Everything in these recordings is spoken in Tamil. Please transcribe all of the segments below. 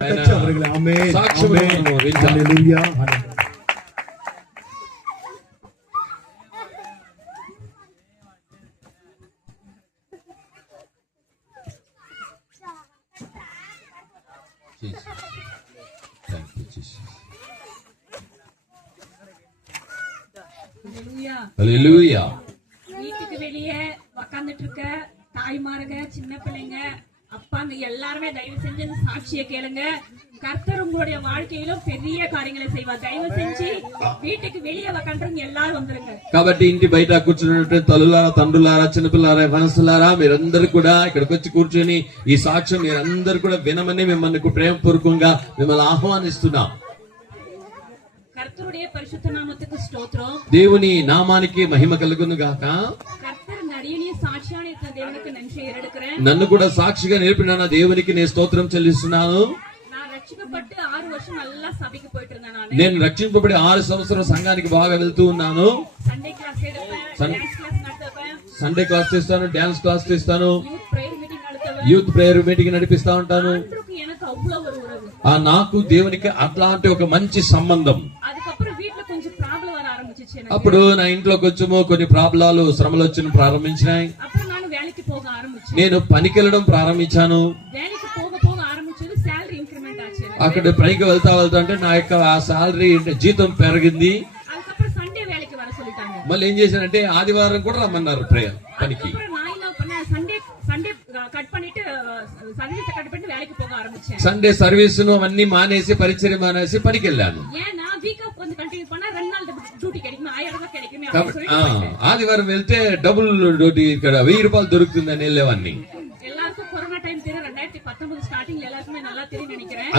வீட்டுக்கு வெளியே உக்காந்துட்டு இருக்க தாய்மாருங்க, சின்ன பிள்ளைங்க, அப்பாங்க எல்லாருமே தயவு செஞ்சு சாட்சியை கேளுங்க. கர்த்தர் உங்களுடைய வாழ்க்கையிலும் பெரிய காரியங்களை செய்வார். தயவு செஞ்சு వీటికి வெளியே ఉకాంటంగా எல்லாரும் வந்துருங்க. కాబట్టి ఇంటి బయట కూర్చున్నట్టు తల్లులారా, తండ్రులారా, చిన్నపిల్లారా, వనసులారా మీరందరూ కూడా ఇక్కడికి వచ్చి కూర్చొని ఈ సాక్ష్యం మీరందరూ కూడా వినమని మిమ్మల్ని ప్రేమపూర్వకంగా మిమ్మల్ని ఆహ్వానిస్తున్నాం. కర్తరుடைய పరిశుద్ధ నామమునకు స్తోత్రం. దేవుని నామానికి మహిమ కలుగును గాక. కర్తర్ నరియని సాక్ష్యాన్ని ఇచ్చిన దేవునికి నన్ను ఏరెడుకరేన్. నన్ను కూడా సాక్షిగా నిలిపిన నా దేవునికి నేను స్తోత్రం చెల్లిస్తున్నాను. నేను రక్షింపబడి 6 సంవత్సరాలు సంఘానికి బాగా వెళ్తూ ఉన్నాను. సండే క్లాస్ చేస్తాను, డాన్స్ క్లాస్ చేస్తాను, యూత్ ప్రేయర్ మీటింగ్ నడిపిస్తా ఉంటాను. నాకు దేవునికి అట్లాంటి ఒక మంచి సంబంధం. అప్పుడు నా ఇంట్లో కొంచెము కొన్ని ప్రాబ్లాలు, శ్రమలు వచ్చి ప్రారంభించినాయి. నేను పనికి వెళ్ళడం ప్రారంభించాను. అక్కడ పనికి వెళ్తా అంటే నా యొక్క సాలరీ జీతం పెరిగింది. మళ్ళీ ఏం చేశానంటే ఆదివారం కూడా రమ్మన్నారు ప్రేయర్ పనికి. సండే సర్వీస్ ను అవన్నీ మానేసి, పరిచయం మానేసి పనికి వెళ్ళాను. ఆదివారం వెళ్తే డబుల్ డ్యూటీ, ఇక్కడ 1000 రూపాయలు దొరుకుతుందని వెళ్ళేవాన్ని.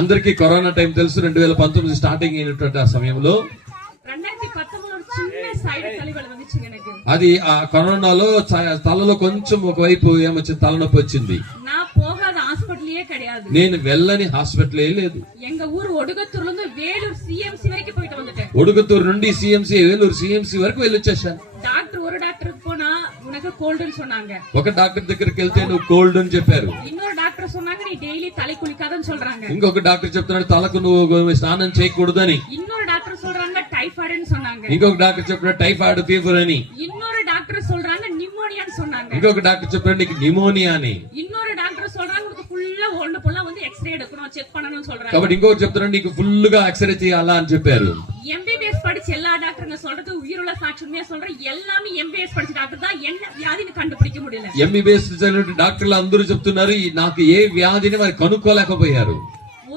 అందరికి కరోనా టైం తెలుసు. 2019 స్టార్టింగ్ అయినటువంటి ఆ సమయంలో అది ఆ కరోనాలో తలలో కొంచెం ఒకవైపు ఏమొచ్చింది, తలనొప్పి వచ్చింది. నేను వెళ్ళని హాస్పిటల్ లేదు. ఒడుగుతూరు నుండి సిఎంసి, వేలూరు సిఎంసి వరకు వెళ్ళి వచ్చేసాను. ఒక డాక్టర్ దగ్గరికి వెళ్తే నువ్వు కోల్డ్ అని చెప్పారు. ఇంకొక డాక్టర్ చెప్తున్నాడు తలకు నువ్వు స్నానం చేయకూడదని. ఇంకొక డాక్టర్ చెప్తున్నాడు టైఫాయిడ్ ఫీవర్ అని. ఇంకొక డాక్టర్ చెప్పాడు నీకు నిమోనియా అని. కాబట్టి ఇంకొకటి చెప్తున్నాడు నీకు ఫుల్ గా ఎక్స్రే చేయాలా అని చెప్పారు. எம்பிபிஎஸ் படிச்ச எல்லா டாக்டருங்க சொல்றது உயிருள்ள சாட்சியமே சொல்றேன். எல்லாமே எம்பிபிஎஸ் படிச்ச டாக்டர் தான் என்ன వ్యాధిని కண்டுపిడిక முடியல. ఎంబీబీఎస్ డాక్టర్లు అందరూ చెప్తున్నారు నాకు ఏ వ్యాధిని మరి కనుక్కోలేకపోయారు.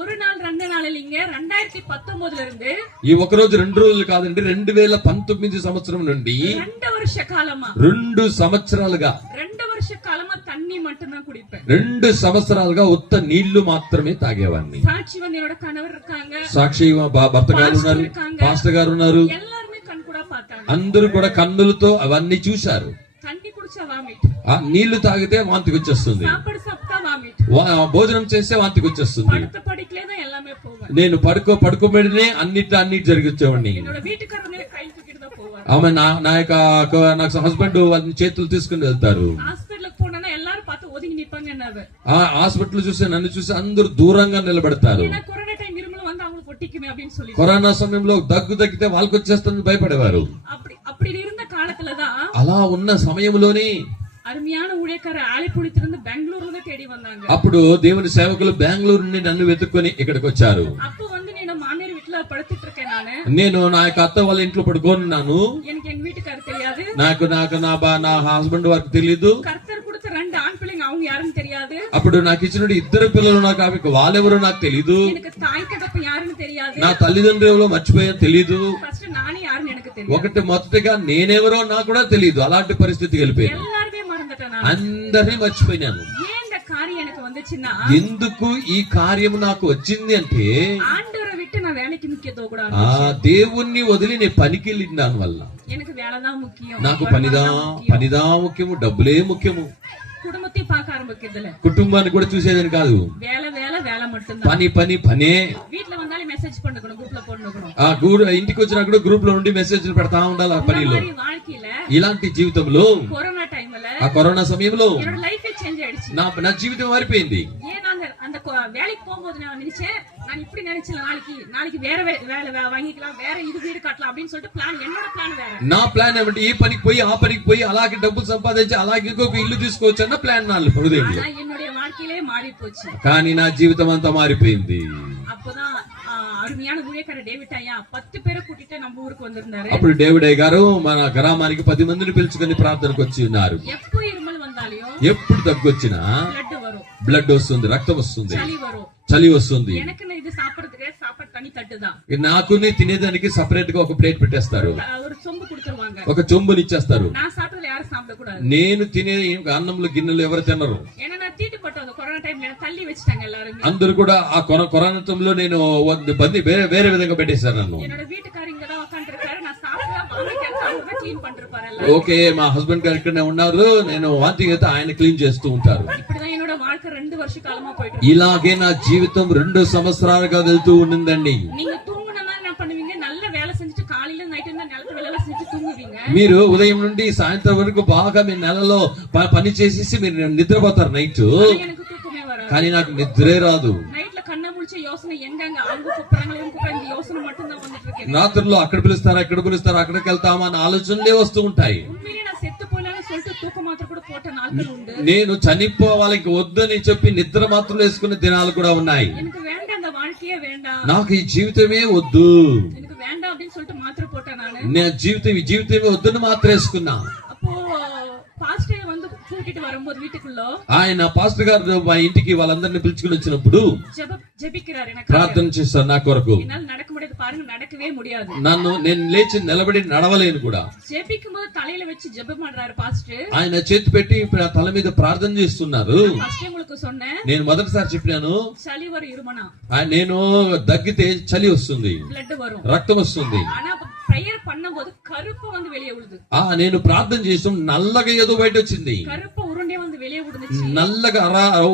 ஒரு நாள் 2 நாள் இல்லங்க, 2019 இருந்து ఈ ఒక రోజు 2 రోజులు కాదండి, 2019 సంవత్సరం నుండి 2 வருஷ காலமா 2 సంవత్సరాలుగా 2 வருஷ కాలమా தண்ணி மட்டும் தான் குடிப்பேன். 2 సంవత్సరాలుగా ఉత్త నీళ్లు మాత్రమే తాగేవాడిని. సాక్షి வந்து என்னோட கணவர் இருக்காங்க, సాక్షి భర్త గారు ఉన్నారు, పాస్టర్ గారు ఉన్నారు. எல்லாரும் కన్ను కూడా பார்த்தாங்க. అందరూ కూడా కన్నులతో అవన్నీ చూశారు. తண்ணి కుడిచా వామిట్, ఆ నీళ్లు తాగితే వాంతికి వచ్చేస్తుంది. సాపడు సప్తా వామిట్, భోజనం చేస్తే వాంతికి వచ్చేస్తుంది. పడత పడికలేదా எல்லாமே போவா. నేను పడుకోబెడినే అన్నిటి జరిగించేవాడిని. என்னோட வீட்டுக்காரனே కై తూకిడదా పోవా. ఆమె నాకు హస్బెండ్ వాళ్ళ చేతులు తీసుకుని వెళ్తారు. హాస్పిటల్ కి పోనా ఎల్లారు పాత ఒదిగి నిప్పంగా అన్నారు. ఆ హాస్పిటల్ చూసి నన్ను చూసి అందరూ దూరంగా నిలబడతారు. కరోనా టైం ఇరుములు వంద அவங்களுக்கு ஒட்டிக்குமே அப்படினு சொல்லி. కరోనా సమయంలో దగ్గు తగ్గితే వాళ్ళకి వచ్చేస్తుందని భయపడేవారు. அப்படி இருந்த காலத்துலதான், అలా ఉన్న సమయంలోనే అరుமையான ஊழியக்கார ఆలిపుడితిருந்து బెంగళూరులో తేడి வந்தாங்க. అప్పుడు దేవుని సేవకులు బెంగళూరు నుండి నన్ను వెతుక్కొని ఇక్కడికి వచ్చారు. అప్పుడు வந்து నేను మానేరు వీట్ల పడుతుட்டு இருக்கேன். నేను నా యొక్క అత్త వాళ్ళ ఇంట్లో పడుకోనున్నాను. எனக்கு எங்க வீட்டுக்கார தெரியாது. నాకు నా హస్బెండ్ వారికి తెలియదు. కర్తర్ கொடுத்த 2 ఆన్ పిల్లలు அவங்க யாருன்னு தெரியாது. అప్పుడు నాకు ఇచ్చిన 2 పిల్లలు నాకు వాళ్ళెవరో నాకు తెలియదు. எனக்கு தாய் தகப்ப யாருன்னு தெரியாது. నా తల్లిదండ్రులు మర్చిపోయాను తెలియదు. ఫస్ట్ నాని యారుని எனக்கு తెలియదు. ఒకటి మొదటిగా నేనెవరో నాకు కూడా తెలియదు. అలాంటి పరిస్థితికి వెళ్ళిపోయాను. అందరినీ మర్చిపోయినాను. ఎందుకు ఈ కార్యం నాకు వచ్చింది అంటే దేవుణ్ణి వదిలి నేను పనికి వెళ్ళిన దాని వల్ల. నాకు పనిదా ముఖ్యము, డబ్బులే ముఖ్యము. కుటుంబాన్ని కూడా చూసేదని కాదు, పనే. ఇంటికి వచ్చినప్పుడు గ్రూప్ లో నుండి మెసేజ్ పెడతా ఉండాలి. ఆ పనిలో ఇలాంటి జీవితంలో ఆ కరోనా సమయంలో నా జీవితం మారిపోయింది. வேலைக்கு போகும்போது நான் நினைச்சேன், நான் இப்படி நினைச்சேன், நாளைக்கு வேற வேலை வாங்கிக்கலாம், வேற இது வீடு கட்டலாம் அப்படின்னு சொல்லிட்டு பிளான், என்னோட பிளான் வேற. నా ప్లాన్ ఏమిటి? ఈ పనికి పోయి ఆ పనికి పోయి అలాగే డబ్బులు సంపాదించి అలాగే ఇంకొక ఇల్లు తీసుకోవచ్చు అన్న ప్లాన్ నా హృదయంలో. ஆனா என்னுடைய வாழ்க்கையிலே மாறி போச்சு. కానీ నా జీవితం అంతా మారిపోయింది. அப்பதான் அருமையான ஊழியக்காரர் டேவிட் ஐயா 10 பேரை கூட்டிட்டு நம்ம ஊருக்கு வந்திருந்தாரு. అప్పుడు డేవిడ్ అయ్య గారు మన గ్రామానికి 10 మందిని పిలుచుకొని ప్రార్థనకు వచ్చి ఉన్నారు. எப்போ இருமல் வந்தாலும், ఎప్పుడు దగ్గొచ్చినా బ్లడ్ வரும், బ్లడ్ వస్తుంది, రక్తం వస్తుంది, சளி வரும். చలి వస్తుంది. எனக்கு இது சாப்பிடுறதுக்கு சாப்பாடு தனி தட்டு தான். నాకుని తినేదానికి సపరేట్ గా ఒక ప్లేట్ పెట్టేస్తారు, ஒரு சொம்பு கொடுத்துருவாங்க, ఒక చెంబునిచ్చేస్తారు. நான் సాப்பிட்டதுல யாரும் సాப்பிடக்கூடாదు. నేను తినే అన్నంలో గిన్నెలు ఎవరు తినరు. ஏன்னா நான் தீட்டு பட்டது கொரோனா டைம்ல தள்ளி வச்சுட்டாங்க எல்லாரும். అందరూ కూడా ఆ కరోనాతంలో నేను వేరే విధంగా పెట్టేశారు నన్ను. என்னோட வீட்டுக்காரங்க தான் உட்காந்துருக்காரு, நான் சாப்பிட்டா வாமிட் எடுத்து அவங்க தான் க்ளீன் பண்ணிருப்பாரு. ఓకే, మా హస్బెండ్ గారు ఇక్కడనే ఉన్నారు, నేను వాంతింగ్ అయితే ఆయన క్లీన్ చేస్తూ ఉంటారు. இப்படிதான் என்னோட வாழ்க்கை 2 வருஷ காலமா போயிட்டு. ఇలాగే నా జీవితం 2 సంవత్సరాలుగా వెళ్తూ ఉండిందండి. நீங்க தூங்குனா என்ன பண்ணுவீங்க? நல்ல வேலை செஞ்சுட்டு காலையில நைட் நிலத்து வேலை செஞ்சு தூங்குவீங்க. మీరు ఉదయం నుండి సాయంత్రం వరకు బాగా మీ నెలలో పని చేసేసి మీరు నిద్రపోతారు నైట్. எனக்கு தூக்கமே வராது. కానీ నాకు నిద్రే రాదు. நைட்ல கண்ண முழிச்ச யோசனை எங்கங்க அவங்க கூப்பிடுறாங்க இவங்க கூப்பிடுறாங்க, இந்த யோசனை மட்டும் தான் வந்துட்டு இருக்கு. రాత్రుల్లో అక్కడ పిలుస్తారా, ఇక్కడ పిలుస్తారా, అక్కడికి వెళ్తామా అన్న ఆలోచనలే వస్తూ ఉంటాయి. உண்மையிலே நான் செத்து போயினாலும் சொல்லிட்டு தூக்க மாத்திரை கூட போட்ட நாட்கள் உண்டு. నేను చనిపోవాలకి వద్దని చెప్పి నిద్ర మాత్రం వేసుకునే దినాలు కూడా ఉన్నాయి. எனக்கு வேண்டாம், அந்த வாழ்க்கையே வேண்டாம், నాకు ఈ జీవితమే వద్దు, எனக்கு வேண்டாம் அப்படின்னு சொல்லிட்டு மாத்திரை போட்டேன் நானு. నా జీవితమే వద్దని మాత్రం వేసుకున్నా. அப்போ பாஸ்டர் வந்து கூட்டிட்டு வரும்போது வீட்டுக்குள்ள ఆయన పాస్టర్ గారు మా ఇంటికి వాళ్ళందరినీ పిలుచుకుని వచ్చినప్పుడు ஜெபிக்கிறாரு, எனக்கு ప్రార్థన చేస్తారు నా కొరకు. என்னால நடக்க முடியாது, பாருங்க நடக்கவே முடியாது. నేను లేచి నిలబడి నడవలేను కూడా. ஜெபிக்கும் போது தலையில வச்சு ஜெபம் பண்றாரு பாஸ்டர். ఆయన చేతి పెట్టి తల మీద ప్రార్థన చేస్తున్నారు. ఫస్ట్ உங்களுக்கு சொன்னேன், నేను మొదటిసారి చెప్పినాను, చలి వரும், இருமனா, నేను దగ్గితే చలి వస్తుంది, బ్లడ్ వரும், రక్తం వస్తుంది. ஆனா ప్రేయర్ பண்ணும்போது கருப்பு வந்து வெளியே விழுது. నేను ప్రార్థన చేసాం, నల్లగా ఏదో బయట వచ్చింది, கருப்பு உருண்டை வந்து வெளியே விழுந்துச்சு. నల్లగా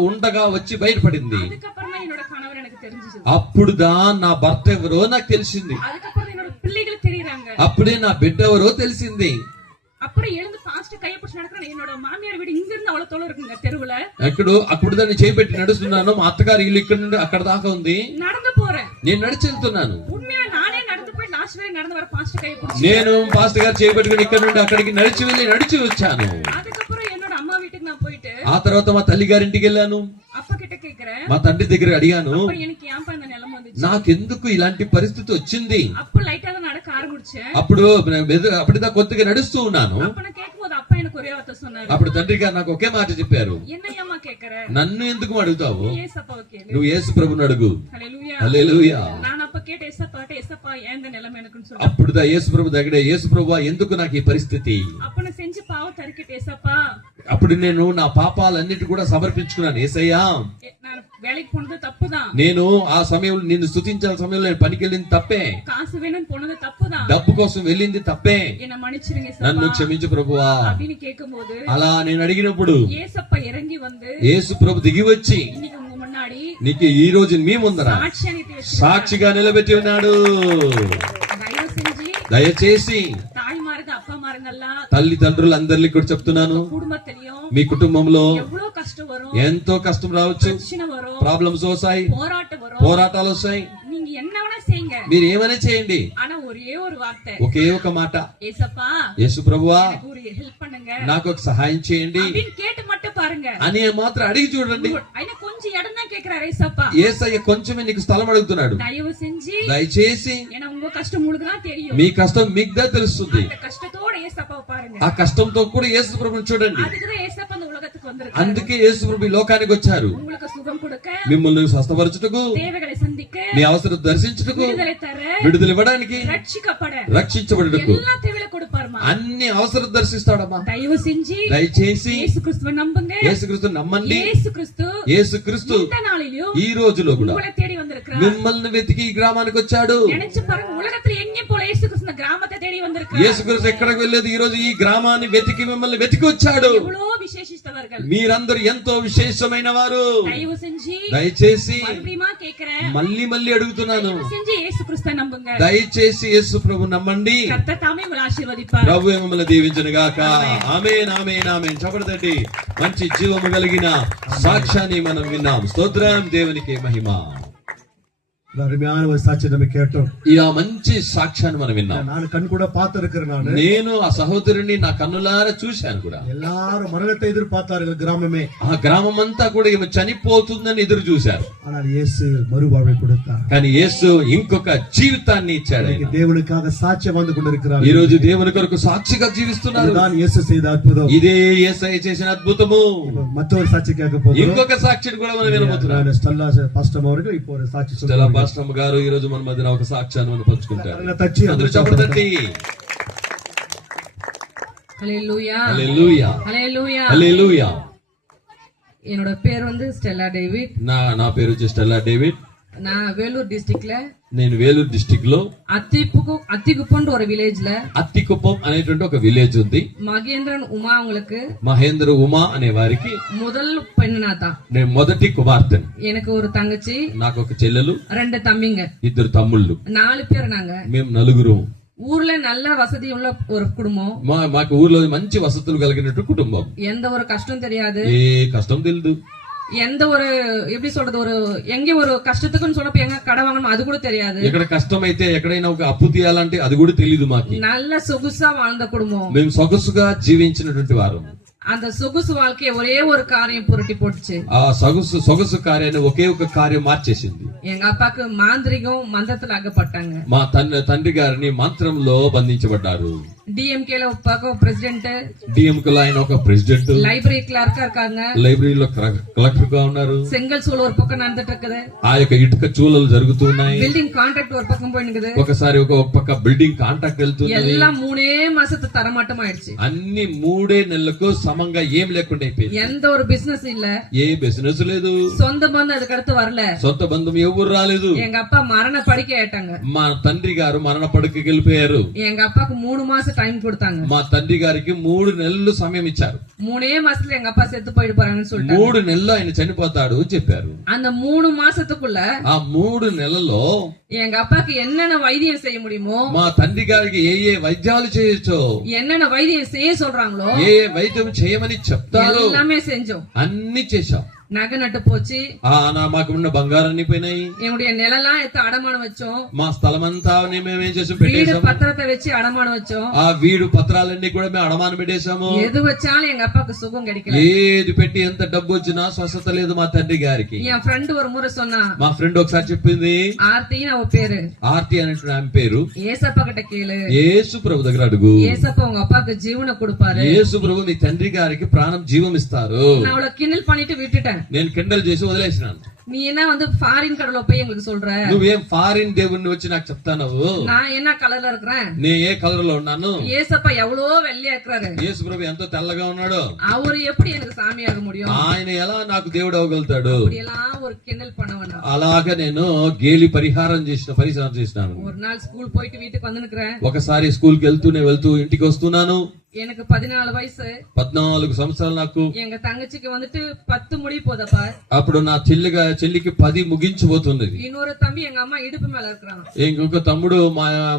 ఉండగా వచ్చి బయటపడింది. அதுக்கப்புறம் தான் என்னோட கணவர் எனக்கு தெரிஞ்சது. అప్పుడుదా నా భర్త ఎవరో నాకు తెలిసింది. அதுக்கப்புறம் என்னோட பிள்ளைகள் தெரியறாங்க. అప్పుడే నా బిడ్డ ఎవరో తెలిసింది. அப்புறம் எழுந்து பாஸ்ட் கைய பிடிச்சு நடக்கிறேன். என்னோட மாமியார் வீடு இங்க இருந்து அவ்வளவு தூரம் இருக்குங்க தெருவுல. అప్పుడు దాన్ని చేపెట్టి నడుస్తున్నాను. మా అత్తగారి ఇల్లు ఇక్కడ నుండి అక్కడ దాకా ఉంది. நடந்து போறேன், నేను నడిచి వెళ్తున్నాను. உண்மையா நானே நடந்து போய் லாஸ்ட் வரை நடந்து வர பாஸ்ட் கைய பிடிச்சு. నేను పాస్టర్ గారు చేపెట్టుకుని ఇక్కడ నుండి అక్కడికి నడిచి వచ్చాను. அதுக்கப்புறம் என்னோட அம்மா வீட்டுக்கு நான் போயிட்டு ఆ తర్వాత మా తల్లి గారింటికి వెళ్ళాను. அப்பா கிட்ட கேக்குறேன், మా తండ్రి దగ్గర అడిగాను, அப்புறம் எனக்கு ஏன்பா இந்த நிலைமை வந்துச்சு. నాకెందుకు ఇలాంటి పరిస్థితి వచ్చింది. அப்ப லைட்டா தான் நடக்க ஆரம்பிச்சேன். అప్పుడుదా కొద్దిగా నడుస్తూ ఉన్నాను. அப்ப நான் கேட்கும்போது அப்பா எனக்கு ஒரே வார்த்தை சொன்னாரு, అప్పుడు తండ్రి గారు నాకు ఒకే మాట చెప్పారు, என்னையம்மா கேக்குற, నన్ను ఎందుకు అడుగుతావు, ஏசப்பாவை கேளு. నువ్వు యేసు ప్రభుని అడుగు. ஹல்லேலூயா. హల్లెలూయా. நான் அப்ப கேட்ட ஏசப்பா ஏன் இந்த நிலைமை எனக்குன்னு சொன்னேன். అప్పుడుదా యేసు ప్రభు దగ్గర, యేసు ప్రభువా ఎందుకు నాకు ఈ పరిస్థితి. அப்ப நான் செஞ்சு பாவத்தை அறிக்கிட்டு, ஏசப்பா అప్పుడు నేను నా పాపాలన్నిటి కూడా సమర్పించుకున్నాను. యేసయ్యా, நான் வேலைக்கு போனது தப்புதான், నేను ఆ సమయంలో నిన్ను స్తుతించాల సమయంలో నేను పనికి వెళ్ళింది తప్పే, காசு வேணும்னு போனது தப்புதான், డబ్బు కోసం వెళ్ళింది తప్పే, என்ன மன்னிச்சிருங்க నన్ను ஏசப்பா క్షమించు ప్రభువా அப்படின்னு கேட்கும்போது అలా నేను అడిగినప్పుడు ஏசப்பா இறங்கி வந்து యేసు ప్రభు దిగి వచ్చి இன்னைக்கு உங்க முன்னாடி నీకు ఈ రోజు మీ ముందర சாட்சியா நிறுத்தி வச்சு సాక్షిగా నిలబెట్టి ఉన్నాడు. தயவு செஞ்சு దయచేసి தாய்மாருங்க அப்பாமாருங்க எல்லாம் తల్లిదండ్రులందరికీ కూడా చెప్తున్నాను, குடும்பத்திலயும் మీ కుటుంబంలో எவ்வளவு கஷ்டம் வரும், ఎంతో కష్టం రావచ్చు, பிரச்சனை வரும், ప్రాబ్లమ్స్ వస్తాయి, போராட்டம் வரும், పోరాటాలు వస్తాయి. நீங்க என்ன வேணா செய்யுங்க, మీరు ఏమైనా చేయండి, ஆனா ஒரே ஒரு வார்த்தை, ఒకే ఒక మాట, ஏசப்பா యేసు ప్రభువా எனக்கு ஒரு ஹெல்ப் பண்ணுங்க నాకు ఒక సహాయం చేయండి அப்படின்னு கேட்டு மட்டும் பாருங்க. అని మాత్రం అడిగి చూడండి. ఆయన కొంచెం ఇடம் தான் கேக்குறாரு, ஏசப்பா యేసయ్య కొంచెమే నీకు స్థలం అడుగుతున్నాడు. தயவு செஞ்சு, దయచేసి ஏன்னா உங்க కష్టం உங்களுக்கு தான் தெரியும், మీ కష్టం మీకు తెలుస్తుంది. அந்த కష్టத்தோட ஏசப்பாவை பாருங்க. ఆ కష్టంతో కూడా యేసు ప్రభుని చూడండి. அதுக்குதான் ஏசப்பா இந்த உலகத்துக்கு வந்திருக்காரு, అందుకే యేసు ప్రభు ఈ లోకానికి వచ్చారు, உங்களுக்கு సుఖం கொடுக்க, మిమ్మల్ని స్వస్థపరచుటకు, தேவைகளை சந்திக்க, మీ అవసరం దర్శించుటకు, விடுதலை தர, విడుదల ఇవ్వడానికి, రక్షిக்கப்பட, రక్షించబడుటకు எல்லா தேவைகளை கொடுப்பாருமா. అన్ని అవసరం దర్శిస్తాడమ్మా. தயவு செஞ்சு దయచేసి இயேசு கிறிஸ்துவை நம்புங்க. యేసుక్రీస్తు నమ్మండి. యేసుక్రీస్తు இந்த நாளிலும் ఈ రోజులో కూడా உங்களை தேடி வந்திருக்கிறார். మిమ్మల్ని వెతికి ఈ గ్రామానికి వచ్చాడు. நினைச்சு பாருங்க, உலகத்துல எங்கே போல இயேசு கிறிஸ்து கிராமத்தை தேடி வந்திருக்கிறார். యేసుక్రీస్తు ఎక్కడికి వెళ్ళలేదు, ఈ రోజు ఈ గ్రామాన్ని వెతికి మిమ్మల్ని వెతికి వచ్చాడు. எவ்வளோ விசேஷித்தவர்கள், మీరందరూ ఎంతో విశేషమైన వారు. தயவு செஞ்சு దయచేసి மறுபடியுமா கேக்குறேன், మళ్ళీ అడుగుతున్నాను, தயவு செஞ்சு இயேசு கிறிஸ்துவை நம்புங்க. దయచేసి యేసు ప్రభు నమ్మండి. கர்த்தர் தாமே உங்களை ஆசீர்வதிப்பார். ప్రభు మిమ్మల్ని దీవించును గాక. ఆమేన్ ఆమేన్ ఆమేన్. చప్పటి మంచి జీవము కలిగిన సాక్ష్యాన్ని మనం విన్నాం. స్తోత్రం, దేవునికి మహిమ. அருமையான ஒரு சாட்சி நம்ம கேட்டோம். ఈ ఆ మంచి సాక్ష్యాన్ని మనం విన్నాం. நான் கண் கூட பார்த்திருக்கிறேன். నేను ఆ సహోదరుని నా కన్నులారా చూశాను కూడా. எல்லாரும் மரணத்தை எதிர்பார்த்தார்கள் கிராமமே. ఆ గ్రామం అంతా కూడా ఈమె చనిపోతుందని ఎదురు చూశారు. ஆனால் இயேசு மறுவாழ்வை கொடுத்தார். కానీ యేసు ఇంకొక జీవితాన్ని ఇచ్చాడు. ఆయన దేవునిக்காக సాక్ష్యం வந்து கொண்டிருக்கிறார். ఈ రోజు దేవుని కొరకు సాక్షిగా జీవిస్తున్నారు. இதுதான் இயேசு செய்த அற்புதம். ఇదే యేసయ్య చేసిన అద్భుతము. மற்றொரு சாட்சி கேட்க போகிறோம். ఇంకొక సాక్షిని కూడా మనం వినబోతున్నాం. ஸ்டெல்லா பாஸ்టర్ அவர்கள் இப்போ ஒரு சாட்சி స్టెల్లా சொல்றாங்க. పాస్టర్ గారు ఈ రోజు మన మధ్యన ఒక సాక్ష్యాన్ని మనం పంచుకుంటారు. தச்சி అందరూ చప్పట్లు తట్టి ஹல்லேலூயா హల్లెలూయా ஹல்லேலூயா. హల్లెలూయా. என்னோட பேர் வந்து ஸ்டெல்லா டேவிட். నా పేరు వచ్చి స్టెల్లా డేవిడ్. நான் வேலூர் டிஸ்ட்ரிக்ட்ல నేను వేలూరు డిస్ట్రిక్ట్ లో அத்திக்குப்பன்ற ஒரு విలేజ్ல అత్తికుప్పం అనేటువంటి ఒక విలేజ్ ఉంది. மகேந்திரன் உமா அவங்களுக்கு మహేంద్ర ఉమా అనే వారికి முதல் பெண்ணுனா தான். నేను మొదటి కుమార్తెను. எனக்கு ஒரு தங்கச்சி, నాకు ఒక చెల్లెలు, 2 தம்பிங்க, 2 తమ్ముళ్ళు, 4 பேர் நாங்க. మేము 4. ஊர்ல நல்ல வசதி உள்ள ஒரு குடும்பம். మాకు ఊర్లో మంచి వసతులు కలిగినట్టు కుటుంబం. எந்த ஒரு கஷ்டம் தெரியாது, ఏ కష్టం తెలియదు. எந்த ஒரு எப்படி சொல்றது, ஒரு எங்க ஒரு கஷ்டத்துக்குன்னு சொன்னப்ப எங்க கடை வாங்கணும் அது கூட தெரியாது. ఎక్కడ కష్టం అయితే ఎక్కడైనా ఒక అప్పు తీయాలంటే అది కూడా తెలియదు మాకు. நல்ல சொகுசா வாழ்ந்த குடும்பம். మేము సొగసుగా జీవించినటువంటి వారు. அந்த சொகுசு வாழ்க்கைய ஒரே ஒரு காரியம் புரட்டி போட்டுச்சு. ఆ సొగసు కార్యాన్ని ఒకే ఒక కార్యం మార్చేసింది. எங்க அப்பாக்கு மாந்திரிகம் மந்திரத்துல அகப்பட்டாங்க. మా తండ్రి గారిని మంత్రంలో బంధించబడ్డారు. டிஎம்கேல உப்பாக்கு பிரசிடென்ட், డిఎంకులో ఆయన ఒక ప్రెసిడెంట్, லைப்ரரி கிளர்க்கா இருக்காங்க, లైబ్రరీలో కలెక్టర్ గా ఉన్నారు. செங்கல் சூழல் ஒரு பக்கம் நடந்துட்டு இருக்குது, ఆ యొక్క ఇటుక చూలలు జరుగుతున్నాయి. பில்டிங் కాంట్రాక్ట్ ஒரு పక్కం పోయినది. ఒకసారి ఒక పక్క బిల్డింగ్ కాంట్రాక్ట్ వెళ్తుంది. எல்லாம் 3 மாசத்து தரமாட்டம் ஆயிடுச்சு. అన్ని 3 నెలలకు సమంగా ఏం లేకుండా అయిపోయింది. எந்த ஒரு பிசினஸ் இல்ல, ఏ బిజినెస్ లేదు, சொந்த பந்தம் அதுக்கு அடுத்து வரல. సొంత బంధం ఎవరు రాలేదు. எங்க அப்பா மரண படுக்கை ஆயிட்டாங்க. మా తండ్రి గారు మరణ పడకకి వెళ్ళిపోయారు. எங்க அப்பாக்கு 3 மாசம் டைம் கொடுத்தாங்க. మా తండ్రి గారికి 3 నెలలు సమయం ఇచ్చారు. 3 மாசத்துல எங்க அப்பா செத்து போயிட்டு போறாங்கன்னு சொல்லிட்டாங்க. 3 నెలల్లో ఆయన చనిపోతాడు అని చెప్పారు. அந்த 3 மாசத்துக்குள்ள ఆ 3 నెలల్లో எங்க அப்பாக்கு என்னென்ன வைத்தியம் செய்ய முடியுமோ, మా తండ్రి గారికి ఏ వైద్యాలు చేయొచ్చో, என்னென்ன வைத்தியம் செய்ய சொல்றாங்களோ ఏ వైద్యం చేయమని చెప్తారో எல்லாமே செஞ்சோம். అన్ని చేశాం. நகை நட்டு போச்சு, మాకున్న బంగారాన్ని పోయినాయి. என்னுடைய நிலெல்லாம் எடுத்து அடமானம் வச்சோம். మా స్థలం అంతా మేమేం చేసాం, வீடு పెట్టేశాం. பத்திரத்தை வச்சு அடமானம் வச்சோம். ఆ వీడు పత్రాలన్నీ కూడా మేము అడమానం పెట్టేశాము. எது வச்சாலும் எங்க அப்பாக்கு சுகம் கிடைக்கல. ఏది పెట్టి ఎంత డబ్బు వచ్చినా స్వస్థత లేదు మా తండ్రి గారికి. என் ஃப்ரெண்ட் ஒரு முறை சொன்னா, మా ఫ్రెండ్ ఒకసారి చెప్పింది, ஆர்த்தின்னு அவ பேரு, ఆర్తి అనేటువంటి ఆమె పేరు. ஏசப்பா கிட்ட கேளு, యేసు ప్రభు దగ్గర అడుగు, ஏசப்பா உங்க அப்பாக்கு ஜீவனை கொடுப்பாரு. యేసు ప్రభు నీ తండ్రి గారికి ప్రాణం జీవం ఇస్తారు. நான் அவளை கிண்டல் பண்ணிட்டு விட்டுட்டேன். నేను కిండల్ చేసి వదిలేసినాను. நீ என்ன வந்து ஃபாரின் கடவுள போய் எங்களுக்கு சொல்ற, నువ్వేం ఫారిన్ దేవుణ్ణి వచ్చి నాకు చెప్తాను. நான் என்ன கலர்ல இருக்கிறேன், నే ఏ కలర్ లో ఉన్నాను, ஏசப்பா எவ்வளவு வெள்ளையா இருக்கிறாரு, యేసు ప్రభు ఎంతో తెల్లగా ఉన్నాడు, அவரு எப்படி எனக்கு சாமியாக முடியும், ఆయన ఎలా నాకు దేవుడు అవ్వగలుగుతాడు. எல்லாம் ஒரு கிண்டல் பண்ணவனா. అలాగా నేను గేలి పరిహారం చేసినాను. ஒரு நாள் ஸ்கூல் போயிட்டு வீட்டுக்கு வந்து நிக்கிறேன். ఒకసారి స్కూల్ కి వెళ్తూ ఇంటికి వస్తున్నాను. எனக்கு 14 வயசு. 14 సంవత్సరాలు నాకు. எங்க தங்கச்சிக்கு வந்துட்டு 10 முடி போதப்பா. అప్పుడు నా చెల్లికి 10 ముగించిపోతుంది. இன்னொரு தம்பி எங்க அம்மா இடுப்பு மேல இருக்கிறான். ఇంకొక తమ్ముడు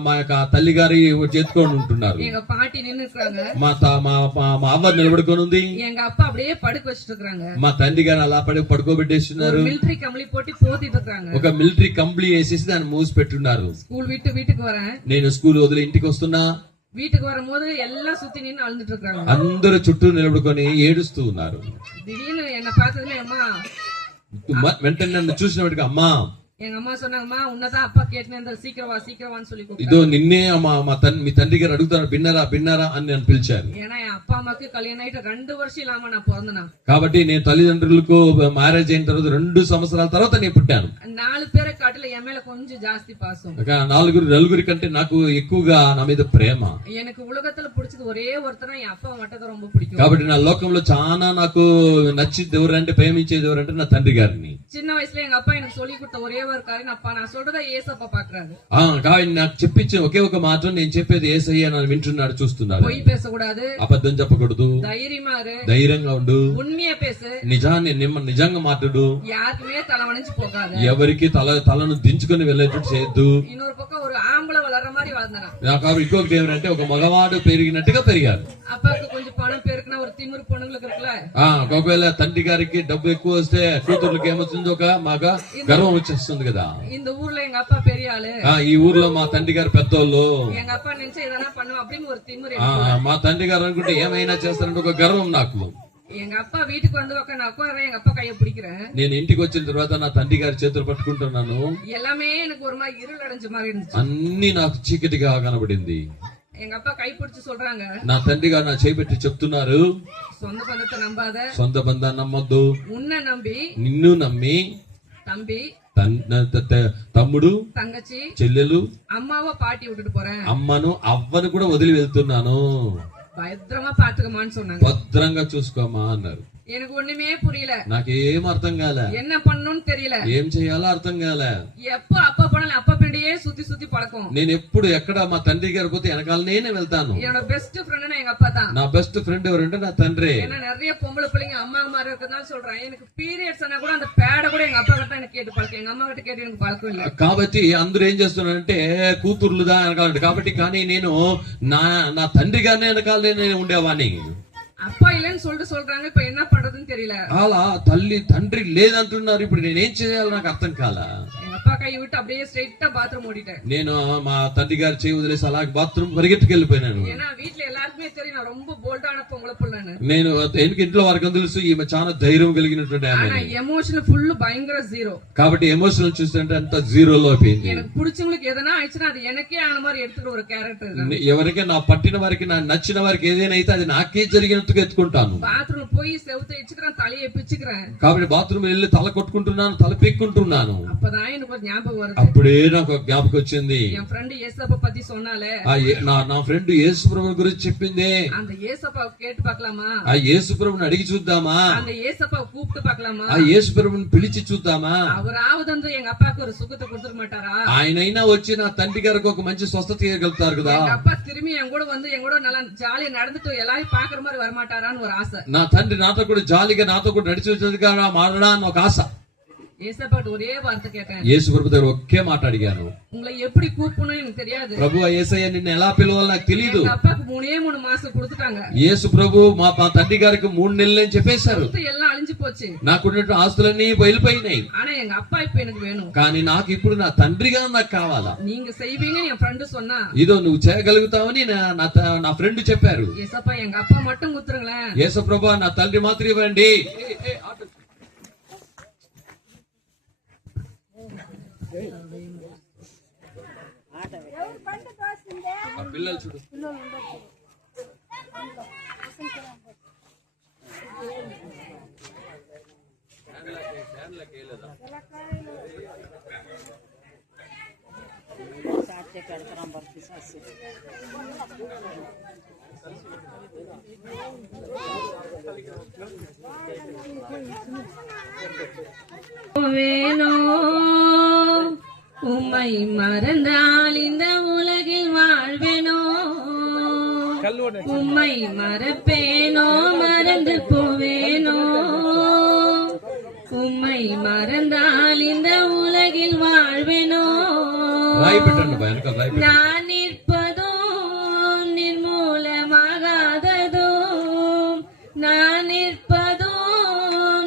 మా యొక్క తల్లి గారి చేతుకొని ఉంటున్నారు. எங்க பாட்டி நின்னு இருக்காங்க. మా అవ్వ నిలబడుకొని ఉంది. எங்க அப்பா அப்படியே படுக்க வச்சிட்டு இருக்காங்க. మా తండ్రి గారు అలా పడుకోబెట్టేస్తున్నారు. మిలిటరీ కంబళి పోட்டி పోతిட்டு இருக்காங்க. ఒక మిలిటరీ కంబళి వేసేసి దాన్ని మూసి పెట్టున్నారు. స్కూల్ வீட்டுக்கு வரேன். నేను స్కూల్ వదిలి ఇంటికి వస్తున్నా. வீட்டுக்கு வரும்போது எல்லாம் சுத்தி நின்னு அழுதுட்டு இருக்காங்க. అందరూ చుట్టూ నిలబడుకొని ఏడుస్తూ ఉన్నారు. திடீர்னு என்ன பார்த்ததுமே அம்மா, వెంటనే నన్ను చూసినప్పటికీ అమ్మా, எங்க அம்மா சொன்னாங்கம்மா, உன்னதான் அப்பா கேட்டு சீக்கிரவான்னு சொல்லி ఇదో கூப்பிட்டாங்க. నిన్నే మీ తండ్రి గారు అడుగుతారు, బిన్నారా అని నన్ను పిలిచారు. ஏன்னா என் அப்பா அம்மாக்கு கல்யாணம் ஆயிட்டு 2 வருஷம் இல்லாம நான் பிறந்தனா. కాబట్టి నేను తల్లిదండ్రులకు మ్యారేజ్ అయిన తర్వాత 2 సంవత్సరాల తర్వాత నేను పుట్టాను. 4 பேரை కాటిలో ఎన్ మేల కొంచెం జాస్తి పాసం నలుగురి కంటే నాకు ఎక్కువగా నా మీద ప్రేమ. எனக்கு உலகத்துல பிடிச்சது ஒரே ஒருத்தனா என் அப்பா மட்டும் தான் ரொம்ப பிடிக்கும். కాబట్టి నా లోకంలో చాలా నాకు నచ్చింది ఎవరంటే, ప్రేమించేది ఎవరంటే నా తండ్రి గారిని. చిన్న వయసులో எங்க அப்பா எனக்கு சொல்லி கொடுத்த ஒரே ஒரு காரியம், அப்பா நான் சொல்றத ஏசப்பா பாக்குறாரு. కాబట్టి నాకు చెప్పించే ఒకే ఒక మాట, నేను చెప్పేది యేసయ్య నన్ను వింటున్నాడు, చూస్తున్నాడు. பொய் பேசக்கூடாது, అబద్ధం చెప్పకూడదు, தைரியமா இரு, ధైర్యంగా ఉండు, உண்மையா பேசு, నిజంగా మాట్లాడు, யாருக்குமே தலை வணிஞ்சு போகாது, ఎవరికి తలను దించుకుని వెళ్ళేటట్టు చేయొద్దు. இன்னொரு பக்கம் ஒரு ஆம்பளை வளர்ற மாதிரி வாழ்ந்தானா. నాకు ఇంకొకటి ఏమంటే ఒక మగవాడు పెరిగినట్టుగా పెరిగారు. అప్పాకు కొంచెం పణం పెరిగిన ఒక తిమ్మురు పొణులకు இருக்குல, ఒకవేళ తండ్రి గారికి డబ్బు ఎక్కువ వస్తే కూతుర్లకి ఏమొస్తుంది, ఒక మగ గర్వం వచ్చేస్తుంది కదా. இந்த ஊர்ல எங்க அப்பா பெரிய ஆளு, ఈ ఊర్లో మా తండ్రి గారు పెద్దోళ్ళు, எங்க அப்பா நினைச்சா எதனா பண்ணும் அப்படின்னு ஒரு திமிரு. మా తండ్రి గారు అనుకుంటే ఏమైనా చేస్తారంటే ఒక గర్వం నాకు. எங்க அப்பா வீட்டுக்கு வந்து நான் உட்கார எங்க அப்பா கையை பிடிக்கிறேன். నేను ఇంటికి వచ్చిన తర్వాత నా తండ్రి గారి చేతులు పట్టుకుంటున్నాను. எல்லாமே எனக்கு ஒரு மாதிரி இருள் அடைஞ்ச மாதிரி இருந்துச்சு. అన్ని నాకు చీకటిగా కనబడింది. எங்க அப்பா கை பிடிச்சு சொல்றாங்க, నా తండ్రి గారు నా చేపెట్టి చెప్తున్నారు, சொந்த பந்தத்தை நம்பாத, సొంత బంధాన్ని నమ్మొద్దు, உன்னை நம்பி, నిన్ను నమ్మి தம்பி, తమ్ముడు, தங்கச்சி, చెల్లెలు, அம்மாவை பாட்டி விட்டுட்டு போறேன், అమ్మను అవ్వను కూడా వదిలి వెళ్తున్నాను, భద్రமா பாத்துக்கமான்னு சொன்னாங்க. భద్రంగా చూసుకోమా అన్నారు. எனக்கு ஒண்ணுமே புரியல, నాకేం అర్థం కాలే, என்ன பண்ணணும்னு தெரியல, ఏం చేయాలో అర్థం కాలే. எப்ப அப்பா போனாலும் அப்பா பின்னாடியே சுத்தி சுத்தி பழக்கம். నేను ఎప్పుడు ఎక్కడ మా తండ్రి గారి పోతే వెనకాల నేనే వెళ్తాను. என்னோட பெஸ்ட் ஃப்ரெண்ட்னா எங்க அப்பா தான். నా బెస్ట్ ఫ్రెండ్ ఎవరంటే నా తండ్రి. ஏன்னா நிறைய பொம்பளை பிள்ளைங்க அம்மா மாதிரி இருக்கிறதுனால சொல்றேன், எனக்கு பீரியட்ஸ் ஆனா கூட அந்த பேட கூட எங்க அப்பா கிட்ட எனக்கு கேட்டு பழக்கம், எங்க அம்மா கிட்ட கேட்டு எனக்கு பழக்கம் இல்ல. కాబట్టి అందరూ ఏం చేస్తున్నారంటే కూతుర్లుదా వెనకాలంటే, కాబట్టి కానీ నేను నా తండ్రి గారిని వెనకాల నేను ఉండేవాడిని. அப்பா இல்லன்னு சொல்லிட்டு சொல்றாங்க, இப்ப என்ன பண்றதுன்னு தெரியல. అలా తండ్రి లేదంటున్నారు, ఇప్పుడు నేనేం చేయాలో నాకు అర్థం కాలా. எங்க அப்பா கை விட்டு அப்படியே ஸ்ட்ரைட்டா பாத்ரூம் ஓடிட்டேன். నేను మా తండ్రి గారి చేయి వదిలేసి అలా బాత్రూమ్ పరిగెట్టుకెళ్ళిపోయినాను. ஏன்னா வீட்டுல எல்லாருக்குமே தெரியும் நான் ரொம்ப போல்டான பொம்பளை பிள்ளைன்னு. నేను ఇంట్లో వారికి తెలుసు ఈమె చాలా ధైర్యం కలిగినటువంటి ఆమె. ஆனா எமோஷனல் ఫుల్ பயங்கர జీరో. కాబట్టి ఎమోషనల్ చూస్తుంటే అంత జీరోలో అయిపోయింది. எனக்கு பிடிச்சவங்களுக்கு எதனா ஆயிடுச்சுன்னா அது எனకే ஆன மாதிரி எடுத்துக்கிற ஒரு క్యారెక్టర్. ఎవరికి నా పట్టిన వారికి, నా నచ్చిన వారికి ఏదైనా అయితే అది నాకే జరిగినట్టుగా ఎత్తుకుంటాను. బాత్రూమ్ పోయి సెవుతో ఇచ్చుకుறான், தலையை பிச்சுக்குறேன். కాబట్టి బాత్రూమ్ వెళ్ళి తల కొట్టుకుంటున్నాను, తల పీక్కుంటున్నాను. அப்பதான் எனக்கு ஒரு ஞாபகம் வருது. అప్పుడే నాకు జ్ఞాపకం వచ్చింది, என் ఫ్రెండ్ ஏசப்பா பத்தி சொன்னாலே, నా ఫ్రెండ్ యేసు ప్రభు గురించి చెప్పింది. அந்த ஏசப்பா கேட்டு பார்க்கலாமா, ఆ యేసు ప్రభుని అడిగి చూద్దామా, அந்த ஏசப்பா கூப்பிட்டு பார்க்கலாமா, ఆ యేసు ప్రభుని పిలిచి చూద్దామా, அவராவது வந்து எங்க அப்பாக்கு ஒரு சுகத்தை கொடுத்துட மாட்டாரா, ఆయనైనా వచ్చి నా తండ్రి గారికి ఒక మంచి స్వస్థత ఇవ్వగలుగుతారు కదా. எங்க அப்பா திரும்பி என் கூட வந்து என் கூட நல்லா ஜாலியா நடந்துட்டு எல்லாரும் பாக்குற மாதிரி வரமாட்டாரான்னு ஒரு ஆசை. నా తండ్రి నాతో కూడా జాలీగా నాతో కూడా నడిచి వచ్చేదిగా మారడా అని ఒక ఆశ. ஏசப்பா ஒரே வார்த்தை கேட்டேன், యేసు ప్రభు దగ్గర ఒకే మాట అడిగాను, உங்களை எப்படி கூப்பிடணும் எனக்கு தெரியாது. ప్రభు యేసయ్య నిన్ను ఎలా పిలవాలో నాకు తెలియదు. எங்க அப்பாக்கு 3 மாசம் கொடுத்துட்டாங்க. యేసు ప్రభు మా తండ్రి గారికి 3 నెలలు అని చెప్పేశారు. எல்லாம் అழிஞ்சு పోச்சு, నాకున్నట్టు ఆస్తులన్నీ వెళ్ళిపోయినాయి. ஆனா எங்க அப்பா இப்ப எனக்கு வேணும். కానీ నాకు ఇప్పుడు నా తండ్రిగా నాకు కావాలా. நீங்க செய்வீங்கன்னு என் ஃப்ரெண்டு சொன்னா, ఇదో నువ్వు చేయగలుగుతావని నా ఫ్రెండ్ చెప్పారు. ஏசப்பா எங்க அப்பா மட்டும் குத்துருங்களேன், యేసు ప్రభు నా తండ్రి మాత్రం ఇవ్వండి. పిల్లలు చూడు, உம்மை மறந்தால் இந்த உலகில் வாழ்வேனோ, உம்மை மறப்பேனோ மறந்து போவேனோ, உம்மை மறந்தால் இந்த உலகில் வாழ்வேனோ, நான் நிற்பதோ நிர்மூலமாகாததோ, நான் நிற்பதோ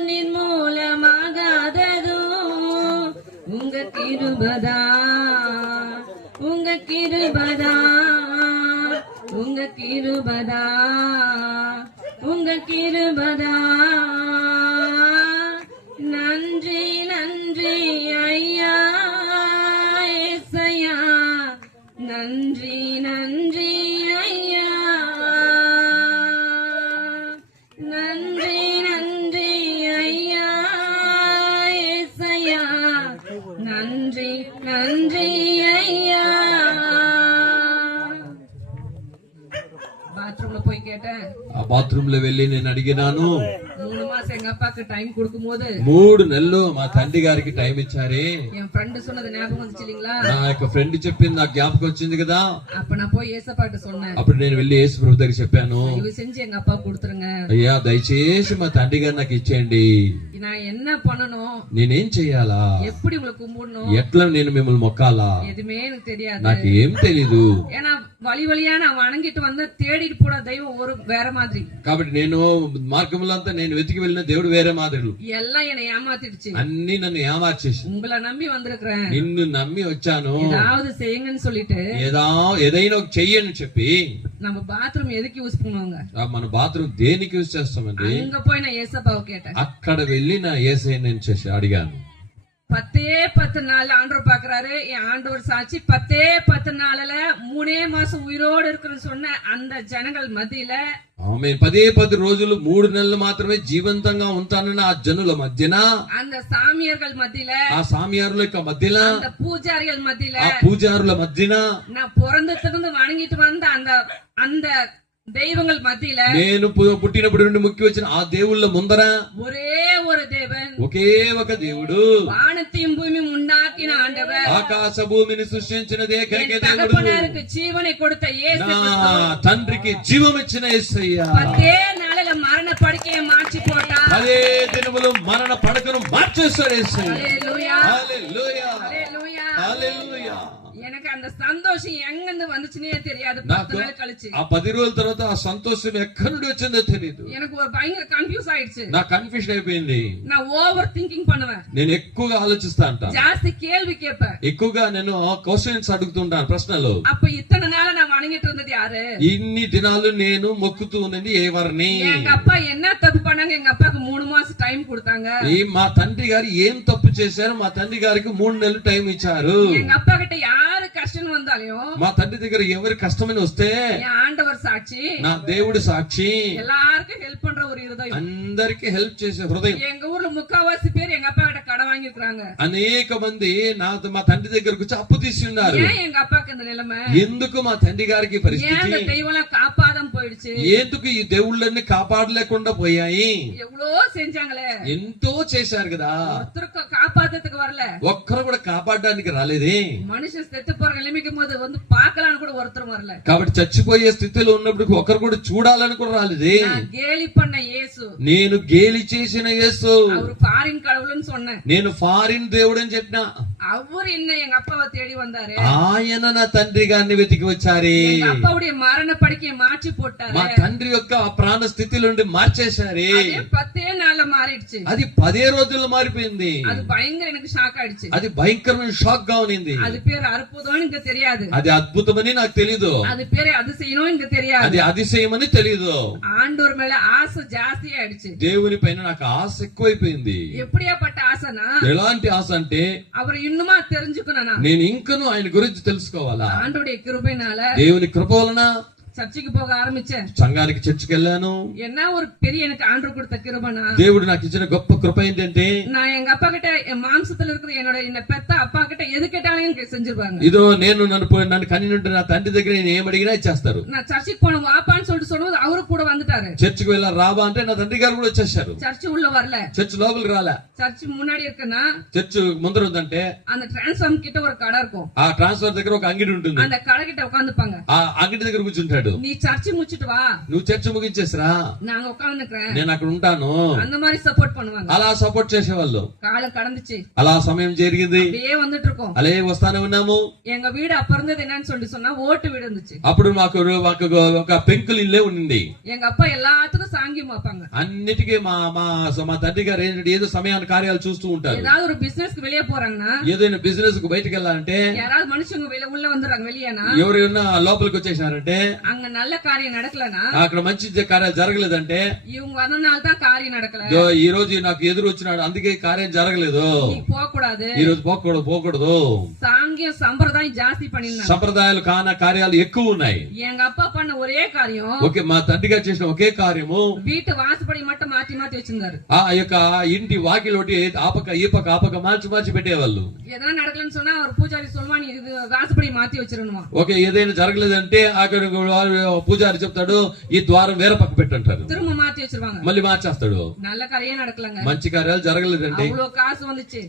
நிர்மூலமாகாததோ, உங்க கிருபதா, உங்க கிருபதா, உங்க கிருபதா, உங்க கிருபதா, நன்றி நன்றி ஐயா ஏசையா, நன்றி நன்றி ஐயா, நன்றி நன்றி ஐயா ஏசையா, நன்றி நன்றி ஐயா. பாத்ரூம்ல போய் கேட்டேன். ఆ బాత్రూమ్ లో వెళ్ళి నేను అడిగినాను. 3 மாசம் எங்க அப்பாக்கு டைம் கொடுக்கும் போது 3 నెలలు మా తండ్రి గారికి టైం ఇచ్చారే. என் ஃப்ரெண்ட் சொன்னது ஞாபகம் வந்துச்சு இல்லீங்களா? నా యొక్క ఫ్రెండ్ చెప్పింది నాకు జ్ఞాపకం వచ్చింది కదా. அப்ப நான் போய் ஏசப்பாட்ட சொன்னேன், అప్పుడు నేను వెళ్ళి యేసు ప్రభు దగ్గర చెప్పాను, தயவு செஞ்சு எங்க அப்பா கொடுத்துருங்க. అయ్యా దయచేసి మా తండ్రి గారు నాకు ఇచ్చేయండి. நான் என்ன பண்ணணும், నేనేం చెయ్యాలా, எப்படி உங்களை கும்பிடணும், ఎట్లా నేను మిమ్మల్ని మొక్కాలా, எதுவுமே எனக்கு தெரியாது. నాకు ఏం తెలీదు. ஏன்னா வழி வழியா நான் வணங்கிட்டு வந்து தேடிட்டு போன தெய்வம் ஒரு வேற மாதிரி. కాబట్టి నేను మార్గంలో అంతా నేను వెతికి వెళ్ళిన దేవుడు వేరే మాదిరి. எல்லாம் என்னை ஏமாத்திடுச்சு. అన్ని నన్ను ఏమార్చేసి, உங்களை நம்பி வந்திருக்கிறேன், నిన్ను నమ్మి వచ్చాను, ஏதாவது செய்யுங்கன்னு சொல்லிட்டு ఏదైనా ఒక చెయ్యని చెప్పి. நம்ம பாத்ரூம் எதுக்கு யூஸ் பண்ணுவாங்க, మన బాత్రూమ్ దేనికి యూజ్ చేస్తామండి? அங்க போய் நான் ஏசப்பாவை கேட்டேன். అక్కడ వెళ్ళి నా యేసయ్య నేను చేసి అడిగాను. 10 நாள் ஆண்டவர் பாக்குறாரு. என் ஆண்டவர் சாட்சி 10 நாள்ல 3 மாசம் உயிரோடு இருக்குன்னு சொன்ன அந்த ஜனங்கள் மத்தியில ఆమె 10 రోజులు 3 నెలలు మాత్రమే జీవంతంగా ఉంటానన్న ఆ జనుల మధ్యన, அந்த சாமியார்கள் మధ్యல, ఆ సామియారుల యొక్క మధ్యన, அந்த పూజారిகள் మధ్యல, ఆ పూజారుల మధ్యన, நான் பிறந்ததுக்கு வணங்கிட்டு வந்த அந்த அந்த தெய்வங்கள் மத்தியில, నేను పుట్టినప్పుడు నుండి ముక్కి వచ్చిన ఆ దేవుళ్ళ ముందర ஒரே ஒரு தேவன், ఒకే ఒక దేవుడు, வானத்தையும் பூமியும் உண்டாக்கின ஆண்டவர், ఆకాశ భూమిని సృష్టించినదే ఏకైక என் దేవుడు, தகப்பனாருக்கு ஜீவனை கொடுத்த இயேசு నా கிறிஸ்து తండ్రికి జీవం ఇచ్చిన యేసయ్య 10 நாளில மரண படுக்கையை மாற்றி போட்டார். అదే దినములు మరణ పడకను మార్చేస్తాడు యేసయ్య. హల్లెలూయా, హల్లెలూయా, హల్లెలూయా. హల్లెలూయా. எனக்கு அந்த சந்தோஷம் எங்கிருந்து வந்துச்சுன்னே தெரியாது. 10 నాకు நாள் கழிச்சு ఆ 10 రోజుల తర్వాత ఆ సంతోషం ఎక్కడి నుండి వచ్చిందో తెలియదు. எனக்கு ஒரு பயங்கர கன்ஃபியூஸ் ஆயிடுச்சு. నా కన్ఫ్యూషన్ అయిపోయింది. நான் ఓవర్ థింకింగ్ பண்ணுவேன், నేను ఎక్కువగా ఆలోచిస్తా అంటా, ஜாஸ்தி கேள்வி கேட்பேன். ఎక్కువగా నేను క్వశ్చన్స్ అడుగుతుంటాను, ప్రశ్నలు. அப்ப இத்தனை நாள நான் வணங்கிட்டு இருந்தது யாரு? ఇన్ని దినాలు నేను మొక్కుతూ ఉన్నది ఎవరిని? எங்க அப்பா என்ன தப்பு பண்ணாங்க? எங்க அப்பாக்கு 3 மாசம் டைம் கொடுத்தாங்க. మా తండ్రి గారు ఏం తప్పు చేశారు? మా తండ్రి గారికి 3 నెలలు టైం ఇచ్చారు. எங்க அப்பா கிட்ட யாரு கஷ்டம் வந்தாலும் మా తండ్రి దగ్గర ఎవరి కష్టమని వస్తే என் ஆண்டவர் சாட்சி, నా దేవుడు సాక్షి, எல்லாருக்கும் ஹெல்ப் பண்ற ஒரு இருதயம். అందరికి హెల్ప్ చేసే హృదయం. எங்க ஊர்ல 3/4 பேர் எங்க அப்பா கிட்ட கடன் வாங்கிருக்காங்க. అనేక మంది మా తండ్రి దగ్గరకు వచ్చి అప్పు తీసి ఉన్నారు. ஏன் எங்க அப்பாக்கு இந்த நிலைமை? ఎందుకు మా తండ్రి గారికి ஏன் పరిస్థితి? அந்த தெய்வம் எல்லாம் காப்பாதம் போயிடுச்சு? ఎందుకు ఈ దేవుళ్ళని కాపాడలేకుండా పోయాయి? எவ்வளோ செஞ்சாங்களே, ఎంతో చేశారు కదా, ஒருத்தருக்கு காப்பாத்துறதுக்கு வரல. ఒక్కరు కూడా కాపాడడానికి రాలేదే. மனுஷன் செத்து போற நிலைமைக்கும் போது வந்து பார்க்கலான்னு கூட ஒருத்தரும் வரல. కాబట్టి చచ్చిపోయే స్థితిలో ఉన్నప్పుడు ఒకరు కూడా చూడాలని కూడా రాలేదే. நான் கேலி பண்ண இயேசு, నేను గేలి చేసిన యేసు, அவரு ஃபாரின் கடவுள்னு சொன்னேன். నేను ఫారిన్ దేవుడు అని చెప్పిన, அவரு என்ன எங்க அப்பாவை தேடி வந்தாரு. ఆయన నా తండ్రి గారిని వెతికి వచ్చారే. எங்க அப்பாவுடைய மரண படுக்கையை மாற்றி போட்டாரு. మా తండ్రి యొక్క ప్రాణ స్థితి నుండి మార్చేశారే. அதே 10 நாள்ல மாறிடுச்சு. అది 10 రోజుల్లో మారిపోయింది. அது பயங்கர எனக்கு ஷாக் ஆயிடுச்சு. అది భయంకరమైన షాక్ గా ఉన్నింది. அது பேர் அற்புதம்னு எனக்கு தெரியாது, అది అద్భుతమని నాకు తెలీదు, அது பேரு அதிசயம்னு எனக்கு தெரியாது. అది అతిశయమని తెలీదు. ஆண்டவர் மேல ஆசை ஜாஸ்தி ஆயிடுச்சு. దేవుని పైన నాకు ఆశ ఎక్కువైపోయింది. எப்படியாப்பட்ட ஆசைனா, ఎలాంటి ఆశ అంటే அவரை இன்னுமா தெரிஞ்சுக்கணும். నేను ఇంకను ఆయన గురించి తెలుసుకోవాలా. ஆண்டோடைய கிருபைனால దేవుని కృప వలన சர்ச்சுக்கு போக ஆரம்பிச்சேன். సంఘానికి చర్చికి వెళ్ళాను. என்ன ஒரு பெரிய எனக்கு ஆண்டவர் கொடுத்த கிருபைனா, దేవుడు నాకు ఇచ్చిన గొప్ప కృప ఏంటంటే, நான் எங்க அப்பா கிட்ட என் மாம்சத்துல இருக்கிற என்ன பெத்த அப்பா கிட்ட எது கேட்டாலும் எனக்கு செஞ்சிருவாங்க. ఇదో నేను నన్ను కని నుండి నా తండ్రి దగ్గర నేను ఏం అడిగినా ఇచ్చేస్తారు. நான் சர்ச்சுக்கு போன வாப்பான்னு சொல்லும்போது அவரு கூட வந்துட்டாரு. చర్చికి వెళ్ళా రావా అంటే నా తండ్రి గారు కూడా వచ్చేసారు. சர்ச்சு உள்ள வரல, చర్చ్ లోపలికి రాలే. சர்ச் முன்னாடி இருக்குன்னா చర్చ్ ముందర ఉందంటే அந்த டிரான்ஸ்ஃபார்ம் கிட்ட ஒரு கடை இருக்கும். ఆ ట్రాన్స్ఫర్ దగ్గర ఒక అంగడి ఉంటుంది. அந்த கடை கிட்ட உட்காந்துப்பாங்க. ఆ అంగడి దగ్గర కూర్చుంటాడు. நீ சர்ச்சு முடிச்சிட்டு வா, నువ్వు చర్చ్ ముగించేసిరా, நாங்க உட்காந்துக்கிறேன், నేను అక్కడ ఉంటాను. அந்த மாதிரி సపోర్ట్ பண்ணுவாங்க. అలా సపోర్ట్ చేసేవాళ్ళు. காலம் கடந்துச்சு, అలా సమయం జరిగింది. அப்படியே வந்துட்டு இருக்கோம். అలాగే వస్తానే ఉన్నాము. எங்க வீடு அப்ப இருந்தது என்னன்னு சொன்னா ஓட்டு வீடு இருந்துச்சு. అప్పుడు మాకు ఒక పెంకులు ఇల్లే ఉంది. எங்க அப்பா எல்லாத்துக்கும் சாங்கியம் வைப்பாங்க. అన్నిటికీ మా తండ్రి గారు ఏంటంటే ఏదో సమయాన్ని కార్యాలు చూస్తూ ఉంటారు. ஏதாவது ஒரு பிசினஸ்க்கு வெளியே போறாங்கன்னா, ఏదైనా బిజినెస్ కు బయటకు వెళ్ళాలంటే, யாராவது மனுஷங்க உள்ள வந்துடுறாங்க வெளியேனா, ఎవరైనా లోపలికి వచ్చేసారంటే, அங்க நல்ல காரியம் நடக்கலனா, అక్కడ మంచి కార్యాలు జరగలేదంటే, இவங்க வந்தனால தான் காரியம் நடக்கல, ఈ రోజు నాకు ఎదురు వచ్చినాడు అందుకే కార్యం జరగలేదు, நீ போக கூடாது, ఈ రోజు పోకూడదు சாங் சாங்கியம் சம்பிரதாயம் ஜாஸ்தி பண்ணிருந்தாங்க. సంప్రదాయాలు కాన కార్యాలు ఎక్కువ ఉన్నాయి. எங்க அப்பா பண்ண ఒరే காரியம் ఓకే, మా తండ్రి గారు చేసిన ఒకే కార్యము வீட்டு வாசப்படி மட்டும் மாத்தி மாத்தி வச்சிருந்தாரு. ఆ యొక్క ఇంటి వాకిలోటి ఆపక ఈ పక్క ఆపక మార్చి మార్చి పెట్టేవాళ్ళు. எதனா நடக்கலன்னு சொன்னா அவர் பூஜாரி சொல்லுவா நீ இது வாசப்படி மாத்தி వச்சிరనువా. ఓకే, ఏదైనా జరగలేదంటే అక్కడ పూజారి చెప్తాడు ఈ ద్వారం వేరే పక్క పెట్టంటారు, திரும்ப மாத்தி வச்சிருவாங்க. మళ్ళీ మార్చేస్తాడు. நல்ல காரியம் நடக்கலங்க. మంచి కార్యాలు జరగలేదండి. அவ்வளவு காசு வந்துச்சு.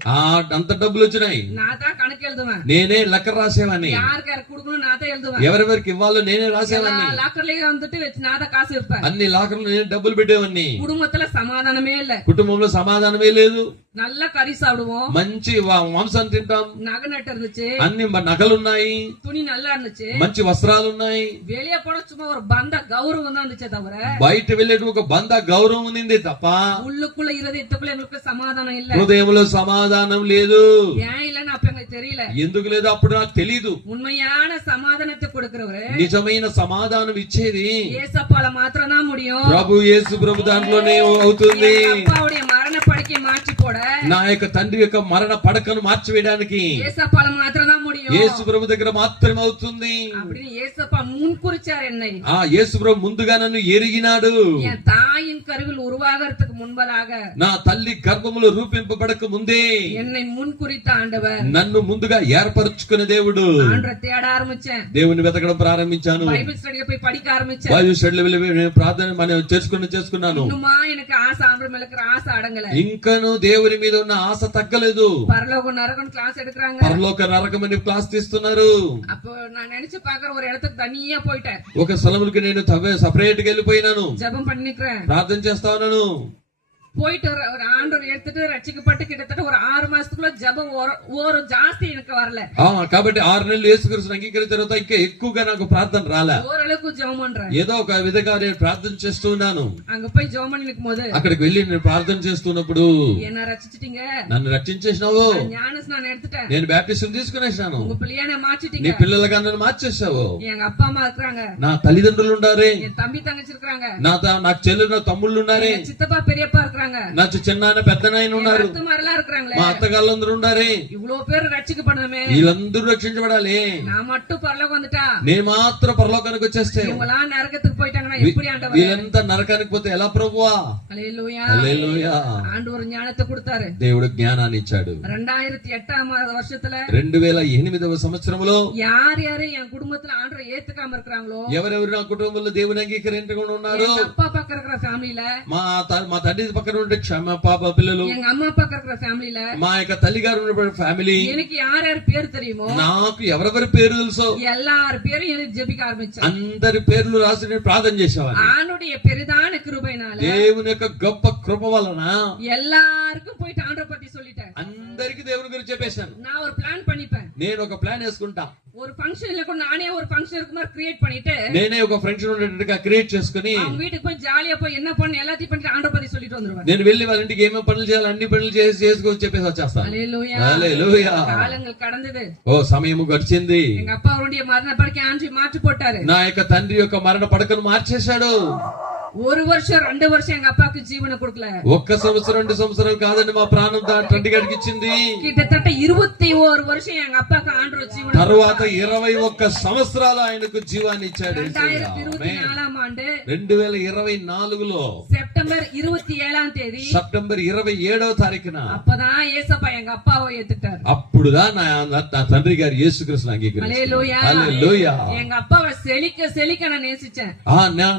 అంత డబ్బులు వచ్చినాయి. நான் தான் கணக்கு எழுதுவேன். నేనే లెక్క రాసేవాన్ని. யாருக்கு யாருக்கு கொடுக்கணும் நான் தான் எழுதுவேன். ఎవరెవరికి ఇవ్వాలో నేనే రాసేవాన్ని. లాకర్లే வந்துட்டு வச்சு நான் தான் காசு வைப்பேன். అన్ని లాకర్లు నేను డబ్బులు పెట్టేవాన్ని. குடும்பத்துல சமாதானமே இல்ல. కుటుంబంలో సమాధానమే లేదు. நல்ல கறி சாப்பிடுவோம். మంచి మాంసం తింటాం. நகை நட்டு இருந்துச்சு. అన్ని నగలున్నాయి. துணி நல்லா இருந்துச்சு. మంచి వస్త్రాలు ఉన్నాయి. வெளியே போன சும்மா ஒரு பந்த கௌரவம் தான் இருந்துச்சே தவிர బయట వెళ్ళేట ఒక బంధ గౌరవం ఉంది తప్ప உள்ளுக்குள்ள இருதயத்துக்குள்ள எங்களுக்கு சமாதானம் இல்ல. హృదయంలో సమాధానం లేదు. ஏன் இல்லன்னு அப்ப எங்களுக்கு தெரியல. ఎందుకు లేదు అప్పుడు నాకు తెలీదు. உண்மையான சமாதானத்தை கொடுக்கிறவரு నిజమైన సమాధానం ఇచ్చేది ஏசப்பால மாத்திரம் தான் முடியும். ప్రభు యేసు ప్రభు దాంట్లోనే అవుతుంది. எங்க அப்பாவுடைய மரண படுக்கையை மாற்றி போட నా యొక్క తండ్రి యొక్క మరణ పడకను మార్చివేయడానికి ஏசப்பால மாத்திரம் தான் முடியும். యేసు ప్రభు దగ్గర మాత్రమే అవుతుంది. அப்படின்னு ஏசப்பா முன்குறிச்சார் என்னை. ఆ యేసు ప్రభు ముందుగా నన్ను ఎరిగినాడు. என் தாயின் கருவில் உருவாகிறதுக்கு முன்பதாக నా తల్లి గర్భములో రూపింపబడక ముందే என்னை முன்குறித்த ஆண்டவர். నన్ను ముందుగా ఏర్పరచుకున్న దేవుడు. ஆண்டவரை தேட ஆரம்பிச்சேன். దేవుని వెతకడం ప్రారంభించాను. బైబిల్ స్టడీలో పోయి படிக்க ఆరంభించాను. బైబిల్ స్టడీలో వెళ్ళి ప్రార్థన మనం చేసుకున్నాను. இன்னுமா எனக்கு ஆசை ஆண்டவர் மேல இருக்கிற ஆசை அடங்கல. ఇంకను దేవుని మీద ఉన్న ఆశ తగ్గలేదు. பரலோக நரகம் கிளாஸ் எடுக்கறாங்க. పరలోక నరకం అని క్లాస్ తీస్తున్నారు. அப்போ நான் நினைச்சு பாக்குற ஒரு இடத்துக்கு தனியா போயிட்டேன். ఒక స్థలముకి నేను సపరేట్ గా వెళ్ళిపోయినాను. ஜெபம் பண்ணிக்கிறேன். ప్రార్థన చేస్తా ఉన్నాను. போயிட்டு ஒரு ஆண்டவர் எடுத்துட்டு ரட்சிக்கப்பட்டு கிட்டத்தட்ட ஒரு 6 மாசத்துக்குள்ள ஜெபம் ஒரு ஜாஸ்தி எனக்கு வரல. కాబట్టి 6 నెలలు యేసుక్రీస్తుని అంగీకరించిన తర్వాత ఇంకా ఎక్కువగా నాకు ప్రార్థన రాలే. ఓரளவுக்கு ஜெபம் பண்றேன். ఏదో ఒక విధంగా నేను ప్రార్థన చేస్తూ ఉన్నాను. அங்க போய் ஜெபம் பண்ணிக்கும் போது అక్కడికి వెళ్ళి నేను ప్రార్థన చేస్తున్నప్పుడు என்ன రక్షించిட்டீங்க, నన్ను రక్షించేసినావు, ஞானஸ்நானம் எடுத்துட்டேன், నేను బ్యాప్టిజం తీసుకునేసినాను, உங்க பிள்ளையான నీ மாற்றிட்டீங்க, పిల్లలుగా నన్ను మార్చేసావు, எங்க அப்பா అమ్మ இருக்காங்க, నా తల్లిదండ్రులు ఉండారే, என் தம்பி தங்கச்சி இருக்காங்க, నాకు చెల్లెలు నా తమ్ముళ్ళు ఉన్నారే, என் சித்தப்பா பெரியப்பா இருக்காங்க, నాకు చిన్న పెద్ద నాయన ఉన్నారు, అత్తమారెல்லாம் இருக்காங்களே, మా అత్తగాళ్ళందరూ ఉండారే. இவ்வளவு பேர் రక్షించబడమే, వీళ్ళందరూ రక్షించబడాలి. நான் மட்டும் పరలోకం வந்துட்டா, నేను మాత్రం పరలోకానికి వచ్చేస్తే இவங்களா நரகத்துக்கு పోయిட்டாங்கன்னா எப்படி ఆండవరే? వీళ్ళంతా నరకానికి పోతే ఎలా ప్రభువా? హల్లెలూయా. హల్లెలూయా. ఆండవర్ జ్ఞానத்தை கொடுத்தாரு. దేవుడు జ్ఞానాన్ని ఇచ్చాడు. 2008 வருஷத்துல 2008వ సంవత్సరంలో யார் யாரு என் குடும்பத்துல ஆண்டவரை ஏத்துக்காம இருக்காங்களோ, ఎవరెవరు నా కుటుంబంలో దేవుని అంగీకరించకుండా ఉన్నారు, எங்க அப்பா பக்கம் இருக்கிற ஃபேமிலில, మా తండ్రి పక్కన ఉండే క్షమ పాప పిల్లలు, எங்க అమ్మ పక్కన இருக்கிற ఫ్యామిలీல, మా యొక్క తల్లి గారు ఉన్న ఫ్యామిలీ, எனக்கு யார் யார் பேர் தெரியுமோ నాకు ఎవరెవరి పేరు తెలుసో எல்லார் பேரும் எனக்கு ஜெபிக்க ஆரம்பிச்சேன். అందరి పేర్లు రాసి నేను ప్రార్థన చేసేవాడిని. ஆண்டுடைய பெரிதான கிருபையினால దేవుని యొక్క గొప్ప కృప వలన எல்லாருக்கும் போயிட்டு ஆண்டவரை பத்தி சொல்லிட்டேன். అందరికి దేవుని గురించి చెప్పేశాను. நான் ஒரு பிளான் பண்ணிப்பேன். నేను ఒక ప్లాన్ వేసుకుంటా. ஒரு ஃபங்க்ஷன்ல கூட நானே ஒரு ஃபங்க்ஷன் இருக்க மாதிரி கிரியேட் பண்ணிட்டு నేనే ఒక ఫంక్షన్ ఉండేట్టుగా క్రియేట్ చేసుకుని அவங்க வீட்டுக்கு போய் ஜாலியா போய் என்ன பண்ணு எல்லாத்தையும் பண்ணிட்டு ஆண்டவரை పத்தி சொல்லிட்டு வந்துருவேன். నేను వెళ్ళి వాళ్ళ ఇంటికి ఏమేమి పనులు చేయాలి అన్ని పనులు చేసుకొని చెప్పేసి వచ్చేస్తాను. హల్లెలూయా. హల్లెలూయా. కాలంகள் கடந்தது. ఓ సమయము గడిచింది. எங்க அப்பா அவருடைய மரண படுக்கை ஆஞ்சி மாற்றி போட்டாரு. నా యొక్క తండ్రి యొక్క మరణ పడకను మార్చేశాడు. ஒரு வருஷம் 2 வருஷம் எங்க అப்பாకి జీవన கொடுக்கல. ఒక్క సంవత్సరం 2 సంవత్సరాలు కాదండి, మా ప్రాణం తండ్రి గారికి ఇచ్చింది. கிட்டத்தட்ட 21 வருஷம் எங்க అப்பாకి ఆండ్రో జీవన తర్వాత 21 సంవత్సరాలు ఆయనకు జీవాన్ని ఇచ్చాడు. 2024 ఆండు 2024లో సెప్టెంబర్ 27 தேதி సెప్టెంబర్ 27వ తారీఖున அப்பதான் ஏசப்பா எங்க అప్పాவை ஏத்துட்டாரு. అప్పుడుదా నా తండ్రి గారు యేసుక్రీస్తుని అంగీకరించారు. హల్లెలూయా. హల్లెలూయా. எங்க అప్పాவை సెలిక நான் நேசிச்சேன்.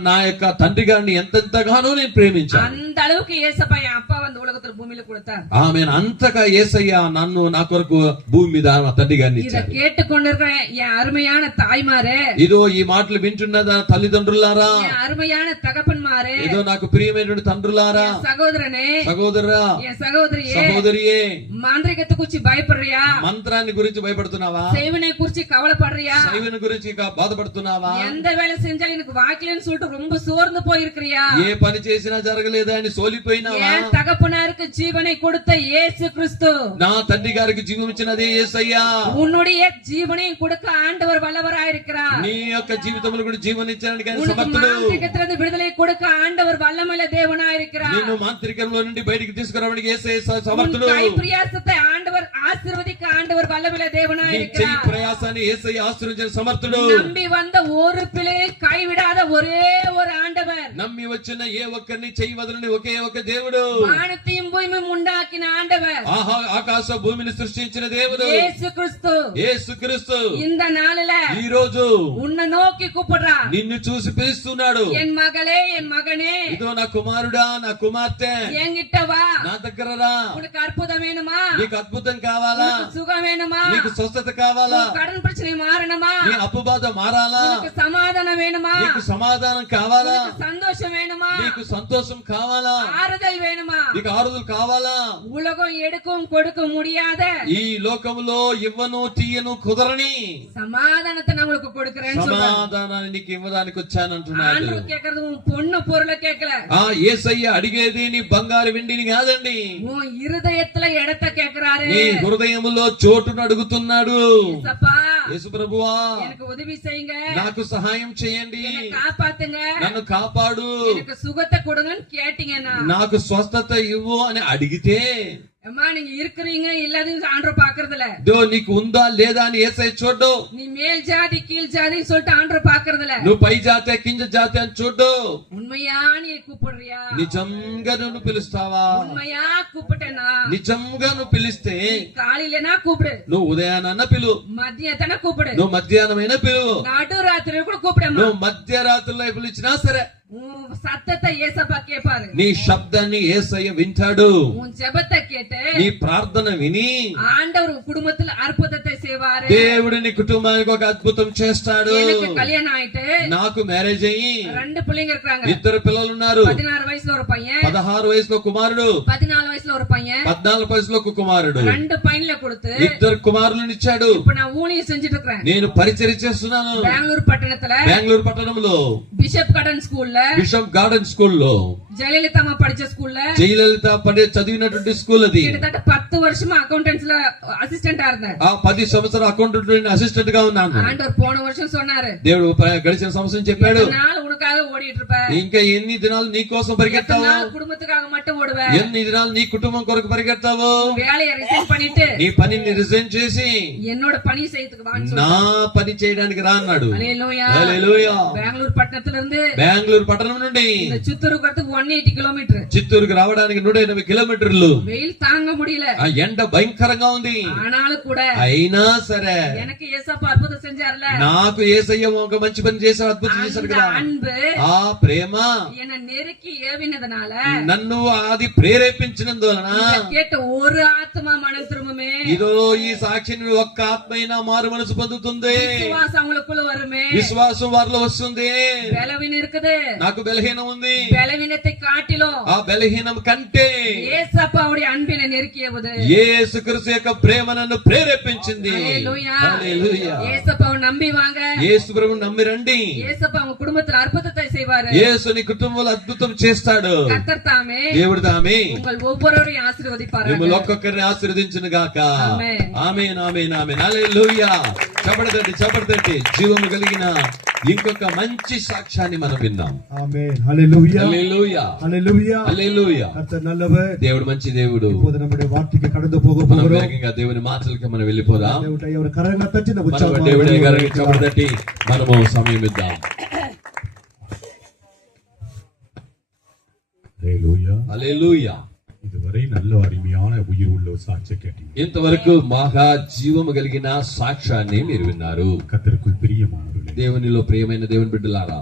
నా యొక్క తండ్రి గారిని ఎంతగానో నేను ప్రేమించాను. அந்த அளவுக்கு ஏசப்பா என் அப்பா வந்து உலகத்துல பூமியில கொடுத்தார். ఆమె అంతగా యేసయ్య నన్ను నా కొరకు భూమి మీద మా తండ్రి గారిని இத ఇచ్చారు. கேட்டுக்கொண்டிருக்கிற என் அருமையான தாய்மாரே, ఇదో ఈ మాటలు వింటున్న తల్లిదండ్రులారా, என் అరుமையான தகப்பன்மாரே, ఏదో నాకు ప్రియమైనటువంటి తండ్రులారా, என் சகோதரனே, సహోదరా, என் సహోదరియే, సహోదరియే, మాంత్రికత గురించి భయపడறியா? మంత్రాన్ని గురించి భయపడుతున్నావా? సేవனை గురించి కవలపడறியா? శైవుని గురించి బాధపడుతున్నావా? எந்த வேலை செஞ்சாலும் எனக்கு வாக்கிலன்னு சொல்லிட்டு ரொம்ப சோர்ந்து போயிருக்க இருக்கிறியா? ఏ పని చేసినా జరగలేదా అని సోలిపోయినావా? என் தகப்பனாருக்கு ஜீவனை கொடுத்த இயேசு கிறிஸ்து నా తండ్రి గారికి జీవం ఇచ్చినదే యేసయ్యా. உன்னுடைய ஜீவனையும் கொடுக்க ஆண்டவர் வல்லவராயிருக்கிறார். నీ యొక్క జీవితంలో కూడా జీవన ఇచ్చడానికి ఆయన உனக்கு సమర్థుడు. மாந்திரிகத்திலிருந்து விடுதலை கொடுக்க ஆண்டவர் வல்லமையுள்ள தேவனாயிருக்கிறார். నిన్ను మాంత్రికంలో నుండి బయటికి తీసుకురావడానికి యేసయ్య உன் సమర్థుడు. கை பிரயாசத்தை ஆண்டவர் ஆசீர்வதிக்க ஆண்டவர் வல்லமையுள்ள నీ చెయ్యి தேவனாயிருக்கிறார். ప్రయాసాన్ని యేసయ్య ఆశీర్వదించిన సమర్థుడు. நம்பி வந்த ஒரு பிள்ளையை கைவிடாத ஒரே ஒரு ஆண்டவர். నమ్మి వచ్చిన ఏ ఒక్కరిని చెయ్యి వదలని ఒకే ఒక దేవుడు. வானத்தையும் பூமியும் உண்டாக்கின ஆண்டவர் ఆకాశ భూమిని సృష్టించిన దేవుడు இயேசு கிறிஸ்து. యేసుక్రీస్తు இந்த நாளில ఈ రోజు உன்னை நோக்கி கூப்பிடுறா. నిన్ను చూసి పిలుస్తున్నాడు. என் மகளே, என் மகனே, ఇదో నా కుమారుడా, నా కుమార్తె, என்கிட்ட வா. నా దగ్గర రా. உனக்கு அற்புதம் வேணுமா? నీకు అద్భుతం కావాలా? உனக்கு சுகம் வேணுமா? నీకు స్వస్థత కావాలా? உனக்கு கடன் பிரச்சனை மாறணுமா? నీ అప్పు బాధ మారాలా? உனக்கு சமாதானம் வேணுமா? నీకు సమాధానం కావాలా? உனக்கு சந்தோஷம் வேணுமா? నీకు సంతోషం కావాలా? ஆறுதல் வேணுமா? నీకు ఆరుదలు కావాలా? உலகம் எடுக்கவும் கொடுக்க முடியாத ఈ లోకములో ఇవ్వను తీయను కుదరని சமாதானத்தை நான் உங்களுக்கு கொடுக்கிறேன்னு சொல்றாரு. సమాధానాన్ని నీకు ఇవ్వడానికి వచ్చానంటున్నాడు. ஆண்டவர் கேக்குறது உன் பொண்ணு பொருளை கேட்கல, ఆ యేసయ్య అడిగేది నీ బంగారు వెండిని కాదండి, உன் இருதயத்துல இடத்தை கேக்குறாரு. నీ హృదయములో చోటును అడుగుతున్నాడు. ஏசப்பா, యేసు ప్రభువా, எனக்கு உதவி செய்யுங்க, నాకు సహాయం చేయండి, என்னை காப்பாத்துங்க, నన్ను కాపాడు, எனக்கு சுகத்தை கொடுங்கன்னு கேட்டீங்கன்னா, నాకు స్వస్థత ఇవ్వు అని అడిగితే, அம்மா நீங்க இருக்கிறீங்க இல்லாதையும் ஆண்டவர் பாக்குறது இல்ல. దో నీకు ఉందా లేదా అని యేసయ్య చూడ్డు. நீ மேல் ஜாதி கீழ் ஜாதின்னு சொல்லிட்டு ஆண்டவர் பாக்குறது இல்ல. నువ్వు పై జాతే కింద జాతే అని చూడ్డు. உண்மையா நீ கூப்பிடுறியா? నిజంగా నువ్వు పిలుస్తావా? உண்மையா கூப்பிட்டேனா? నిజంగా నువ్వు పిలిస్తే காலையிலனா கூப்பிடு, నువ్వు ఉదయాన్న పిలువు, மதியத்தான கூப்பிடு, నువ్వు మధ్యాహ్నమైన పిలువు, நடு ராத்திரி கூட கூப்பிடமா. నువ్వు మధ్యరాత్రిలో పిలిచినా సరే உன் சத்தத்தை ஏசப்பா கேட்பாரு. నీ శబ్దాన్ని యేసయ్య వింటాడు. உன் ஜெபத்தை கேட்டு నీ ప్రార్థన విని ஆண்டவர் உன் குடும்பத்துல அற்புதத்தை செய்வாரு. దేవుడు నీ కుటుంబానికి ఒక అద్భుతం చేస్తాడు. எனக்கு கல்யாணம் ஆயிட்டு నాకు మ్యారేజ్ అయ్యి 2 பிள்ளைங்க இருக்காங்க. 2 పిల్లలు ఉన్నారు. 16 వయసులో ஒரு பையன், 16 వయసులో కుమారుడు, 14 వయసులో ஒரு பையன், 14 వయసులో ఒక కుమారుడు. 2 పైన్ల கொடுத்து 2 కుమారులను ఇచ్చాడు. இப்ப நான் ஊழியம் செஞ்சுட்டு இருக்கேன். నేను పరిచర్య చేస్తున్నాను பெங்களூர் పట్టణத்துல బెంగళూరు పట్టణంలో బిషప్ గార్డెన్ స్కూల్ లో, బిషప్ గార్డెన్ స్కూల్లో, జయలలిత అమ్మ படிச்ச స్కూల్ లో, జయలలిత చదివినటువంటి స్కూల్ అది. கிட்டத்தட்ட 10 வருஷமா అకౌంటెంట్స్ లో అసిస్టెంట్ இருந்தார். ఆ 10 సంవత్సరాలు అకౌంటెంట్ అసిస్టెంట్ గా ఉన్నాను. ஆண்டவர் போன வருஷம் சொன்னாரு, దేవుడు గడిచిన సంవత్సరం చెప్పాడు, நாள் உனக்காக ஓடிட்டு இருப்ப, ఇంకా ఎన్ని దినాలు నీ కోసం పరిగెత్తావు, நாள் குடும்பத்துக்காக மட்டும் ஓடுவ, ఎన్ని దినాలు నీ కుటుంబం కొరకు పరిగెత్తావు, வேலையை ரிசைன் பண்ணிட்டு నీ పనిని రిజైన్ చేసి என்னோட పని செய்யறதுக்கு வான்னு నా சொன்னாரு. పని చేయడానికి రా అన్నాడు. హల్లెలూయా. హల్లెలూయా. బెంగళూరు పట్టణத்துல இருந்து బెంగళూరు పట్టణం నుండి இந்த చిత్తూరుకు வரதுக்கு 180 కిలోమీటర్. చిత్తూరుకు రావడానికి 180 కిలోమీటర్లు. வெயில் தாங்க முடியல, ఆ ఎండ భయంకరంగా ఉంది. ஆனாலும் கூட అయినా సరే எனக்கு ஏசப்பா அற்புதம் செஞ்சார்ல, నాకు యేసయ్య ఒక మంచి పని చేశాడు, అద్భుతం చేశాడు அந்த కదా. அன்பு ఆ ప్రేమ என்னை நெருக்கி ஏவினதுனால నన్ను అది ప్రేరేపించినందువలన இதை கேட்ட ஒரு ஆத்மா மனம் திரும்புமே, ఇదో ఈ సాక్షిని ఒక్క ఆత్మైనా మారు మనసు పొందుతుంది. விசுவாசம் அவங்களுக்குள்ள வருமே. విశ్వాసం వారిలో వస్తుంది. பலவீனம் இருக்குது, నాకు బలహీనం ఉంది, பலவீனத்தை காட்டிலும் ఆ బలహీనం కంటే ஏசப்பாவுடைய அன்பினை நெருக்கியது. యేసుక్రీస్తు యొక్క ప్రేమ నన్ను ప్రేరేపించింది. హల్లెలూయా. హల్లెలూయా. ஏசப்பாவை நம்பி வாங்க. యేసు ప్రభువుని నమ్మి రండి. ஏசப்பா உங்க குடும்பத்துல அற்புதத்தை செய்வாரு. యేసు నీ కుటుంబంలో అద్భుతం చేస్తాడు. கர்த்தர் தாமே దేవుడు తామే உங்கள் ஒவ்வொருவரையும் ஆசீர்வதிப்பார். మిమ్మల్ని ఒక్కొక్కరిని ఆశీర్వదించును గాక. ఆమేన్. ఆమేన్, ఆమేన్, ఆమేన్. హల్లెలూయా. చప్పటి జీవము కలిగిన ఇంకొక మంచి సాక్ష్యాన్ని మనం విన్నాం. ஆமென். ஹalleluya. హల్లెలూయా. ஹalleluya. హల్లెలూయా. கர்த்தர் நல்லவர். దేవుడు మంచి దేవుడు. இப்போது நம்முடைய வார்த்தைக்கு கடந்து போக మనం போகிறோம். వేగంగా దేవుని మాటలకి మనం వెళ్ళిపోదాం. దేవుడై ఎవరి కరంగా తట్టిన మనం ఉత్సాహం దేవుడి గారికి చప్పటి తట్టి మనము సమయం ఇద్దాం. హల్లెలూయా. హల్లెలూయా. இதுவரை நல்ல அருமையான உயிர் உள்ள ஒரு சாட்சியை கேட்டீங்க. ఇంతవరకు మహా జీవము కలిగిన సాక్ష్యాన్ని మీరు విన్నారు. கர்த்தருக்குள் பிரியமானவர்களே, దేవునిలో ప్రియమైన దేవుని బిడ్డలారా,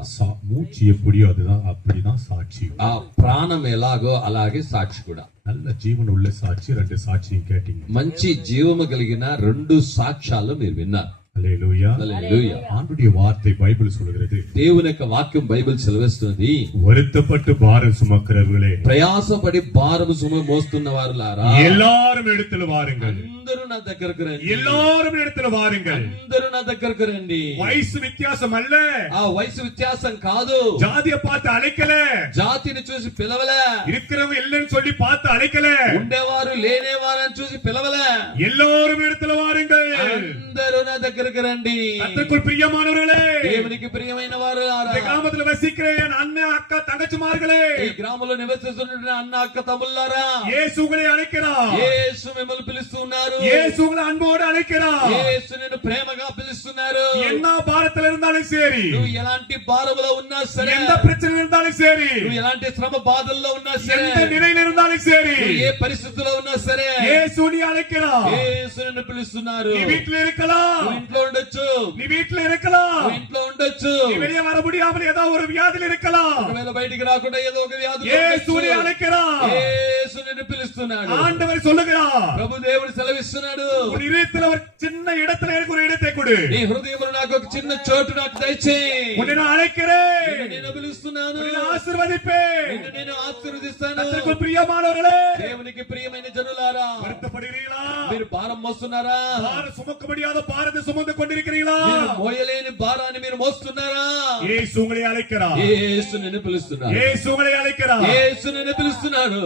மூச்சு எப்படியோ அப்படிதான் சாட்சி. ఆ ప్రాణం ఎలాగో అలాగే సాక్షి కూడా. நல்ல ஜீவன் உள்ள சாட்சி 2 சாட்சியும் கேட்டீங்க. మంచి జీవము కలిగిన 2 సాక్ష్యాలు మీరు విన్నారు. హల్లెలూయా. హల్లెలూయా. ஆண்டுடைய வார்த்தை பைபிள் சொல்கிறது, దేవుని యొక్క వాక్యం బైబిల్ సెలవిస్తుంది, வருத்தப்பட்டு பாரம் சுமக்கிறவர்களே, ప్రయాసపడి భారము సుమ మోస్తున్న వారులారా எல்லாரும் இடத்துல வாருங்கள், అందరూ నా దగ్గరకు రండి, எல்லாரும் இடத்துல வாருங்கள். అందరూ నా దగ్గరకు రండి. வயசு வித்தியாசம் அல்ல, ఆ వయసు వ్యత్యాసం కాదు, ஜாதியை பார்த்து அழைக்கல, జాతిని చూసి పిలవలే, இருக்கிறவங்க இல்லைன்னு சொல்லி பார்த்து அழைக்கல, ఉండేవారు లేనేవారని చూసి పిలవలే, எல்லாரும் இடத்துல வாருங்கள். అందరూ నా దగ్గరకు రండి. கர்த்தருக்குள் பிரியமானவர்களே, దేవునికి ప్రియమైన వారు இந்த கிராமத்துல வசிக்கிற என் அண்ணன் அக்கா தங்கச்சிமார்களே, ఈ గ్రామంలో నివసిస్తున్న అన్న అక్క తమ్ముళ్ళారా, இயேசு உங்களை அழைக்கிறார். యేసు మిమ్మల్ని పిలుస్తున్నారు, இயேசு உங்களை அன்போடு அழைக்கிறார். యేసు నిన్ను ప్రేమగా పిలుస్తున్నారు. என்ன பாரத்துல இருந்தாலும் சரி, నువ్వు ఎలాంటి భారములో ఉన్నా సరే, எந்த பிரச்சனை இருந்தாலும் சரி, నువ్వు ఎలాంటి శ్రమ బాధల్లో ఉన్నా సరే, எந்த நிலையில இருந்தாலும் சரி, నువ్వు ఏ పరిస్థితిలో ఉన్నా సరే, இயேசு நீ அழைக்கிறார். యేసు నిన్ను పిలుస్తున్నారు. நீ வீட்டுல இருக்கலாம், నువ్వు ఇంట్లో ఉండొచ్చు, நீ வீட்டுல இருக்கலாம், నువ్వు ఇంట్లో ఉండొచ్చు, நீ வெளியே வர முடியாமல் ஏதாவது ஒரு வியாதியில் இருக்கலாம். ఒకవేళ బయటికి రాకుండా ఏదో ఒక వ్యాధి இயேசு நீ அழைக்கிறார். యేసు నిన్ను పిలుస్తున్నాడు. ஆண்டவர் சொல்லுகிறார், ప్రభు దేవుడు సెలవిస్తున్నాడు, உன் இதயத்துல ஒரு சின்ன இடத்துல எனக்கு ஒரு இடத்தை கொடு, నీ హృదయంలో నాకు ఒక చిన్న చోటు నాకు దయచేయి. உன்னை நான் அழைக்கிறேன், నిన్ను నేను పిలుస్తున్నాను, உன்னை நான் ஆசீர்வதிப்பேன். నిన్ను నేను ఆశీర్వదిస్తాను. கர்த்தருக்குள் பிரியமானவர்களே, దేవునికి ప్రియమైన జనులారా, வருத்தப்படுகிறீர்களா? మీరు భారం మోస్తున్నారా? பாரம் சுமக்க முடியாத பாரத்தை சுமந்து கொண்டிருக்கிறீர்களா? మీరు మోయలేని భారాన్ని మీరు మోస్తున్నారా? இயேசு உங்களை அழைக்கிறார். యేసు నిన్ను పిలుస్తున్నాడు. இயேசு உங்களை அழைக்கிறார். యేసు నిన్ను పిలుస్తున్నాడు.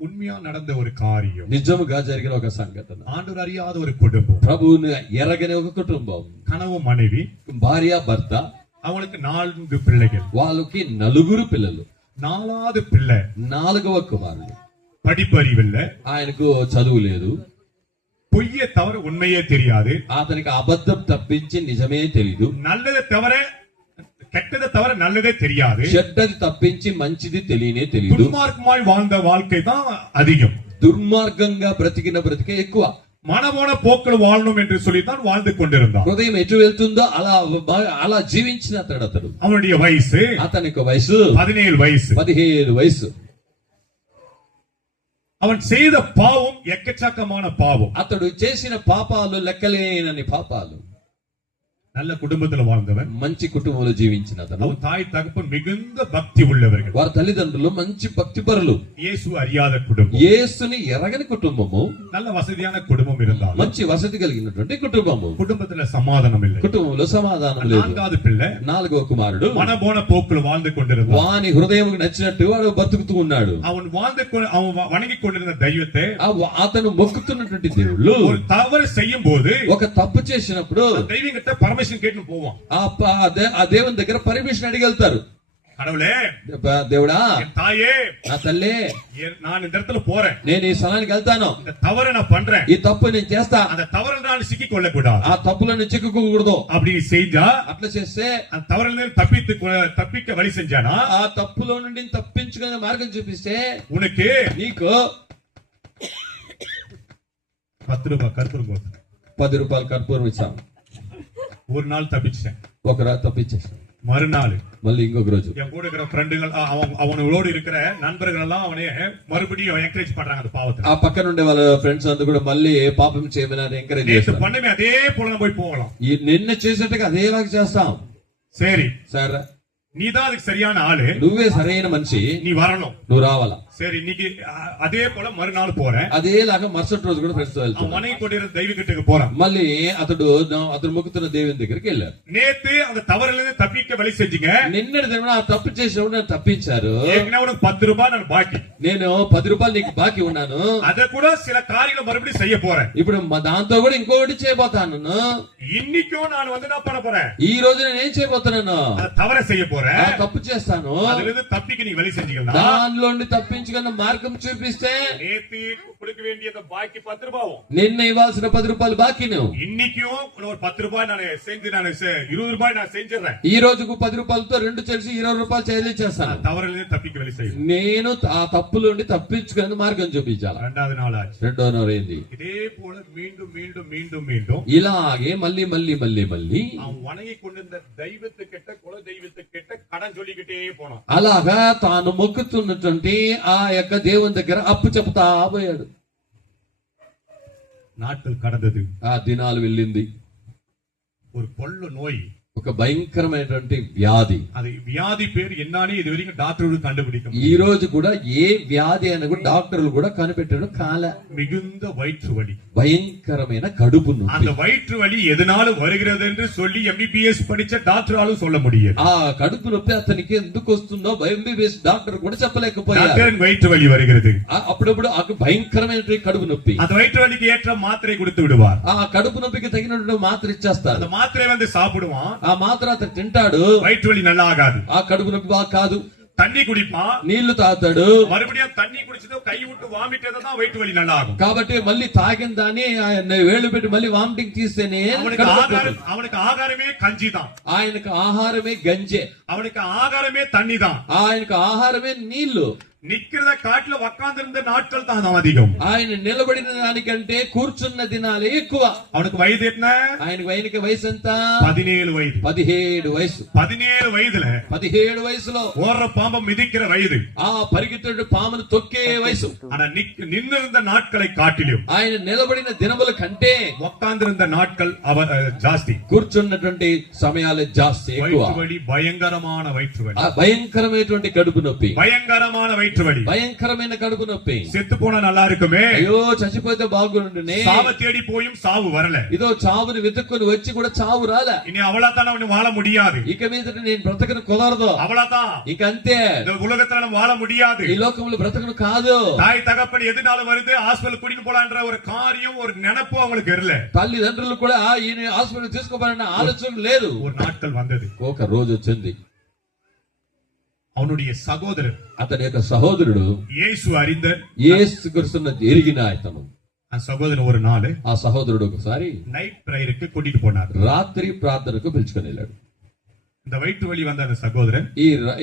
உண்மையா நடந்த ஒரு காரியம், నిజముగా జరిగిన ఒక సంఘటన, ஆண்டவர் அறியாத ஒரு குடும்பம், ప్రభువుని ఎరగని ఒక కుటుంబం, கணவன் மனைவி, భార్య భర్త, அவங்களுக்கு 4 பிள்ளைகள். వాళ్ళకి 4 పిల్లలు. 4வது பிள்ளை 4వ కుమారుడు. படிப்பறிவில்ல, ఆయనకు చదువు లేదు, பொய்யை தவிர உண்மையே தெரியாது, అతనికి అబద్ధం తప్పించి నిజమే తెలీదు, நல்லதை தவிர கெட்டதை தவிர நல்லதே தெரியாது, చెడ్డది తప్పించి మంచిది తెలియనే తెలీదు, துன்மார்க்கமாய் வாழ்ந்த வாழ்க்கை தான் அதிகம், దుర్మార్గంగా బ్రతికిన బ్రతికే ఎక్కువ, மனமோன போக்கில் வாழணும் என்று சொல்லித்தான் வாழ்ந்து கொண்டிருந்தான். హృదయం ఎటు వెళ్తుందో అలా జీవించిన అతడు. அவனுடைய వయసు అతనికి వయసు 17 వయసు. 17 వయసు. அவன் செய்த பாவம் எக்கச்சக்கமான பாவம். అతడు చేసిన పాపాలు లెక్కలేనని పాపాలు. நல்ல குடும்பத்துல வாழ்ந்தவன், మంచి కుటుంబంలో జీవించిన అతను. அவன் தாய் தகப்பன் மிகுந்த பக்தி உள்ளவர்கள், వారి తల్లిదండ్రులు మంచి భక్తి పరులు. இயேசு அறியாத குடும்பம், యేసుని ఎరగని కుటుంబము, நல்ல వసதியான కుటుంబం இருந்தாலும் మంచి వసతి కలిగినటువంటి కుటుంబము, குடும்பத்துல సమాధానం இல்லை. కుటుంబంలో సమాధానం లేదు. 4வது பிள்ளை 4వ కుమారుడు மனபோன போக்கில் வாழ்ந்து கொண்டிருந்தான். వాని హృదయం నచ్చినట్టు వాడు బతుకుతూ ఉన్నాడు. அவன் வணங்கி கொண்டிருந்த தெய்வத்தை అతను మొక్కుతున్నటువంటి దేవుళ్ళు ஒரு தவறு செய்யும் போது ఒక తప్పు చేసినప్పుడు தெய்வம் கிட்ட பரமேஸ்வரன் கேட்டு போவான். ఆ దేవుని దగ్గర పర్మిషన్ అడిగి వెళ్తారు. கடவுளே, దేవుడా, என் தாயே, నా తల్లి, நான் இந்த இடத்துல போறேன், నేను ఈ స్థలానికి వెళ్తాను, இந்த தவறை நான் பண்றேன், ఈ తప్పు నేను చేస్తా, அந்த தவறில் நான் சிக்கிக் கொள்ள கூடாது, ఆ తప్పులను చిక్కుకోకూడదు. அப்படி செஞ்சா అట్లా చేస్తే அந்த தவறிலிருந்து தப்பிக்க வழி செஞ்சானா ఆ తప్పులో నుండి తప్పించుకునే మార్గం చూపిస్తే உனக்கு నీకు 10 ரூபாய் கற்பூரம் கொடுத்தேன். 10 రూపాయలు కర్పూరం ఇచ్చాం. ஒரு நாள் தப்பிச்சேன், ఒక రోజు తప్పించేసాం. மறுநாள் మళ్ళీ ఇంకొక రోజు என் கூட இருக்கிற ஃப்ரெண்டுகள் அவனோடு இருக்கிற நண்பர்கள் எல்லாம் அவனை மறுபடியும் என்கரேஜ் பண்றாங்க அந்த பாவத்தை. ఆ పక్కన ఉండే వాళ్ళ ఫ్రెండ్స్ అందరూ కూడా మళ్ళీ పాపం చేయమని ఎంకరేజ్ நேற்று చేస్తారు. பண்ணமே அதே போல நம்ம போய் போகலாம். ఈ నిన్న చేసేట్టుగా అదేలాగా చేస్తాం. சரி, సరే, நீதான் அதுக்கு சரியான ஆளு, నువ్వే సరైన మనిషి, நீ வரணும். నువ్వు రావాలా. சரி, இன்னைக்கு அதே போல மறுநாள் போறேன், అదేలాగా మరుసటి రోజు కూడా ఫ్రెండ్స్ அவன் వెళ్తాం. மனைவி கொண்டிருந்த தெய்வ கிட்டக்கு போறான். మళ్ళీ అతడు మొక్కుతున్న దేవుని దగ్గరికి వెళ్ళారు. நேத்து அந்த தவறிலிருந்து தப்பிக்க வழி செஞ்சீங்க, నిన్నటి దినం ఆ తప్పు చేసినప్పుడు నన్ను తప్పించారు. ஏற்கனவே உனக்கு 10 ரூபாய் நான் பாக்கி, నేను 10 రూపాయలు నీకు బాకీ ఉన్నాను, அதை கூட சில காரியங்களை மறுபடியும் செய்ய போறேன். ఇప్పుడు దాంతో కూడా ఇంకొకటి చేయబోతాను. இன்னைக்கும் நான் என்ன பண்ண போறேன், ఈ రోజు నేను ఏం చేయబోతున్నాను, அந்த தவறை செய்ய போறேன். ఆ తప్పు చేస్తాను. அதுல இருந்து தப்பிக்க நீ வழி செஞ்சீங்கன்னா దానిలో నుండి తప్పించుకున్న మార్గం చూపిస్తే நேத்து கொடுக்க வேண்டிய அந்த பாக்கி 10 ரூபாயும் నిన్న ఇవ్వాల్సిన 10 రూపాయలు బాకీ నువ్వు இன்னைக்கும் ஒரு 10 ரூபாய் நான் செஞ்சு 20 ரூபாய் நான் செஞ்சிடறேன். ఈ రోజుకు 10 రూపాయలతో 2 చేసి 20 రూపాయలు చెల్లించేస్తాను. தவறிலிருந்து தப்பிக்க வழி செய்யும். నేను ఆ తప్పుల నుండి తప్పించుకునే మార్గం చూపించాలి. 2வது நாள் ஆச்சு. రెండో నెల అయింది. இதே போல மீண்டும் மீண்டும் மீண்டும் மீண்டும் ఇలాగే మళ్ళీ మళ్ళీ మళ్ళీ మళ్ళీ அவன் வணங்கி கொண்டிருந்த தெய்வத்துக்கிட்ட குல தெய்வத்துக்கிட்ட கடன் சொல்லிக்கிட்டே போனான். అలాగా తాను మొక్కుతున్నటువంటి ఆ యొక్క దేవుని దగ్గర అప్పు చెప్తా పోయాడు. நாட்கள் கடந்தது, ఆ దినాలు వెళ్ళింది. ஒரு கொள்ள நோய் ఒక భయంకరమైనటువంటి వ్యాధి. அது வியாதி பேர் என்னன்னு இது வரைக்கும் டாக்டர்கள் கண்டுபிடிக்க ఈ முடியல. రోజు కూడా ఏ వ్యాధి అని కూడా డాక్టర్లు కూడా కనిపెట్టడం కాల. மிகுந்த வயிற்று வலி. భయంకరమైన కడుపు నొప్పి. அந்த வயிற்று வலி எதனால வருகிறது என்று சொல்லி MBBS படிச்ச டாக்டராலும் சொல்ல முடியாது. ఆ కడుపు నొప్పి అతనికి ఎందుకు వస్తుందో ఎంబీబీఎస్ డాక్టర్ కూడా చెప్పలేకపోయారు. டாக்டரின் வயிற்று வலி வருகிறது. అప్పుడప్పుడు ఆ భయంకరమైనటువంటి కడుపు నొప్పి. அந்த வயிற்று வலிக்கு ஏற்ற மாத்திரை கொடுத்து விடுவார். ఆ కడుపు నొప్పికి తగినటువంటి మాత్ర ఇచ్చేస్తారు. அந்த மாத்திரை வந்து சாப்பிடுவான். ఆ మాత్ర అతను తింటాడు. வயிற்று வலி நல்லா ஆகாது. ఆ కడుపు నొప్పి బాగా కాదు. தண்ணி குடிப்பான். నీళ్లు తాగుతాడు. மறுபடியும் தண்ணி குடிச்சதோ கை விட்டு வாமிட்டதோ தான் வயிற்று வலி நல்லா ஆகும். కాబట్టి మళ్ళీ తాగిన దాన్ని ఆయన వేళ్ళు పెట్టి మళ్ళీ వామిటింగ్ తీస్తేనే அவனுக்கு ஆகாரமே கஞ்சி தான். ఆయనకు ఆహారమే గంజే. அவனுக்கு ஆகாரமே தண்ணி தான். ఆయనకు ఆహారమే నీళ్లు. நிக்கிறத காட்டுல உட்கார்ந்திருந்த நாட்கள் தான் அதிகம். ఆయన నిలబడిన దానికంటే కూర్చున్న దినాలే ఎక్కువ. அவனுக்கு வயது என்ன? ఆయనకి వయసు ఎంత? 17 வயது. 17 వయసు. 17 వయదుல 17 వయసులో ஓடுற பாம்பை மிதிக்கிற வயது. ఆ పరిగెత్తుడు పామును తొక్కే వయసు. ஆனா நின்னிருந்த நாட்களை காட்டிலும் ఆయన నిలబడిన దినముల కంటే உட்கார்ந்திருந்த நாட்கள் ஜாஸ்தி. కూర్చున్నటువంటి సమయాలే జాస్తి ఎక్కువ. வயிற்று வலி பயங்கரமான வயிற்று வலி. భయంకరమైనటువంటి కడుపు నొప్పి. பயங்கரமான வயிற்று வலி. భయంకరమైన కడుపు నొప్పి. செத்து போனா நல்லா இருக்குமே. అయ్యో చచ్చిపోతే బాగుండునే. சாவு தேடி போயும் சாவு வரல. ఇదో చావుని వెతుక్కొని వచ్చి కూడా చావు రాలే. இனி அவளாதான் அவனு வாழ முடியாது. ఇక మీదట నేను బ్రతకను కుదరదు. அவளாதான் ఇక అంతే. இந்த உலகத்துல நம்ம வாழ முடியாது. ఈ లోకంలో బ్రతకను కాదు. தாய் தகப்பன் எதுனால வருது ஹாஸ்பிடல் கூட்டிட்டு போலான்ற ஒரு காரியம் ஒரு நினைப்பு அவங்களுக்கு இல்ல. తల్లిదండ్రులు కూడా ఈయన హాస్పిటల్ తీసుకోవాలన్న ఆలోచన లేదు. ஒரு நாட்கள் வந்தது. ఒక రోజు వచ్చింది. அவனுடைய சகோதரர் అతని యొక్క సహోదరుడు இயேசு அறிந்த యేసుక్రీస్తును ఎరిగిన అతను அந்த సహోదరன் ஒரு நாள் ఆ సహోదరుడు ఒకసారి நைட் பிரேயருக்கு கூட்டிட்டு போனார். రాత్రి ప్రార్థనకు పిలుచుకొని వెళ్ళాడు. இந்த வயிற்று வலி வந்த அந்த சகோதரன்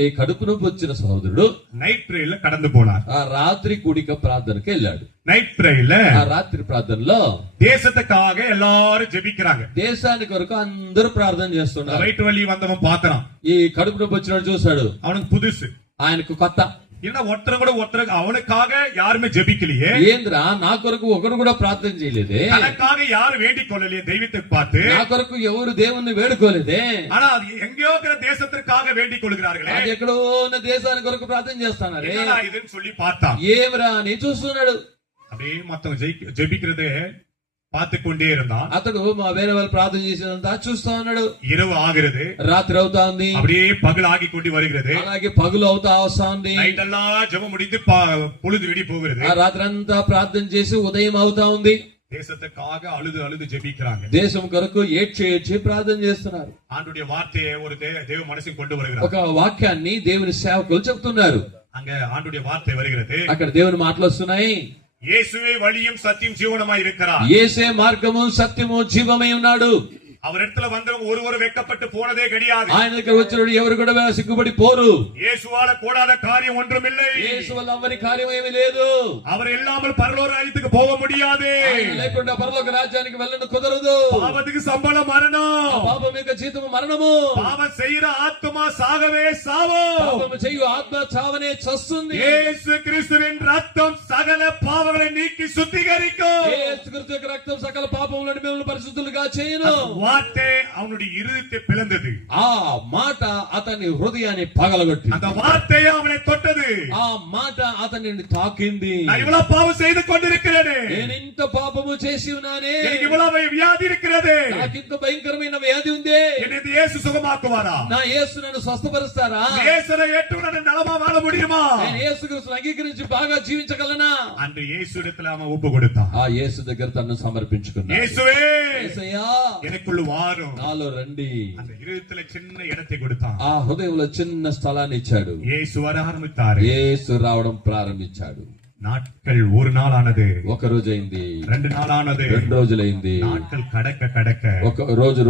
ఈ కడుపు నొప్పి వచ్చిన సహోదరుడు நைட் பிரேயர்ல கடந்து போனார். ఆ రాత్రి కూడిక ప్రార్థనకి వెళ్ళాడు. நைட் பிரேயர்ல ఆ రాత్రి ప్రార్థనలో தேசத்துக்காக எல்லாரும் ஜெபிக்கிறாங்க. దేశానికి కొరకు అందరూ ప్రార్థన చేస్తున్నారు. வயிற்று வலி வந்தவன் பாக்குறான். ఈ కడుపు నొప్పి వచ్చినాడు చూశాడు. அவனுக்கு புதுசு. ఆయనకు కొత్త. என்ன ஒருத்தர் கூட ஒருத்தர் அவனுக்காக யாருமே ஜெபிக்கலையே. ఏంద్రా నా కొరకు ఒకరు కూడా ప్రార్థన చేయలేదే. தனக்காக யாரும் வேண்டிக் கொள்ளலையே தெய்வத்தை பார்த்து. నా కొరకు ఎవరు దేవుణ్ణి వేడుకోలేదే. ஆனா அது எங்கேயோ இருக்கிற தேசத்திற்காக வேண்டிக் கொள்கிறார்களே. అది ఎక్కడో ఉన్న దేశానికి కొరకు ప్రార్థన చేస్తున్నారే. என்னடா இதுன்னு சொல்லி பார்த்தான். ఏమరా అని చూస్తున్నాడు. அப்படியே மத்தவங்க ஜெபிக்கிறதே பார்த்து கொண்டே இருந்தான். అతడు వేరే వాళ్ళు ప్రార్థన చేసినంత చూస్తా ఉన్నాడు. இரவு ஆகிறது. రాత్రి అవుతా ఉంది. அப்படியே பகல் ஆகி கொண்டு வருகிறது. అలాగే పగులు అవుతా వస్తా ఉంది. நைட் எல்லாம் ஜெபம் முடிந்து பொழுது விடி போகிறது. ఆ రాత్రంతా ప్రార్థన చేసి ఉదయం అవుతా ఉంది. தேசத்துக்காக அழுது அழுது ஜெபிக்கிறாங்க. దేశం కొరకు ఏడ్చి ప్రార్థన చేస్తున్నారు. ஆண்டுடைய வார்த்தையை ஒரு தேவ மனசுக்கு கொண்டு வருகிறார். ఒక వాక్యాన్ని దేవుని సేవకులు చెప్తున్నారు. அங்க ஆண்டுடைய வார்த்தை வருகிறது. అక్కడ దేవుని మాటలు వస్తున్నాయి. இயேசுவே வழியும் சத்தியம் ஜீவனமாய் இருக்கிறார். యేసే మార్గము సత్యము జీవమై ఉన్నాడు. அவர் இடத்துல வந்தவங்க ஒருவர் வெட்கப்பட்டு போனதே கிடையாது. ఆయన దగ్గర వచ్చినప్పుడు ఎవరు కూడా సిగ్గుపడి పోరు. இயேசுவால கூடாத காரியம் ஒன்றும் இல்லை. యేసు వల్ల అవ్వని కార్యం ఏమీ లేదు. அவர் இல்லாமல் பரலோக ராஜ்யத்துக்கு போக முடியாது. ఆయన లేకుండా పరలోక రాజ్యానికి వెళ్ళడం కుదరదు. பாவத்துக்கு சம்பளம் மரணம். పాపం యొక్క జీతము మరణము. பாவம் செய்யற ஆத்மா சாகவே சாவும். పాపము చేయు ఆత్మ చావనే చస్తుంది. இயேசு கிறிஸ்துவின் ரத்தம் சகல பாவங்களை நீக்கி சுத்திகரிக்கும். యేసు క్రీస్తు యొక్క రక్తం సకల పాపములను మిమ్మల్ని పరిశుద్ధులుగా చేయును. வார்த்தை அவனுடைய இருதயத்தை பிளந்தது. ఆ మాట అతని హృదయాన్ని పగలగొట్టి. அந்த வார்த்தை அவனை தொட்டது. ఆ మాట అతనిని తాకింది. நான் இவ்வளவு பாவம் செய்து கொண்டிருக்கிறேனே. నేను ఇంత పాపము చేసి ఉన్నానే. எனக்கு இவ்வளவு வியாதி இருக்கிறது. నాకు ఇంత భయంకరమైన వ్యాధి ఉంది. என்னை இயேசு சுகமாக்குவாரா? నా యేసు నన్ను స్వస్థపరుస్తారా? இயேசுவை ஏற்றுக்கொண்டு நலமா வாழ முடியுமா? నేను యేసు క్రీస్తును అంగీకరించి బాగా జీవించగలనా? அன்று இயேசு இடத்துல அவன் ஒப்பு கொடுத்தான். ఆ యేసు దగ్గర తన్ను సమర్పించుకున్నాడు. இயேசுவே యేసయ్యా எனக்குள்ள வாரும். నాలో రండి. அந்த இருதயத்துல சின்ன இடத்தை கொடுத்தான். ఆ హృదయంలో చిన్న స్థలాన్ని ఇచ్చాడు. இயேசு வர ஆரம்பித்தாரு. యేసు రావడం ప్రారంభించాడు. நாட்கள் ஒரு நாள் ஆனது. ఒక రోజు అయింది. 2 நாள் ஆனது. 2 రోజులైంది. நாட்கள் கடக்க கடக்க ఒక రోజు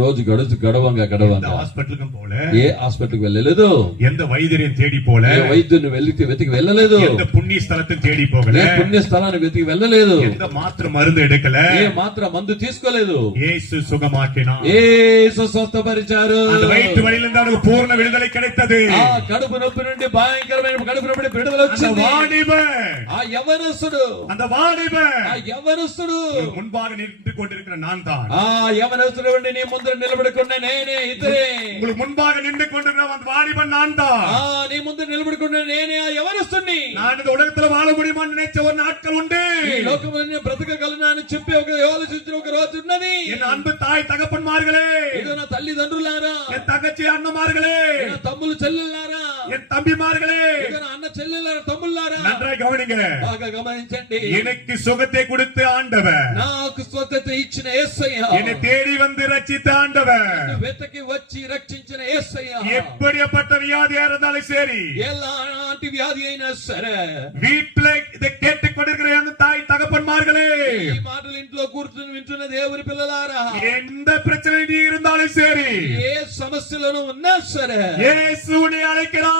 గడవంగా హాస్పిటల్ పోల. ఏ హాస్పిటల్ వెళ్ళలేదు. எந்த వైద్యుని தேடி போல. ఏ వైద్యుని వెతికి వెళ్ళలేదు. எந்த புண்ணிய ஸ்தலத்தை தேடி போகல. ఏ పుణ్య స్థలాన్ని వెతికి వెళ్ళలేదు. எந்த మాత్ర మருந்து எடுக்கல. ఏ మాత్ర మందు తీసుకోలేదు. இயேசு சுகமாக்கினார். యేసు స్వస్థపరిచారు. அந்த வயிற்று வலியிலிருந்து அவனுக்கு பூர்ణ விடுதலை கிடைத்தது. ఆ కడుపు నొప్పి నుండి భయంకరమైన కడుపు నొప్పి విడుదల వచ్చింది. வாலிபன் ఆ యవనస్తుడు அந்த வாலிபன் ఆ యవనస్తుడు முன்பாக நின்று கொண்டிருக்கிற நான் தான். ఆ యవనస్తుడు ఉండి నీ ముందర నిలబడుకున్న నేనే ఇతరే. உங்களுக்கு முன்பாக நின்று கொண்டிருக்கிற அந்த வாலிபன் நான் தான். ఆ నీ ముందర నిలబడుకున్న నేనే ఆ యవనస్తుడిని. நான் இந்த உலகத்துல வாழ முடியுமான்னு நினைச்ச ஒரு நாட்கள் உண்டு. ఈ లోకంలో నేను బ్రతకగలను అని చెప్పి ఒక ఆలోచించిన ఒక రోజు ఉన్నది. என் அன்பு தாய் தகப்பன்மார்களே, ఇదో నా తల్లిదండ్రులారా, என் தங்கச்சி அண்ணமார்களே, నా తమ్ములు చెల్లెల్లారా, என் தம்பிமார்களே, ఇదో నా అన్న చెల్లెల్లారా, తమ్ముళ్ళారా, நன்றாய் கவனிங்க. బాగా గమనించండి. எனக்கு சுகத்தை கொடுத்து ஆண்டவர், నాకు స్వస్థత ఇచ్చిన యేసయ్య, என்னை தேடி வந்து ரட்சித்த ஆண்டவர், నన్ను వెతకి వచ్చి రక్షించిన యేసయ్య, எப்படிப்பட்ட வியாதியா இருந்தாலும் சரி, ఎలాంటి వ్యాధి అయినా సరే, வீட்டுல இதை கேட்டுக் கொண்டிருக்கிற அந்த தாய் தகப்பன்மார்களே, ఈ మాటలు ఇంట్లో కూర్చుని వింటున్న దేవుని పిల్లలారా, எந்த பிரச்சனை நீ இருந்தாலும் சரி, ఏ సమస్యలను ఉన్నా సరే, இயேசு உன்னை அழைக்கிறார்.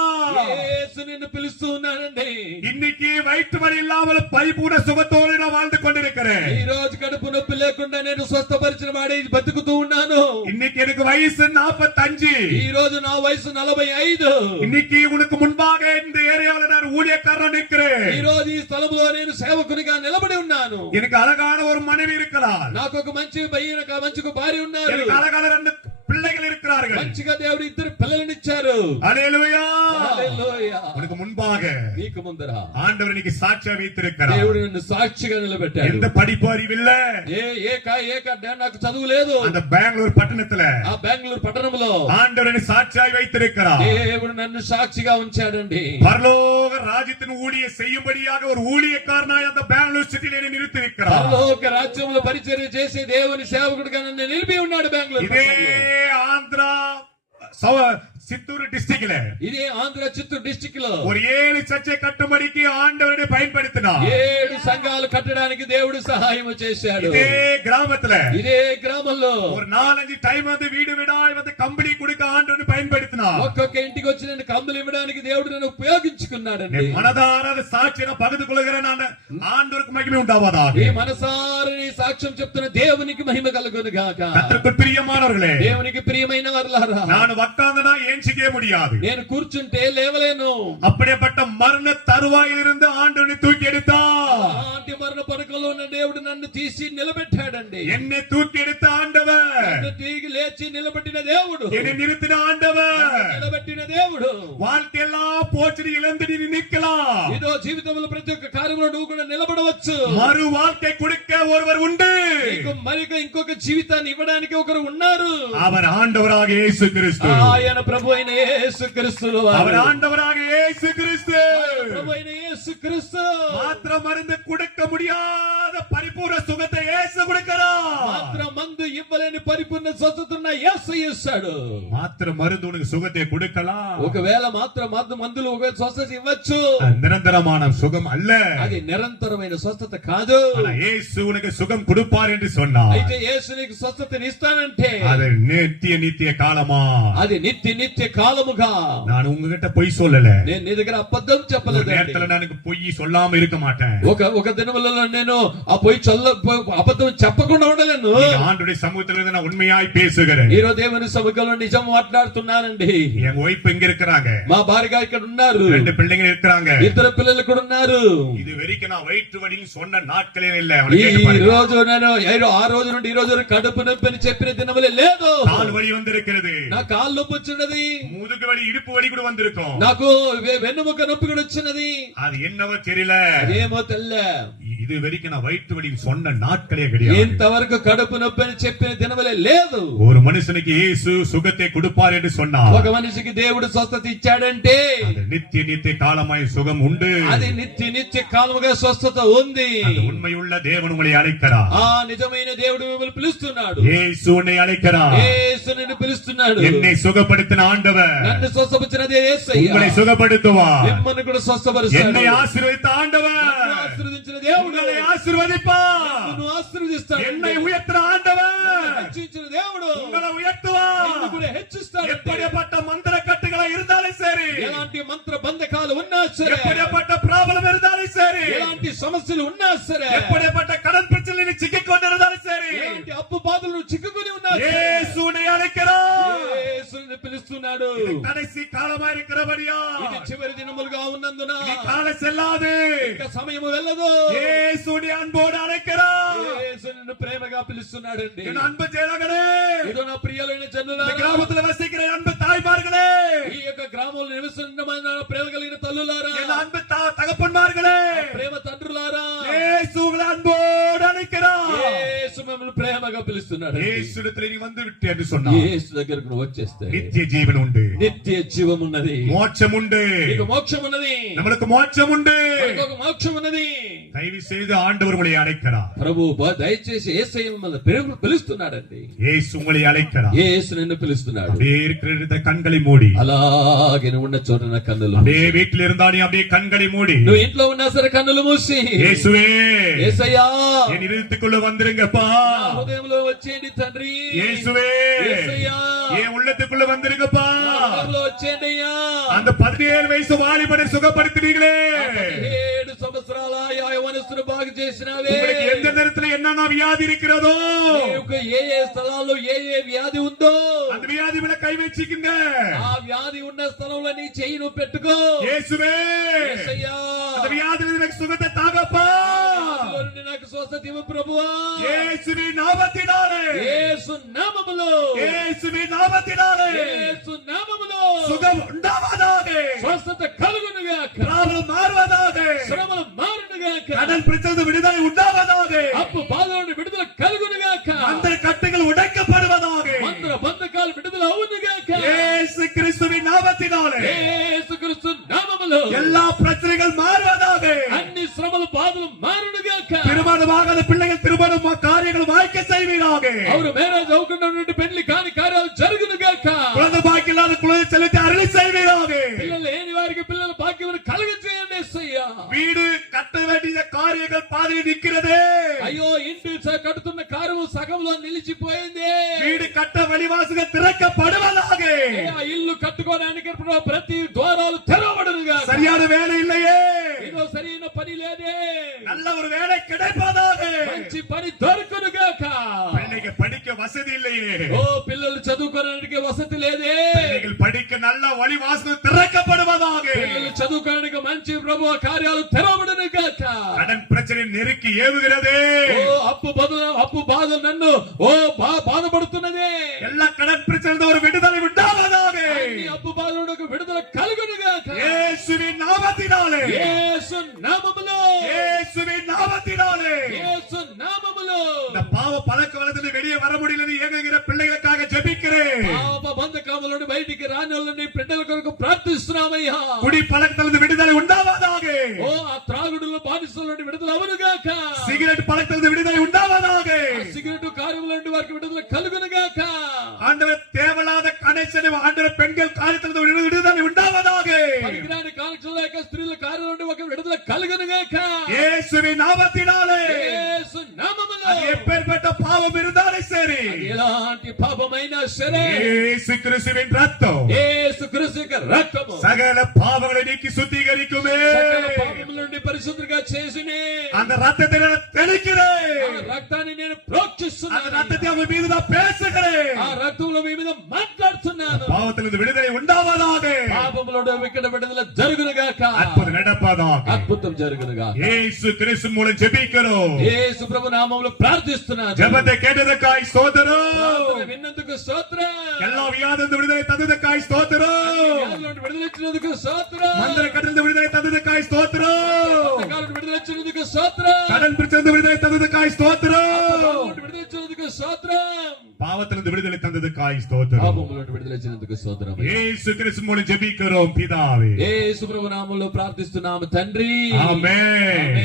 యేసు నిన్ను పిలుస్తూ ఉన్నాడండి. இன்னைக்கு வயிற்று வலி இல்லாமல் பரிபூர்ண சுகத்தோடு நான் வாழ்ந்து கொண்டிருக்கிறேன். ఈ రోజు కడుపు నొప్పి లేకుండా నేను స్వస్థపరిచిన వాడి బతుకుతూ ఉన్నాను. இன்னைக்கு எனக்கு வயசு 45. ఈ రోజు నా వయసు 45. இன்னைக்கு உனக்கு முன்பாக இந்த ஏரியாவில் நான் ஊழியக்காரன் நிற்கிறேன். ఈ రోజు ఈ స్థలంలో నేను సేవకునిగా నిలబడి ఉన్నాను. எனக்கு அழகான ஒரு மனைவி இருக்கிறார். నాకు ఒక మంచి భార్య ఉన్నారు. எனக்கு அழகான 2 பிள்ளைகள் இருக்கிறார்கள். మంచిగా దేవుడు 2 పిల్లలనిచ్చారు. ஹல்லேலூயா. హల్లెలూయా. உனக்கு முன்பாக నీకు ముందర ஆண்டவர் இன்னைக்கு சாட்சியா வைத்திருக்கிறார். దేవుడు నిన్ను సాక్షిగా నిలబెట్టాడు. எந்த படிப்பு அறிவில்ல, నాకు చదువు లేదు. அந்த பெங்களூர் పట్టణத்துல ఆ బెంగళూరు పట్టణంలో ஆண்டவர் சாட்சியாய் வைத்திருக்கிறார். దేవుడు నన్ను సాక్షిగా ఉంచాడండి. பரலோக ராஜ்யத்தின் ஊழிய செய்யும்படியாக ஒரு ஊழியக்காரனாய் அந்த பெங்களூர் சிட்டில என்னை நிறுத்தியிருக்கிறார். పరలోక రాజ్యంలో పరిచర్య చేసే దేవుని సేవకుడిగా నన్ను నిలిపి ఉన్నాడు బెంగళూరు இதே పట్టణంలో. ஆந்திரா சித்தூர் டிஸ்ட்ரிக்ட்ல, ఇదే ఆంధ్ర చిత్తూరు డిస్ట్రిక్ట్ లో ஒரு 7 சர்ச்சை கட்டும்படிக்கு ஆண்டவரை பயன்படுத்தினார். 7 సంఘాలు కట్టడానికి దేవుడు సహాయం చేశాడు. இதே கிராமத்துல, ఇదే గ్రామంలో ஒரு 4-5 டைம் வந்து வீடு வீடாய் வந்து கம்பெனி கொடுக்க ஆண்டவரை பயன்படுத்தினார். ఒక్కొక్క ఇంటికి వచ్చి నేను కంబలు ఇవ్వడానికి దేవుడు నన్ను ఉపయోగించుకున్నాడండి. மனதார சாட்சியை பகிர்ந்து கொள்கிற நான் ஆண்டவருக்கு மகிமை உண்டாவதாக. ఈ మనసారని సాక్ష్యం చెప్తున్న దేవునికి మహిమ కలుగును గాక. கர்த்தருக்கு பிரியமானவர்களே, దేవునికి ప్రియమైన వారలారా, நான் உட்கார்ந்தனா ஏஞ்சிக்கவே முடியாது. నేను కూర్చుంటే లేవలేను. அப்படிப்பட்ட மரண தருவாயில் இருந்து ஆண்டவனை தூக்கி எடுத்தார். అలాంటి మరణ పడకలో ఉన్న దేవుడు నన్ను తీసి నిలబెట్టాడండి. என்னை தூக்கி எடுத்த ஆண்டவர், నన్ను తిరిగి లేచి నిలబెట్టిన దేవుడు, என்னை நிறுத்தின ஆண்டவர், నిలబెట్టిన దేవుడు. வாழ்க்கையெல்லாம் போச்சு இழந்து நீ நிக்கலாம். ఇదో జీవితంలో ప్రతి ఒక్క కార్యంలో నువ్వు కూడా నిలబడవచ్చు. மறு வாழ்க்கை கொடுக்க ஒருவர் உண்டு. నీకు మరిక ఇంకొక జీవితాన్ని ఇవ్వడానికి ఒకరు ఉన్నారు. அவர் ஆண்டவராக இயேசு கிறிஸ்து. ఆయన ప్రభు అయిన యేసుక్రీస్తు. அவர் ஆண்டவராக இயேசு கிறிஸ்து. ప్రభు అయిన యేసుక్రీస్తు. மாத்திர மருந்து கொடுக்க முடியாத பரிபூர்ண சுகத்தை இயேசு கொடுக்கிறார். మాత్ర మందు ఇవ్వలేని పరిపూర్ణ స్వస్థతను యేసయ్య ఇస్తాడు. மாத்திர மருந்து உனக்கு சுகத்தை கொடுக்கலாம். ఒకవేళ మాత్ర మందులు ఒక స్వస్థత ఇవ్వచ్చు. நிரந்தரமான சுகம் அல்ல. అది నిరంతరమైన స్వస్థత కాదు. ஆனா இயேசு உனக்கு சுகம் கொடுப்பார் என்று சொன்னார். అయితే యేసు నీకు స్వస్థతని ఇస్తానంటే அது நித்திய காலமா. అది నిత్య కాలముగా. நான் உங்ககிட்ட பொய் சொல்லல. నేను నీ దగ్గర అబద్ధం ஒரு చెప్పలేదు. நேரத்துல நான் பொய் சொல்லாம இருக்க மாட்டேன். ఒక దినములలో నేను ఆ పోయి అబద్ధం చెప్పకుండా ఉండలేను. ஆண்டுடைய சமூகத்துல இருந்து நான் உண்மையாய் பேசுகிறேன். ఈ రోజు దేవుని సముఖంలో నిజం మాట్లాడుతున్నానండి. என் ஒய்ஃப் எங்க இருக்கிறாங்க? మా భార్య గారు ఇక్కడ ఉన్నారు. 2 பிள்ளைங்க இருக்கிறாங்க. 2 పిల్లలు కూడా ఉన్నారు. இது வரைக்கும் நான் வயிற்று வலின்னு சொன்ன நாட்களே இல்ல. ఈ రోజు నేను ఆ రోజు నుండి ఈ రోజు కడుపు నొప్పి అని చెప్పిన దినములే లేదు. கால் வலி வந்திருக்கிறது. నా కాళ్ళు నొప్పి వచ్చినది. முதுகு வலி, இடுப்பு வலி கூட வந்திருக்கும். నాకు వెన్నుముక నొప్పి కూడా వచ్చినది. அது என்னவோ தெரியல. అదేమో తెల్ల. இது வரைக்கும் நான் வயிற்று வலி சொன்ன நாட்களே கிடையாது. ఇంతవరకు కడుపు నొప్పి అని చెప్పిన దినములే లేదు. ஒரு மனுஷனுக்கு இயேசு சுகத்தை கொடுப்பார் என்று சொன்னார். ఒక మనిషికి దేవుడు స్వస్థత ఇచ్చాడంటే அது நித்திய காலமாய் சுகம் உண்டு. అది నిత్య కాలముగా స్వస్థత ఉంది. அந்த உண்மையுள்ள தேவன் உங்களை அழைக்கிறார். ఆ నిజమైన దేవుడు మిమ్మల్ని పిలుస్తున్నాడు. இயேசு உன்னை அழைக்கிறார். యేసు నిన్ను పిలుస్తున్నాడు. என்னை சுகப்படுத்தின ஆண்டவர் నన్ను స్వస్థపరిచినదే యేసయ్య. உங்களை சுகப்படுத்துவார். మిమ్మల్ని కూడా స్వస్థపరుస్తాడు. என்னை ஆசீర్వதித்த ஆண்டவர் నన్ను ఆశీర్వదించిన దేవుడు உங்களை ஆசீர்வதிப்பார். నిన్ను ఆశీర్వదిస్తాడు. என்னை உயர்த்தின ஆண்டவர் హెచ్చించిన దేవుడు உங்களை உயர்த்துவார். నిన్ను కూడా హెచ్చిస్తాడు. எப்படிப்பட்ட மந்திர கட்டுகளை இருந்தாலும் சரி, ఎలాంటి మంత్ర బంధకాలు ఉన్నా సరే, எப்படிப்பட்ட ப்ராப்ளம் இருந்தாலும் சரி, ఎలాంటి సమస్యలు ఉన్నా సరే, எப்படிப்பட்ட கடன் பிரச்சனையில் சிக்கிக் கொண்டிருந்தாலும் சரி, ఎలాంటి అప్పు బాధలు చిక్కుకుని ఉన్నా సరే, இயேசு உன்னை அழைக்கிறார். యేసు నిన్ను పిలుస్తున్నాడు. ఉన్నాడు. இது கடைசி காலமா இருக்கிறபடியா ఇది చివరి దినములుగా ఉన్నందున இது காலம் செல்லாது. ఇంకా సమయము వెళ్ళదు. இயேசுடைய அன்போடு அழைக்கிறார். యేసు నిన్ను ప్రేమగా పిలుస్తున్నాడండి. என் அன்பு ஜனங்களே, ఇదో నా ప్రియమైన இந்த జనులారా, கிராமத்துல வசிக்கிற அன்பு தாய்மார்களே, ఈ యొక్క గ్రామంలో నివసిస్తున్న ప్రేమ కలిగిన తల్లులారా, என் அன்பு தகப்பன்மார்களே, ప్రేమ తండ్రులారా, இயேசு உங்களை அன்போடு அழைக்கிறார். యేసు మిమ్మల్ని ప్రేమగా పిలుస్తున్నాడు. இயேசுவிடத்தில் நீ வந்து விட்டு என்று சொன்னார். యేసు దగ్గరకు నువ్వు వచ్చేస్తే நித்திய ஜீவன் உண்டு, నిత్య జీవం ఉన్నది, மோட்சம் உண்டு, నీకు మోక్షం ఉన్నది, நம்மளுக்கு மோட்சம் உண்டு. మనకు ఒక మోక్షం ఉన్నది. தயவு செய்து ஆண்டவர் உங்களை அழைக்கிறார். ప్రభు దయచేసి యేసయ్య మిమ్మల్ని పిలుస్తున్నాడండి. இயேசு உங்களை அழைக்கிறார். యేసు నిన్ను పిలుస్తున్నాడు. அப்படியே இருக்கிற கண்களை மூடி, అలాగే నువ్వు ఉన్న చోట నా కన్నులు அப்படியே வீட்டில் இருந்தா நீ அப்படியே கண்களை மூடி, నువ్వు ఇంట్లో ఉన్నా సరే కన్నులు మూసి, இயேசுவே యేసయ్యా என் இதயத்துக்குள்ள வந்துருங்கப்பா, నా హృదయంలో వచ్చేయండి తండ్రి, இயேசுவே యేసయ్యా என் உள்ளத்துக்குள்ள வந்துருங்கப்பா. నా హృదయంలో వచ్చేయండి అయ్యా. அந்த 17 వయసు వాలిబனை సుఖపడుతునీங்களே, 17 సంవత్సరాల యవ్వనస్తును బాగు చేసినావే. உங்களுக்கு எந்த நேரத்துல என்னென்ன வியாதி இருக்கிறதோ, నీకు ఏ ఏ స్థలాల్లో ఏ ఏ వ్యాధి ఉందో அந்த வியாதி மேல கை வச்சுக்குங்க. ఆ వ్యాధి ఉన్న స్థలంలో నీ చెయ్యి నువ్వు పెట్టుకో. இயேசுவே యేసయ్యా அந்த வியாதியில எனக்கு சுகத்தை தாங்கப்பா. అందులో నుండి నాకు స్వస్థత ఇవ్వు ప్రభువా. இயேசுவின் நாமத்தினாலே, యేసు నామములో, இயேசுவின் நாமத்தினாலே యేసు నామములో சுகம் உண்டாவதாக, స్వస్థత కలుగునుగాక, பிராபலம் மாறுவதாக, శ్రమలు మారునుగాక, கடல் பிடித்தது விடுதலை உண்டாவதாக, అప్పు బాధ నుండి విడుదల కలుగునుగాక, அந்த கட்டுகள் உடைக்கப்படுவதாக, మంత్ర బంధకాలు విడుదల అవునుగాక. இயேசு கிறிஸ்துவின் நாமத்தினாலே యేసుక్రీస్తు నామములో எல்லா பிரச்சனைகள் மாறுவதாக, అన్ని శ్రమలు బాధలు మారునుగాక. திருமணமாகாத பிள்ளைகள் திருமணம் காரியங்கள் வாய்க்க செய்வீராக, అవును మ్యారేజ్ అవ్వకుండా నుండి పెళ్లి కాని కార్యాలు జరుగునుగాక. குழந்தை பாக்கி இல்லாத குழந்தை செலுத்தி அருளி செய்வீராக, పిల్లలు లేని వారికి పిల్లల భాగ్యం కలుగ చేయండి యేసయ్యా. வீடு கட்ட வேண்டிய காரியங்கள் பாதையில் நிற்கிறது, అయ్యో ఇంటి కడుతున్న కార్యము సగంలో నిలిచిపోయింది. வீடு கட்ட வழிவாசல் திறக்கப்படுவதாக, ఆ ఇల్లు కట్టుకోవడానికి ప్రతి ద్వారాలు తెరవబడునుగా. சரியான வேலை இல்லையே, ఇదో సరైన పని లేదే, நல்ல ஒரு வேலை கிடைப்பதாக, మంచి పని దొరుకునుగాక. பிள்ளைங்க படிக்க வசதி இல்லையே, ఓ పిల్లలు చదువుకోవడానికి వసతి లేదే, பிள்ளைகள் படிக்க நல்ல வழிவாசல் திறக்கப்படுவதாக, పిల్లలు చదువుకోవడానికి మంచి ప్రభు కార్యాలు తెరవబడునుగాక. கடன் பிரச்சனை நெருக்கி ஏவுகிறது, ఓ అప్పు బాధ నన్ను ఓ బాధపడుతున్నదే. எல்லா கடன் பிரச்சனை ஒரு விடுதலை உண்டாவதாக, ఈ అప్పు బాధలకు విడుదల కలుగునుగాక. இயேசுவின் நாமத்தினாலே, యేసు నామములో, இயேசுவின் நாமத்தினாலே యేసు నామములో இந்த பாவ பழக்க வளத்தில் வெளியே வர முடியலன்னு ஏங்குகிற பிள்ளைகளுக்காக ஜெபிக்கிறேன். పాప బంధకముల నుండి బయటికి రాని బిడ్డల కొరకు ప్రార్థిస్తున్నామయ్యా. குடி பழக்கத்திலிருந்து விடுதலை உண்டாவதாக, ఓ ఆ త్రాగుడులో బానిసల నుండి విడుదల అవునుగాక. சிகரெட் பழக்கத்திலிருந்து விடுதலை உண்டாவதாக, సిగరెట్ కార్యముల నుండి వారికి విడుదల కలుగునుగాక. ஆண்டவர் தேவையில்லாத கனெக்ஷன் ஆண்டவர் பெண்கள் காரியத்திலிருந்து விடுதலை உண்டாவதாக, పరిగ్రాని కాంక్షల యొక్క స్త్రీల కార్యం నుండి ఒక విడుదల కలుగునుగాక. இயேசுவின் நாமத்தினாலே యేసు నామములో அது எப்பேற்பட்ட பாவம் இருந்தாலும் சரி, ఎలాంటి పాపమైనా సరే இயேசு கிறிஸ்துவின் ரத்தம் యేసు క్రీస్తు యొక్క రక్తము சகல பாவங்களை நீக்கி சுத்திகரிக்குமே. సకల పాపముల నుండి పరిశుద్ధంగా చేసినే அந்த ரத்தத்தை நான் தெளிக்கிறேன், ఆ రక్తాన్ని నేను அந்த ప్రోక్షిస్తున్నాను. ரத்தத்தை அவங்க மீது நான் பேசுகிறேன். ఆ రక్తంలో మీ మీద మాట్లాడుతున్నాను. பாவத்திலிருந்து விடுதலை உண்டாவதாக, పాపములోడు ఇక్కడ విడుదల జరుగునుగాక. அற்புதம் நடப்பதாக, అద్భుతం జరుగునుగాక. இயேசு கிறிஸ்து மூலம் ஜெபிக்கிறோம். యేసు ప్రభు నామములో ప్రార్థిస్తున్నాను. ஜெபத்தை கேட்டதற்காய் ஸ்தோத்திரம், ప్రార్థన విన్నందుకు స్తోత్రం. எல்லா வியாதிலிருந்து விடுதலை தந்ததற்காய் ஸ்தோத்திரம், వ్యాధుల నుండి విడుదల ఇచ్చినందుకు స్తోత్రం. மந்திர கட்டிலிருந்து விடுதலை தந்ததற்காய் ஸ்தோத்திரம், బంధకాల నుండి విడుదల ఇచ్చినందుకు స్తోత్రం. கடன் பிரச்சனை விடுதலை தந்ததற்காய் ஸ்தோத்திரம், నుండి విడుదల ఇచ్చినందుకు స్తోత్రం. பாவத்திலிருந்து விடுதலை தந்ததற்காய் ஸ்தோத்திரம். పాపముల నుండి విడుదల ఇచ్చినందుకు స్తోత్రం. இயேசு கிறிஸ்து மூலம் ஜெபிக்கிறோம் பிதாவே. యేసు ప్రభు నామములో ప్రార్థిస్తున్నాము తండ్రి. ஆமென்,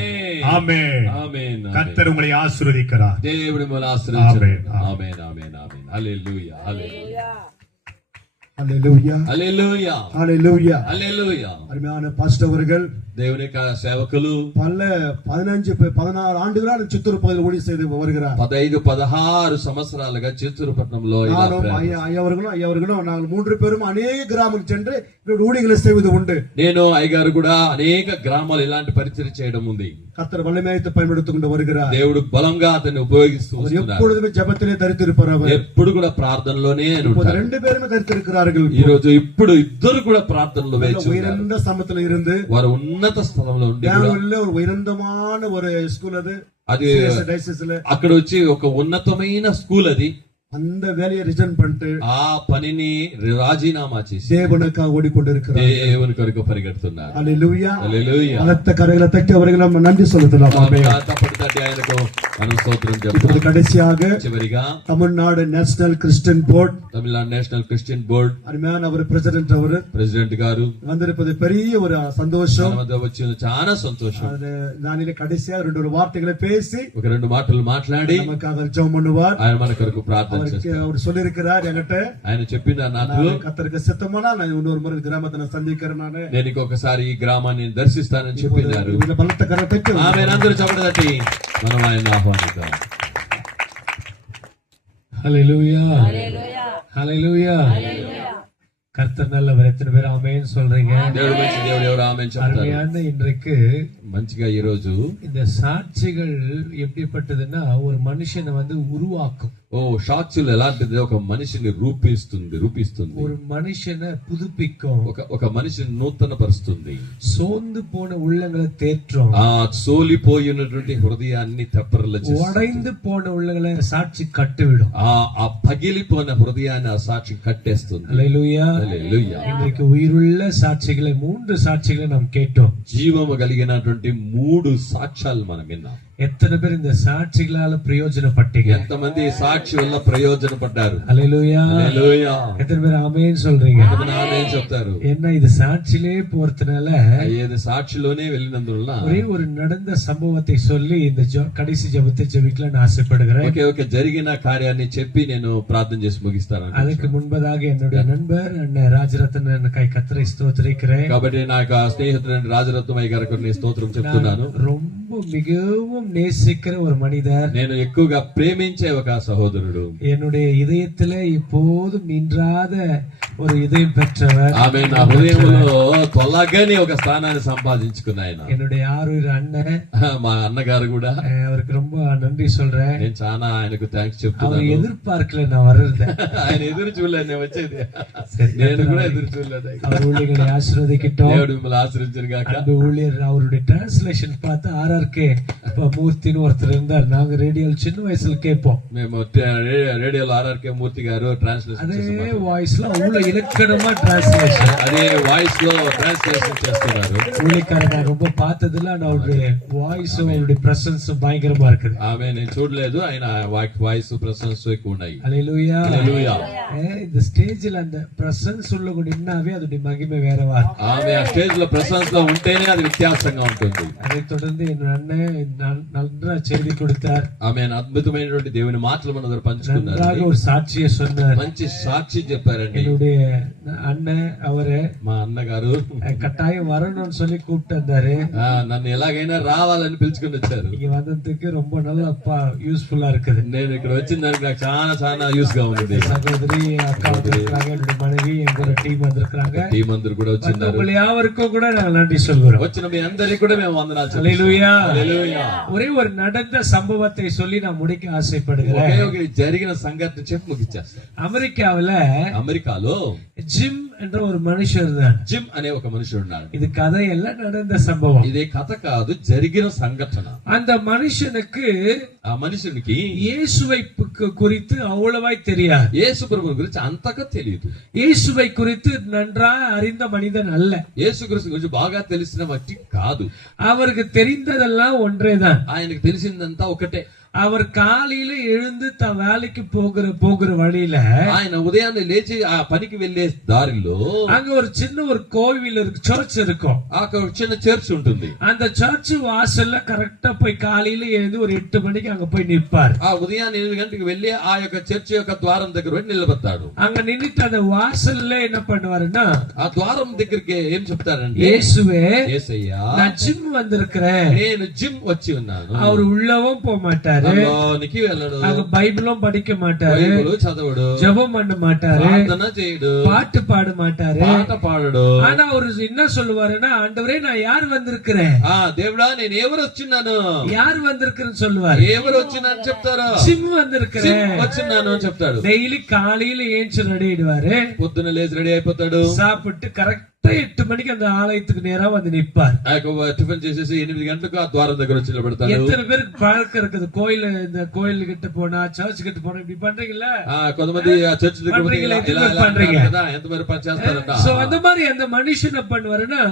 ஆமென். ఆమేన్. கர்த்தர் உங்களை ஆசீர்வதிக்கிறார். దేవుడి మిమ్మల్ని ఆశీర్వదించును. ఆమేన్. ఆమేన్ ఆమేన్ ఆమేన్. హల్లెలూయా హల్లెలూయా హల్లెలూయా హల్లెలూయా హల్లెలూయా. హల్లెలూయా. அருமையான பாஸ்டர் அவர்கள் దేవుని యొక్క సేవకులు 16 ஆண்டுகளாக சித்தூர் பகுதியில் ஊழியம் செய்து வருகிறார். 15-16 సంవత్సరాలుగా చిత్తూరుపట్నంలో ఇలా நானும் ஐயாவர்களும் நாங்கள் 3 பேரும் அநேக கிராமங்கள் சென்று இப்படி ஊழியங்களை செய்வது உண்டு. నేను అయ్యగారు కూడా అనేక గ్రామాలు ఇలాంటి పరిచయం చేయడం ఉంది. கர்த்தர் வல்லமையாய்த்து பயன்படுத்திக் கொண்டு வருகிறார். దేవుడు బలంగా అతన్ని ఉపయోగిస్తూ அவர் వస్తున్నారు. எப்பொழுதுமே ஜெபத்திலே தரித்திருப்பார். அவர் ఎప్పుడు కూడా ప్రార్థనలోనే ఆయన இப்போது ఉంటారు. 2 பேருமே தரித்திருக்கிறார்கள். ఈ రోజు ఇప్పుడు ఇద్దరు కూడా ప్రార్థనలో వేచి ఉన్నారు. உயர்ந்த ஸ்தலத்துல இருந்து వారు ఉన్నత స్థలంలో ఉండి కూడా பெங்களூர்ல ஒரு உயர்ந்தமான ஒரு ஸ்கூல் అది డైసిస్ல అక్కడ వచ్చి ఒక ఉన్నతమైన స్కూల్ అది. அந்த வேலையை ரிசைன் பண்ணிட்டு ఆ పనిని రాజీనామా చేసి தேவனுக்காக ஓடிக்கொண்டிருக்கிறார். దేవుని కొరకు పరిగెడుతున్నారు. హల్లెలూయా. హల్లెలూయా. பலத்த கரைகளை தட்டி அவர்களை நம்ம நன்றி செலுத்தலாம். ஆமென். తప్పటి తట్టి ఆయనకు మనం స్తోత్రం இப்போது చెప్తాం. கடைசியாக చివరిగా Tamil Nadu national Christian board Tamil Nadu national Christian board அருமையான அவர் பிரசிடென்ட் அவர் ప్రెసిడెంట్ గారు வந்திருப்பது பெரிய ஒரு சந்தோஷம். మన మధ్య వచ్చిన చాలా సంతోషం. நானிலே கடைசியா 2 வார்த்தைகளை பேசி ఒక 2 మాటలు మాట్లాడి நமக்காக ஜெபம் பண்ணுவார். ఆయన మన కొరకు ప్రార్థన அவருக்கு చేస్తారు. அவர் சொல்லியிருக்கிறார் என்கிட்ட, ఆయన చెప్పిన నాకు கர்த்தருக்கு சித்தமானா நான் இன்னொரு முறை கிராமத்தை நான் சந்திக்கிறேன். நானு నేను ఇంకొకసారి ఈ గ్రామాన్ని దర్శిస్తానని చెప్పినారు. இவங்க பலத்த கரை தட்டி ఆమె అందరూ చెప్పడం తట్టి మనం ఆయన ఆహ్వానిద్దాం. ஹல்லேலூயா ஹல்லேலூயா. கர்த்தர் நல்லவர். எத்தனை பேர் ஆமென் சொல்றீங்க? దేవుడు మంచి దేవుడు, ఎవరు ఆమె చెప్తారు. அருமையான இன்றைக்கு మంచిగా ఈ రోజు இந்த சாட்சிகள் எப்படிப்பட்டதுன்னா ஒரு மனுஷனை உருவாக்கும், ఓ సాక్షులు ఎలాంటిది, ఒక మనిషిని రూపిస్తుంది ஒரு மனுஷனை புதுப்பிக்கும், ఒక మనిషిని నూతన పరుస్తుంది, சோர்ந்து போன உள்ளங்களை தேற்றும், ఆ సోలిపోయినటువంటి హృదయాన్ని తెప్పరల చేస్తుంది, உடைந்து போன உள்ளங்களை சாட்சி கட்டுவிடும். ఆ పగిలిపోయిన హృదయాన్ని ఆ సాక్షి కట్టేస్తుంది. ஹல்லேலூயா. హల్లెలూయా. இன்றைக்கு உயிருள்ள சாட்சிகளை 3 சாட்சிகளை நாம் கேட்டோம். జీవము కలిగినటువంటి 3 సాక్ష్యాలు మనం విన్నాం. எத்தனை பேர் இந்த சாட்சிகளால பிரயோஜனப்பட்டீங்க? ఎంతమంది ఈ సాక్షి వల్ల ప్రయోజనపడ్డారు? ஹல்லேலூயா. హల్లెలూయా. எத்தனை பேர் ஆமென் சொல்றீங்க? ఆమేన్ చెప్తారు. என்ன இது சாட்சியிலே போறதுனால ఏది సాక్షిలోనే వెళ్ళినందువల్ల ஒரே ஒரு நடந்த சம்பவத்தை சொல்லி இந்த கடைசி ஜெபத்தை ஜெபிக்கலாம்னு ஆசைப்படுகிறேன். ఓకే జరిగిన కార్యాన్ని చెప్పి నేను ప్రార్థన చేసి ముగిస్తాను. அதுக்கு முன்பதாக என்னுடைய நண்பர் அண்ணன் ராஜரத்ன கை கத்தரை ஸ்தோத்திரிக்கிறேன். కాబట్టి నా యొక్క స్నేహితుడు రాజరత్నమయ్య గారికి నేను స్తోత్రం చెప్తున్నాను. ரொம்ப மிகவும் நேசிக்கிற ஒரு மனிதர், నేను ఎక్కువగా ప్రేమించే ఒక సహోదరుడు, என்னுடைய இதயத்திலே இப்போதும் நின்றாத ஒரு இதயம் பெற்றவர், ఆమె నా హృదయంలో తొలగని ఒక స్థానాన్ని సంపాదించుకున్న ఆయన என்னுடைய ஆரூர் அண்ணன். మా అన్నగారు కూడా. அவருக்கு ரொம்ப நன்றி சொல்றேன். నేను చాలా ఆయనకు థ్యాంక్స్ அவர் చెప్తున్నాను. எதிர்பார்க்கல நான் வர்றது. ఆయన ఎదురు చూడలేదు నేను వచ్చేది. சரி, నేను కూడా ఎదురు చూడలేదు. அவர் ஊழியர்களை ஆசீர்வதிக்கட்டும். దేవుడు మిమ్మల్ని ఆశ్రయించను గాక. அன்பு ஊழியர் அவருடைய டிரான்ஸ்லேஷன் பார்த்து ஆர்ஆர்கே மூர்த்தின்னு ஒருத்தர் இருந்தார். நாங்க ரேடியோல சின்ன வயசுல கேட்போம். మేము రేడియోలో ఆర్ఆర్కే మూర్తి గారు ట్రాన్స్లేషన్ அதே చేస్తున్నారు. வாய்ஸ்ல அவ்வளவு இலக்கணமா டிரான்ஸ்லேஷன். అదే వాయిస్ లో ట్రాన్స్లేషన్ చేస్తున్నారు. ஊழியக்காரர் நான் ரொம்ப பார்த்ததுல அவருடைய வாய்ஸும் அவருடைய பிரசன்ஸும் பயங்கரமா இருக்குது. ఆమె నేను చూడలేదు, ఆయన వాయిస్ ప్రశంస ఎక్కువ ఉన్నాయి. அல்லேலூயா. హల్లెలూయా. இந்த ஸ்டேஜ்ல அந்த பிரசன்ஸ் உள்ள நின்னாவே அதோட மகிமை வேறவா. ఆమె ఆ స్టేజ్ లో ప్రశంస లో ఉంటేనే అది వ్యత్యాసంగా ఉంటుంది. அதை தொடர்ந்து என் அண்ணன் நன்றா செய்தி கொடுத்தார். ఆమె అద్భుతమైనటువంటి దేవుని మాటలు మన దగ్గర పంచుకున్నారు. நன்றாக ஒரு சாட்சியை சொன்னார். మంచి సాక్షి చెప్పారండి. என்னுடைய அண்ணன் அவரு మా అన్నగారు கட்டாயம் வரணும்னு சொல்லி கூப்பிட்டு வந்தாரு. నన్ను ఎలాగైనా రావాలని పిలుచుకుని వచ్చారు. இங்க வந்ததுக்கு ரொம்ப நல்லா யூஸ்ஃபுல்லா இருக்குது. నేను ఇక్కడ వచ్చిన దానికి నాకు చాలా చాలా యూస్ గా ఉంది. சகோதரி அக்கா வந்திருக்காங்க, என்னுடைய மனைவி, எங்களோட டீம் வந்திருக்காங்க. టీం అందరు కూడా వచ్చిన్నారు. உங்களை யாவருக்கும் கூட நாங்கள் நன்றி சொல்கிறோம். వచ్చిన మీ అందరికి కూడా మేము వందనాలు చెప్తున్నాం. அல்லேலூயா. హల్లెలూయా. ஒரே ஒரு நடந்த சம்பவத்தை சொல்லி நான் முடிக்க ஆசைப்படுகிறேன். ఒకే ఒక జరిగిన సంఘటన చెప్పి ముగిచ్చేస్తాను. அமெரிக்காவுல అమెరికాలో ஜிம் என்ற ஒரு மனுஷர் தான். జిమ్ అనే ఒక మనుషుడు ఉన్నాడు. இது కథయெல்லாம் நடந்த சம்பவம். ఇదే కథ కాదు, జరిగిన సంఘటన. அந்த మనుషனுக்கு ఆ మనుషునికి இயேசுவை குறித்து அவ்வளவாய் தெரியாது. యేసు ప్రభువు గురించి అంతగా తెలియదు. இயேசுவை குறித்து நன்றாக அறிந்த மனிதன் அல்ல. యేసు గురించి బాగా తెలిసిన వ్యక్తి కాదు. அவருக்கு தெரிந்ததெல்லாம் ஒன்றேதான். ఆయనకు తెలిసిందంతా ఒకటే. அவர் காலையில எழுந்து தன் வேலைக்கு போகிற வழியில ఆయన ఉదయాన్నే లేచి ఆ పనికి వెళ్లే దారిలో அங்க ஒரு சின்ன ஒரு கோவில் இருக்கு, சர்ச் இருக்கும். అక్కడ ఒక చిన్న చర్చ్ ఉంటుంది. அந்த சர்ச் வாசல்ல கரெக்டா போய் காலையில எழுந்து ஒரு 8 மணிக்கு அங்க போய் நிற்பார். ఆ ఉదయాన్నే 8 గంటలకు వెళ్లి ఆ యొక్క చర్చ్ యొక్క ద్వారం దగ్గర పోయి నిలబడతాడు. அங்க நின்னுட்டு அந்த வாசல்ல என்ன பண்ணுவாருன்னா, ఆ ద్వారం దగ్గరికి ఏం చెప్తారంటే, இயேசுவே యేసయ్యా நான் ஜிம் வந்திருக்கிறேன். నేను జిమ్ వచ్చి ఉన్నాను. அவர் உள்ளவும் போக மாட்டாரு, மாட்டாரு, దానిలోనికి వెళ్ళడు, அங்க பைபிளும் படிக்க மாட்டாரு, బైబిలు చదవడు, ஜெபம் பண்ண மாட்டாரு, ప్రార్థన చేయడు, பாட்டு பாட மாட்டாரு. పాట పాడడు. ஆனா அவரு என்ன சொல்லுவாருன்னா, ஆண்டவரே நான் யார் வந்திருக்கிறேன், దేవుడా నేను ఎవరు వచ్చిన్నాను, யார் வந்திருக்கிறேன்னு சொல்லுவாரு. ఎవరు వచ్చినాను చెప్తారు, சிம் வந்திருக்கிறேன் వచ్చిన్నాను అని చెప్తాడు. டெய்லி காலையில ஏஞ்சி ரெடி ஆயிடுவாரு, పొద్దున్న లేచి రెడీ అయిపోతాడు, சாப்பிட்டு கரெக்டா 8 மணிக்கு அந்த ஆலயத்துக்கு நேரா வந்து நிப்பார். ఆ యొక్క టిఫిన్ చేసేసి 8 గంటలకు ఆ ద్వారం దగ్గర వచ్చి నిలబడతాడు. எத்தனை பேருக்கு பழக்கம் இருக்குது, கோயில் இந்த கோயில் கிட்ட போனா சர்ச் கிட்ட போனா இப்படி பண்றீங்கல்ல, కొంతమంది ఆ చర్చ్ దగ్గర పోతే పண்றீங்களா? ఇలా ఇలా పண்றீங்க. అంటారు కదా, ఎంతమంది పని చేస్తారంట. சோ அந்த மாதிரி அந்த மனுஷன் என்ன பண்ணுவாருன்னா,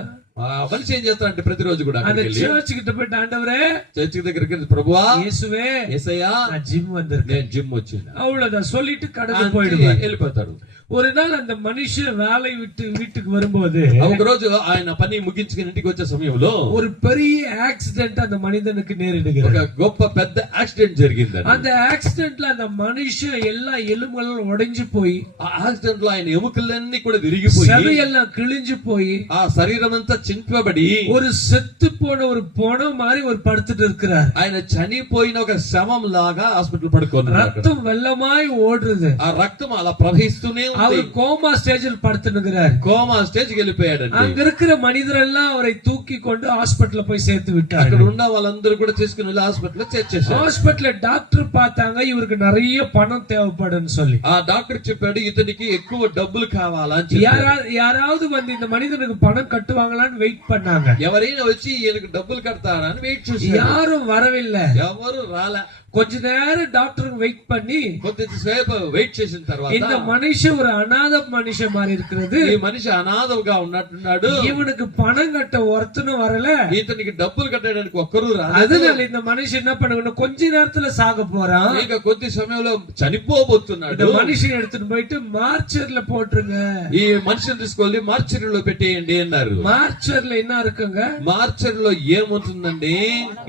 మనిషి ఏం చేస్తారంటే ప్రతిరోజు కూడా அந்த சர்ச் கிட்ட போயிட்டு, ஆண்டவரே చర్చ్ దగ్గరికి ప్రభువా இயேசுவே యేసయ్యా நான் ஜிம் வந்திருக்கேன், నేను జిమ్ వచ్చింది அவ்வளவுதான் சொல்லிட்டு கடந்து అంటే போயிடுவார். వెళ్ళిపోతాడు. ஒரு நாள் அந்த மனுஷன் வேலை விட்டு வீட்டுக்கு வரும்போது ఒక రోజు ఆయన పని ముగించుకుని ఇంటికి వచ్చే సమయంలో ஒரு பெரிய ஆக்சிடென்ட் அந்த மனிதனுக்கு நேரிடுகிறது. ఒక గొప్ప పెద్ద యాక్సిడెంట్ జరిగింది. அந்த ஆக்சிடென்ட்ல அந்த மனுஷன் எல்லா எலும்புகளும் உடைஞ்சு போய், ఆ యాక్సిడెంట్ లో ఆయన ఎముకలన్నీ కూడా విరిగిపోయి, சதையெல்லாம் கிழிஞ்சு போய், ఆ శరీరం అంతా చింపబడి ஒரு செத்து போன ஒரு பொணம் மாதிரி ஒரு படுத்துட்டு இருக்கிறார். ఆయన చనిపోయిన ఒక శవం లాగా హాస్పిటల్ పడుకున్నారు. ரத்தம் வெள்ளமாய் ஓடுறது. ఆ రక్తం అలా ప్రవహిస్తూనే ఉంది. அவர் கோமா ஸ்டேஜில் படுத்துனுகிறார். కోమా స్టేజ్ కి వెళ్ళిపోయాడండి. அங்க இருக்கிற மனிதரெல்லாம் அவரை தூக்கி கொண்டு ஹாஸ்பிடல்ல போய் சேர்த்து అక్కడ விட்டார்கள். ఉన్న వాళ్ళందరూ కూడా తీసుకుని వెళ్ళి హాస్పిటల్ లో చేర్చేశారు. ஹாஸ்பிடல்ல டாக்டர் பார்த்தாங்க, இவருக்கு நிறைய பணம் தேவைப்படுன்னு சொல்லி. ఆ డాక్టర్ చెప్పాడు ఇతనికి ఎక్కువ డబ్బులు కావాలని చెప్పాడు. யாராவது வந்து இந்த மனிதனுக்கு பணம் கட்டுவாங்களான்னு வெயிட் பண்ணாங்க. ఎవరైనా వచ్చి ఈయనకు డబ్బులు కడతారని వెయిట్ చూశారు. யாரும் வரவில்லை. ఎవరు రాలే. கொஞ்ச நேரம் டாக்டருக்கு வெயிட் பண்ணி, కొద్దిసేపు వెయిట్ చేసిన తర్వాత இந்த மனுஷன் ஒரு அநாத மனுஷன் மாதிரி இருக்கிறது, ఈ మనిషి అనాథగా ఉన్నట్టున్నాడు, இவனுக்கு பணம் கட்ட ஒருத்தனும் வரல, ఇతనికి డబ్బులు కట్టడానికి ఒక్కరూ రాలేదు. அதனால இந்த மனுஷன் என்ன பண்ணணும், கொஞ்ச நேரத்துல சாக போறான், ఇక కొద్ది సమయంలో చనిపోబోతున్నాడు. இந்த மனுஷன் எடுத்துட்டு போயிட்டு மார்ச்சர்ல போட்டுருங்க, ఈ మనిషిని తీసుకెళ్లి మార్చరీలో పెట్టేయండి అన్నారు. மார்ச்சர்ல என்ன இருக்குங்க, మార్చరీలో ఏముంటుందండి,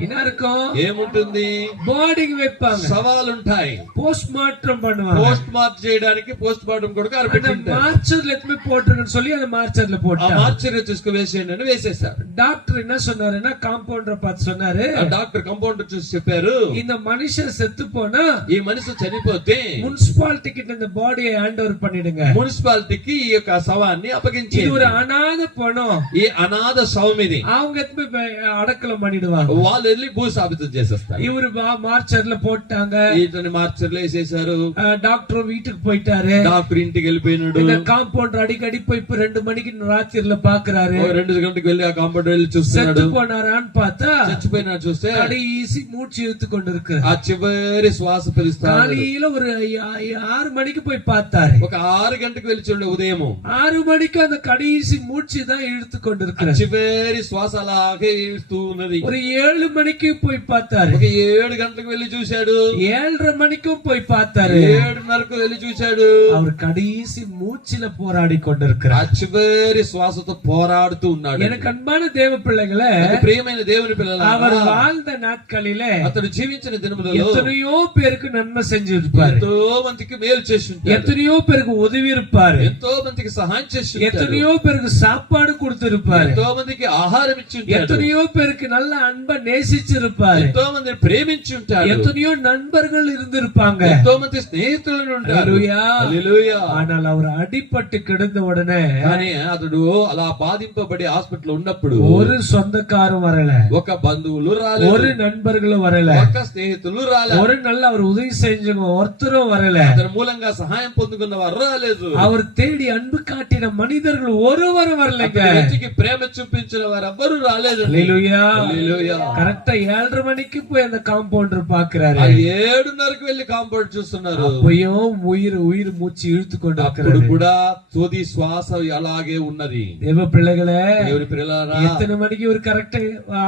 என்ன இருக்கும், ఏముంటుంది, பாடி வைப்பாங்க, సవాలుంటాయి, போஸ்ட் மார்ட்டம் பண்ணுவாங்க, పోస్ట్ మార్టం చేయడానికి పోస్ట్ మార్టం కూడా அந்த పెట్టింటారు. மார்ச்சர்ல எத்தனை போட்டுருங்கன்னு சொல்லி அந்த மார்ச்சர்ல ఆ போட்டாங்க. మార్చరీ తీసుకు వేసేయండి అని వేసేసారు. டாக்டர் என்ன சொன்னாருன்னா, காம்பவுண்டரை பார்த்து சொன்னாரு, ఆ డాక్టర్ కంపౌండర్ చూసి చెప్పారు, இந்த மனுஷன் செத்து போனா ఈ మనిషి చనిపోతే முனிசிபாலிட்டி கிட்ட இந்த பாடியை ஹேண்ட் ஓவர் பண்ணிடுங்க, మున్సిపాలిటీకి ఈ యొక్క శవాన్ని இது అప్పగించి, ஒரு அநாத பணம், ఈ అనాథ శవం ఇది அவங்க எத்தனை போய் அடக்கலம் பண்ணிடுவாங்க. వాళ్ళు వెళ్ళి భూస్థాపితం చేసేస్తారు. இவரு மார்ச்சர்ல போட்டாங்க, ఇతని మార్చర్లో వేసేసారు. டாக்டர் வீட்டுக்கு போயிட்டாரு, డాక్టర్ ఇంటికి వెళ్ళిపోయినాడు. இந்த காம்பவுண்டர் அடிக்கடி போய் இப்ப 2 மணிக்கு ராத்திரில பாக்குறாரு, 2 గంటలకు వెళ్ళి ఆ కాంపౌండర్ వెళ్ళి చూస్తున్నాడు. செத்து போனாரான்னு பார்த்தா చచ్చిపోయినా చూస్తే கடைசி மூச்சு இழுத்து கொண்டு இருக்கு. ఆ చివరి శ్వాస పిలుస్తాడు. காலையில ஒரு 6 மணிக்கு போய் பார்த்தாரு, ఒక 6 గంటకు వెళ్ళి చూడండి, ఉదయం 6 மணிக்கு அந்த கடைசி மூச்சு தான் இழுத்து கொண்டு ఆ இருக்கிறது. చివరి శ్వాస అలాగే ఇస్తూ ఉన్నది. ஒரு 7 மணிக்கு போய் பார்த்தாரு, ఒక 7 గంటలకు వెళ్ళి చూశాడు. 7:30 மணிக்கும் போய் பார்த்தாரு, 7:30కు వెళ్ళి చూశాడు. அவர் கடைசி மூச்சில போராடி ఆ கொண்டிருக்கிறார். చివరి శ్వాసతో పోరాడుతూ ఉన్నాడు. எனக்கு அன்பான தேவ பிள்ளைகளே, నాకు ప్రియమైన దేవుని పిల్లలారా, அவர் வாழ்ந்த நாட்களிலே అతడు జీవించిన దినములలో எத்தனையோ பேருக்கு நன்மை செஞ்சிருப்பாரு, ఎంతో మందికి మేలు చేసి ఉంటాడు. எத்தனையோ பேருக்கு உதவி இருப்பாரு, ఎంతో మందికి సహాయం చేసి ఉంటాడు. எத்தனையோ பேருக்கு சாப்பாடு கொடுத்திருப்பாரு, ఎంతో మందికి ఆహారం ఇచ్చి ఉంటాడు. எத்தனையோ பேருக்கு நல்ல அன்பை நேசிச்சிருப்பாரு, ఎంతో మందిని ప్రేమించి ఉంటాడు. எத்தனையோ நண்பர்கள் இருந்திருப்பாங்க. ఎంతో మంది స్నేహితులు ఉంటారు. హల్లెలూయా. హల్లెలూయా. ஆனால் அவர் அடிபட்டு கிடந்த உடனே కానీ అతడు అలా బాధింపబడి హాస్పిటల్ ఉన్నప్పుడు ஒரு சொந்தக்காரும் வரல, ఒక బంధువులు రాలేదు, ஒரு நண்பர்களும் வரல, ఒక స్నేహితులు రాలేదు, ஒரு நல்ல அவர் உதவி செஞ்சவங்க ஒருத்தரும் வரல, అతని మూలంగా సహాయం పొందుకున్న వారు రాలేదు. அவர் தேடி அன்பு காட்டின மனிதர்கள் ஒருவரும் வரலைங்க. అతని వ్యక్తికి ప్రేమ చూపించిన వారు ఎవ్వరూ రాలేదు. హల్లెలూయా. హల్లెలూయా. கரெக்டா 7:30 மணிக்கு போய் அந்த காம்பவுண்டர் பாக்குறாரு, 7:30కు వెళ్ళి కాంపౌండ్ చూస్తున్నారు. அப்பயும் உயிர் மூச்சு இழுத்து கொண்டு అప్పుడు இருக்கிறது. కూడా తుది శ్వాస అలాగే ఉన్నది. தேவ பிள்ளைகளே, దేవుని పిల్లలారా, எத்தனை மணிக்கு ஒரு கரெக்ட்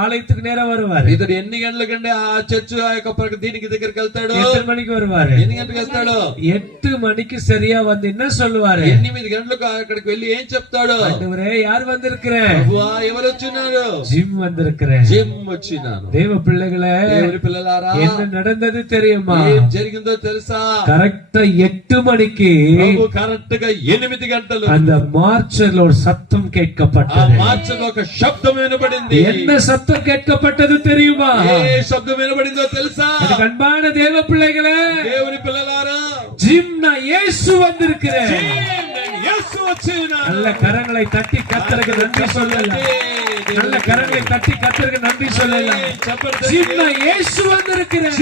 ஆலயத்துக்கு நேரா வருவாரு, ఇతడు ఎన్ని గంటలకంటే ఆ చర్చ్ ఆ యొక్క దీనికి దగ్గరికి వెళ్తాడు, எத்தனை மணிக்கு வருவாரு, ఎన్ని గంటలకు వెళ్తాడు, 8 மணிக்கு சரியா வந்து என்ன சொல்லுவாரு, 8 గంటలకు అక్కడికి వెళ్ళి ఏం చెప్తాడు, ஆண்டவரே யார் வந்திருக்கிறேன், ప్రభువా ఎవరు వచ్చినారు, ஜிம் வந்திருக்கிறேன். జిమ్ వచ్చినాను. தேவ பிள்ளைகளே, దేవుని పిల్లలారా, என்ன நடந்தது தெரியுமா? ఏం జరిగిందో తెలుసా? కరెక్ట్ 8 మணிకి ప్రభు కరెక్ట్ గా 8 గంటలు அந்த మార్చర్లో ஒரு சத்தம் ఆ கேட்கப்பட்டது. మార్చలో ఒక శబ్దం వినబడింది. என்ன சத்தம் கேட்கப்பட்டது தெரியுமா? ఏ శబ్దం వినబడిందో తెలుసా? எனக்கு அன்பான தேவ பிள்ளைகளே, దేవుని పిల్లలారా, ஜிம் நான் இயேசு வந்திருக்கிறேன். నేను యేసు వచ్చినాను. நல்ல கரங்களை தட்டி கர்த்தருக்கு நன்றி சொல்லலாம். நல்ல கரங்களை தட்டி கர்த்தருக்கு நன்றி சொல்லலாம். ஜிம் நான் இயேசு வந்திருக்கிறேன்.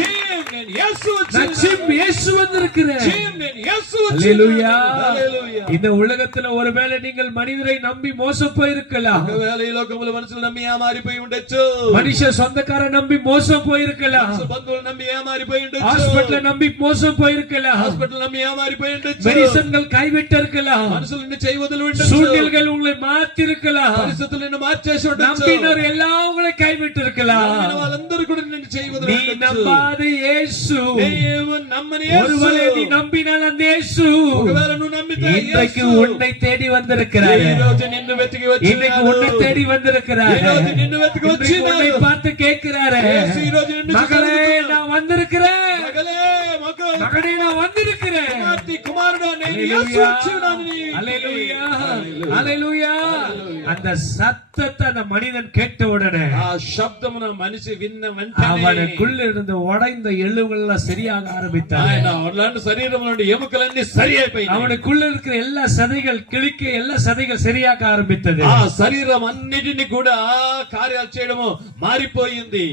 నేను యేసు நான் వచ్చినాను. ஜிம் இயேசு வந்திருக்கிறேன். నేను యేసు அல்லேலூயா. వచ్చినాను. హల్లెలూయా. இந்த உலகத்துல ஒருவேளை நீங்கள் மனிதரை நம்பி மோசம் போயிருக்கலாம். ఒకవేళ ఈ లోకములో మనుషులు నమ్మి ఏమారిపోయి ఉండొచ్చు. மனுஷ சொந்தக்கார நம்பி மோசம் போயிருக்கலாம். బంధువులు నమ్మి ఏమారిపోయి ఉండొచ్చు. ஹாஸ்பிட்டல் நம்பி மோசம் போயிருக்கலாம். హాస్పిటల్ నమ్మి ఏమారిపోయి ఉండొచ్చు. மெடிசன்கள் கைவிட்டு இருக்கலாம். మనుషులను చేయి వదిలి ఉండొచ్చు. சூழ்நிலைகள் உங்களை மாத்தி இருக்கலாம். పరిస్థితులు నిన్ను మార్చేసి ఉండొచ్చు. நம்பினோர் எல்லாம் உங்களை கைவிட்டு இருக்கலாம். నమ్మిన వాళ్ళందరూ కూడా నిన్ను చేయి వదిలి நீ ఉండొచ్చు. நம்பாத இயேசு, నీవు నమ్మని యేసు. ஒருவேளை நீ நம்பினால் அந்த இயேசு ఒకవేళ నువ్వు నమ్మితే இன்றைக்கு యేసు உன்னை தேடி வந்திருக்கிறார். ఈ రోజు నిన్ను వెతికి இன்னைக்கு వచ్చినాడు. உன்னை தேடி வந்திருக்கிறார். ఈ రోజు నిన్ను వెతికి இன்றைக்கு உன்னை వచ్చినాడు. பார்த்து கேட்கிறாரு, యేసు ఈ రోజు నిన్ను மகளே చూస్తున్నాడు. நான் வந்திருக்கிறேன், మగలే, మగ- மகனே நான் வந்திருக்கிறேன். కుమార్తె, కుమారుడా, నేను యేసు அல்லேலூயா. వచ్చినాను నీ. அல்லேலூயா. அல்லேலூயா. அந்த சத்தத்தை அந்த மனிதன் கேட்ட உடனே ఆ శబ్దమున మనిషి విన్న వెంటనే அவனுக்குள்ள இருந்த உடைந்த எலும்புகள் எல்லாம் சரியாக ஆரம்பித்தார். ఆయన అలాంటి శరీరం నుండి ఎముకలన్నీ సరి అయిపోయినాయి. அவனுக்குள்ள இருக்கிற எல்லா சதைகள் கிழிக்க எல்லா சதைகள் சரியாக ஆரம்பித்தது. ఆ శరీరం అన్నిటిని కూడా కార్యాలు చేయడము మారిపోయింది.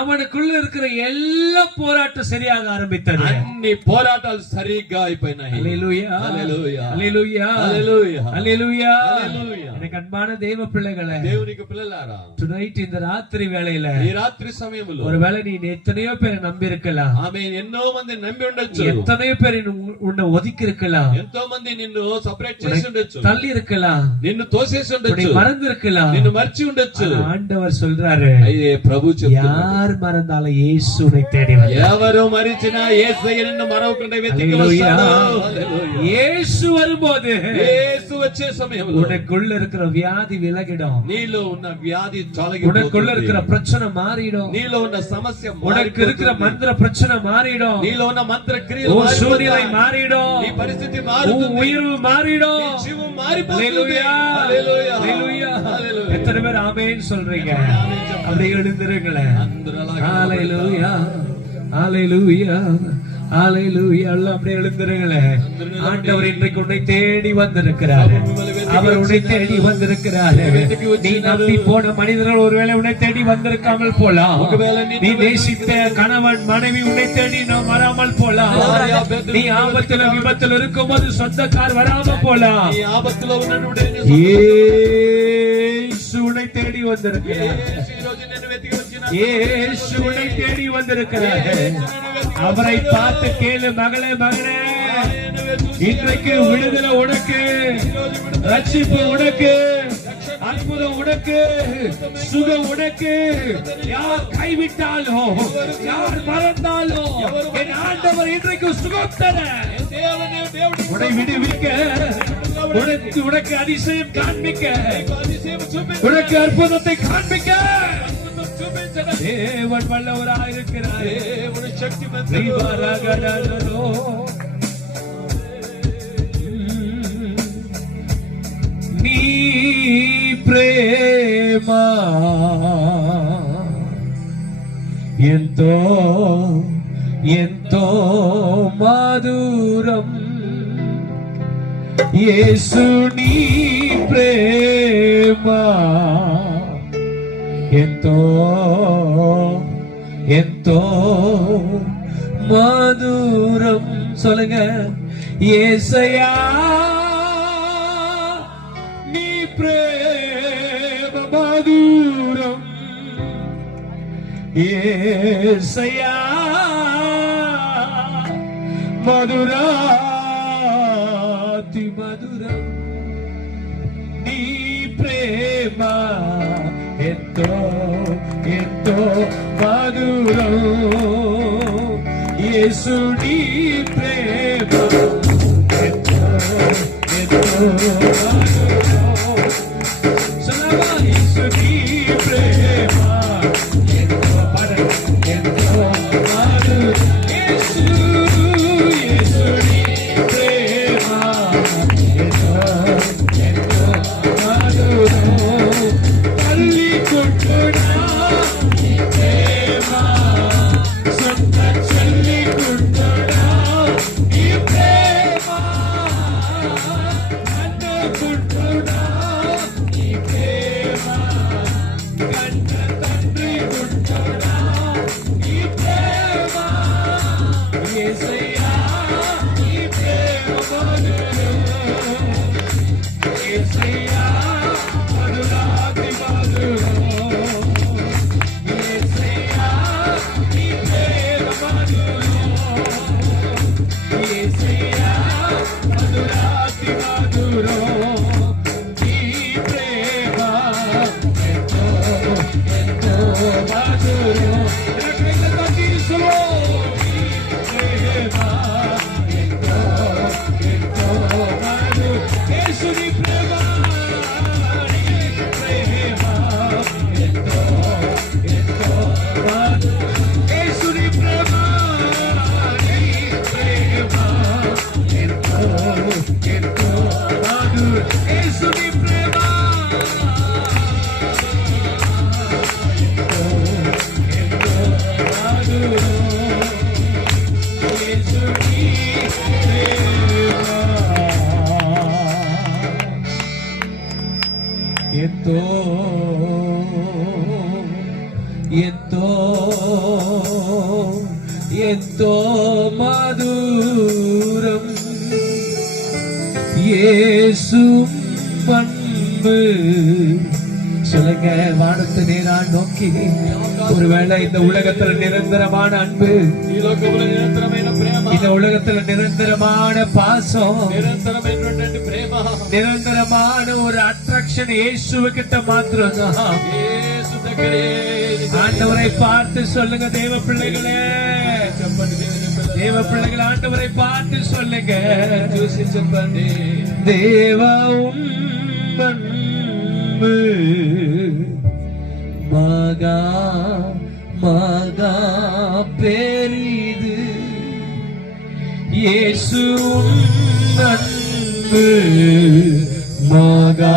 அவனுக்குள்ள இருக்கிற எல்லா போராட்டம் சரியாக ஆரம்பித்தது. అన్ని పోరాటాలు సరిగ్గా అయిపోయినాయి. அல்லேலூயா. హల్లెలూయా. அல்லேலூயா. హల్లెలూయా. அல்லேலூயா. హల్లెలూయా. எனக்கு அன்பான தேவ பிள்ளைகளே, దేవునికి పిల్లలారా, டுநைட் இந்த ராத்திரி வேளையில ఈ రాత్రి సమయంలో ஒருவேளை நீ எத்தனையோ பேரை நம்பி இருக்கலாம். ఆమె ఎన్నో మంది నమ్మి ఉండొచ్చు. எத்தனையோ பேரை உன்னை ஒதுக்கி இருக்கலாம். ఎంతో మంది నిన్ను సపరేట్ చేసి ఉండొచ్చు. தள்ளி இருக்கலாம். నిన్ను తోసేసి உன்னை ఉండొచ్చు. மறந்து இருக்கலாம். నిన్ను మర్చి ఉండొచ్చు. ஆனா ஆண்டவர் சொல்றாரு, అయ్యే ప్రభు చెప్తున్నాడు, யார் மறந்தாலும் இயேசு உன்னை தேடி வந்தார். ఎవరు మరిచినా యేసయ్య నిన్ను మరవకుండా వెతికి அல்லேலூயா. వస్తాడు. హల్లెలూయా. இயேசு வரும்போது యేసు వచ్చే సమయంలో உனக்குள்ள இருக்கிற வியாதி விலகிடும். నీలో ఉన్న వ్యాధి உனக்குள்ள இருக்கிற తొలగిపోతుంది. பிரச்சனை மாறிடும். నీలో ఉన్న సమస్య உனக்கு இருக்கிற మారిపోతుంది. மந்திர பிரச்சனை மாறிடும். నీలో ఉన్న మంత్ర క్రియలు உன் சூழ்நிலை మారిపోతాయి. மாறிடும். నీ పరిస్థితి உன் మారుతుంది. உயிர் மாறிடும். నీ జీవం మారిపోతుంది. அல்லேலூயா. హల్లెలూయా. அல்லேலூயா. హల్లెలూయా. எத்தனை பேர் ஆமென் சொல்றீங்க? அப்படியே எழுந்திருங்களேன். అందరూ అలాగే ஹalleluya. ஹalleluya. ஹalleluya. எல்லாம் அப்படியே எழுந்திருங்களேன். ஆண்டவர் இன்றைக்கு உன்னை தேடி வந்திருக்கிறார். அவர் உன்னை தேடி வந்திருக்கிறார். நீ நம்பி போன மனிதர்கள் ஒருவேளை உன்னை தேடி வந்திருக்காமல் போலாம். நீ நேசித்த கணவன் மனைவி உன்னை தேடி நாம் வராமல் போலாம். நீ ஆபத்துல விபத்துல இருக்கும்போது சொந்தக்கார் வராம போலாம். ఈ ఆపత్తులో ఉన్నటువంటి இயேசு உன்னை தேடி வந்திருக்கிறார். యేసు ఈ రోజు నిన్ను వెతికి వచ్చినాడు. இயேசு உன்னை தேடி வந்திருக்கிறார். அவரை பார்த்து கேளு, மகளே மகனே, இன்றைக்கு விடுதலை உனக்கு, ரட்சிப்பு உனக்கு, அற்புதம் உனக்கு, சுகம் உனக்கு. யார் கைவிட்டாலோ, யார் மறந்தாலோ, என் ஆண்டவர் இன்றைக்கு சுகம் தர, உன்னை விடுவிக்க, உனக்கு அதிசயம் காண்பிக்க, உனக்கு அற்புதத்தை காண்பிக்க தேவன் வல்லவராயிருக்கிறார். దేవుని శక్తి தீபாராகனோ. నీ ప్రేమ ఎంతో ఎంతో మధురం. యేసు నీ ప్రేమ ఎంతో ఎంతో மதுரம். சொல்லுங்க, యేసయ్యా నీ ప్రేమ మధురం. యేసయ్యా మధురాతి మధురం. నీ ప్రేమ ఎంతో ఎంతో మధురం. యేసు నీ ప్రేమ ఎంతో ఎంతో మధురం. సలమా యేసు నీ ప్రేమ ఎంతో ఎంతో మధురం. కన్నుకుంటున్నా నీ ప్రేమ కన్న తండ్రి కుంటున్నా నీ ప్రేమ యేసయ్యా నీ ప్రేమ మధురం యేసయ్యా మధురాతి మధురం యేసయ్యా నీ ప్రేమ మధురం యేసయ్యా మధురాతి మధురం నీ ప్రేమ ఎంతో ఎంతో మధురం ఎక్కడైనా తీసులో నీ ప్రేమ ఎంతో ఎంతో మధురం యేసుని ప్రేమ నీ ప్రేమ ఎంతో ఎంతో మధురం యేసుని ప్రేమ నీ ప్రేమ ఎంతో ఎంతో మధురం యేసుని ప్రేమ ఎంతో మధురం యేసుని ప్రేమ ఎంతో ఎంతో ఎంతో మధురం இயேசு அன்பு சொல்லுங்க வானத்து நேரா நோக்கி ஒருவேளை இந்த உலகத்துல நிரந்தரமான அன்பு ఈ లోకంలో నిరంతరమైన ప్రేమ இந்த உலகத்துல நிரந்தரமான பாசம் నిరంతరమైనటువంటి ప్రేమ நிரந்தரமான ஒரு அட்ராக்ஷன் இயேசுகிட்ட மாத்திரம் தான் యేసు దగ్గరే ஆண்டவரை பார்த்து சொல்லுங்க தேவ பிள்ளைகளே చెప్పండి దేవుని పిల్లలు. தேவ பிள்ளைகள் ஆண்டவரை பார்த்து சொல்லுங்க చూసి చెప్పండి தேவ அன்பு மகா மகா பெரிது இயேசு அன்பு மகா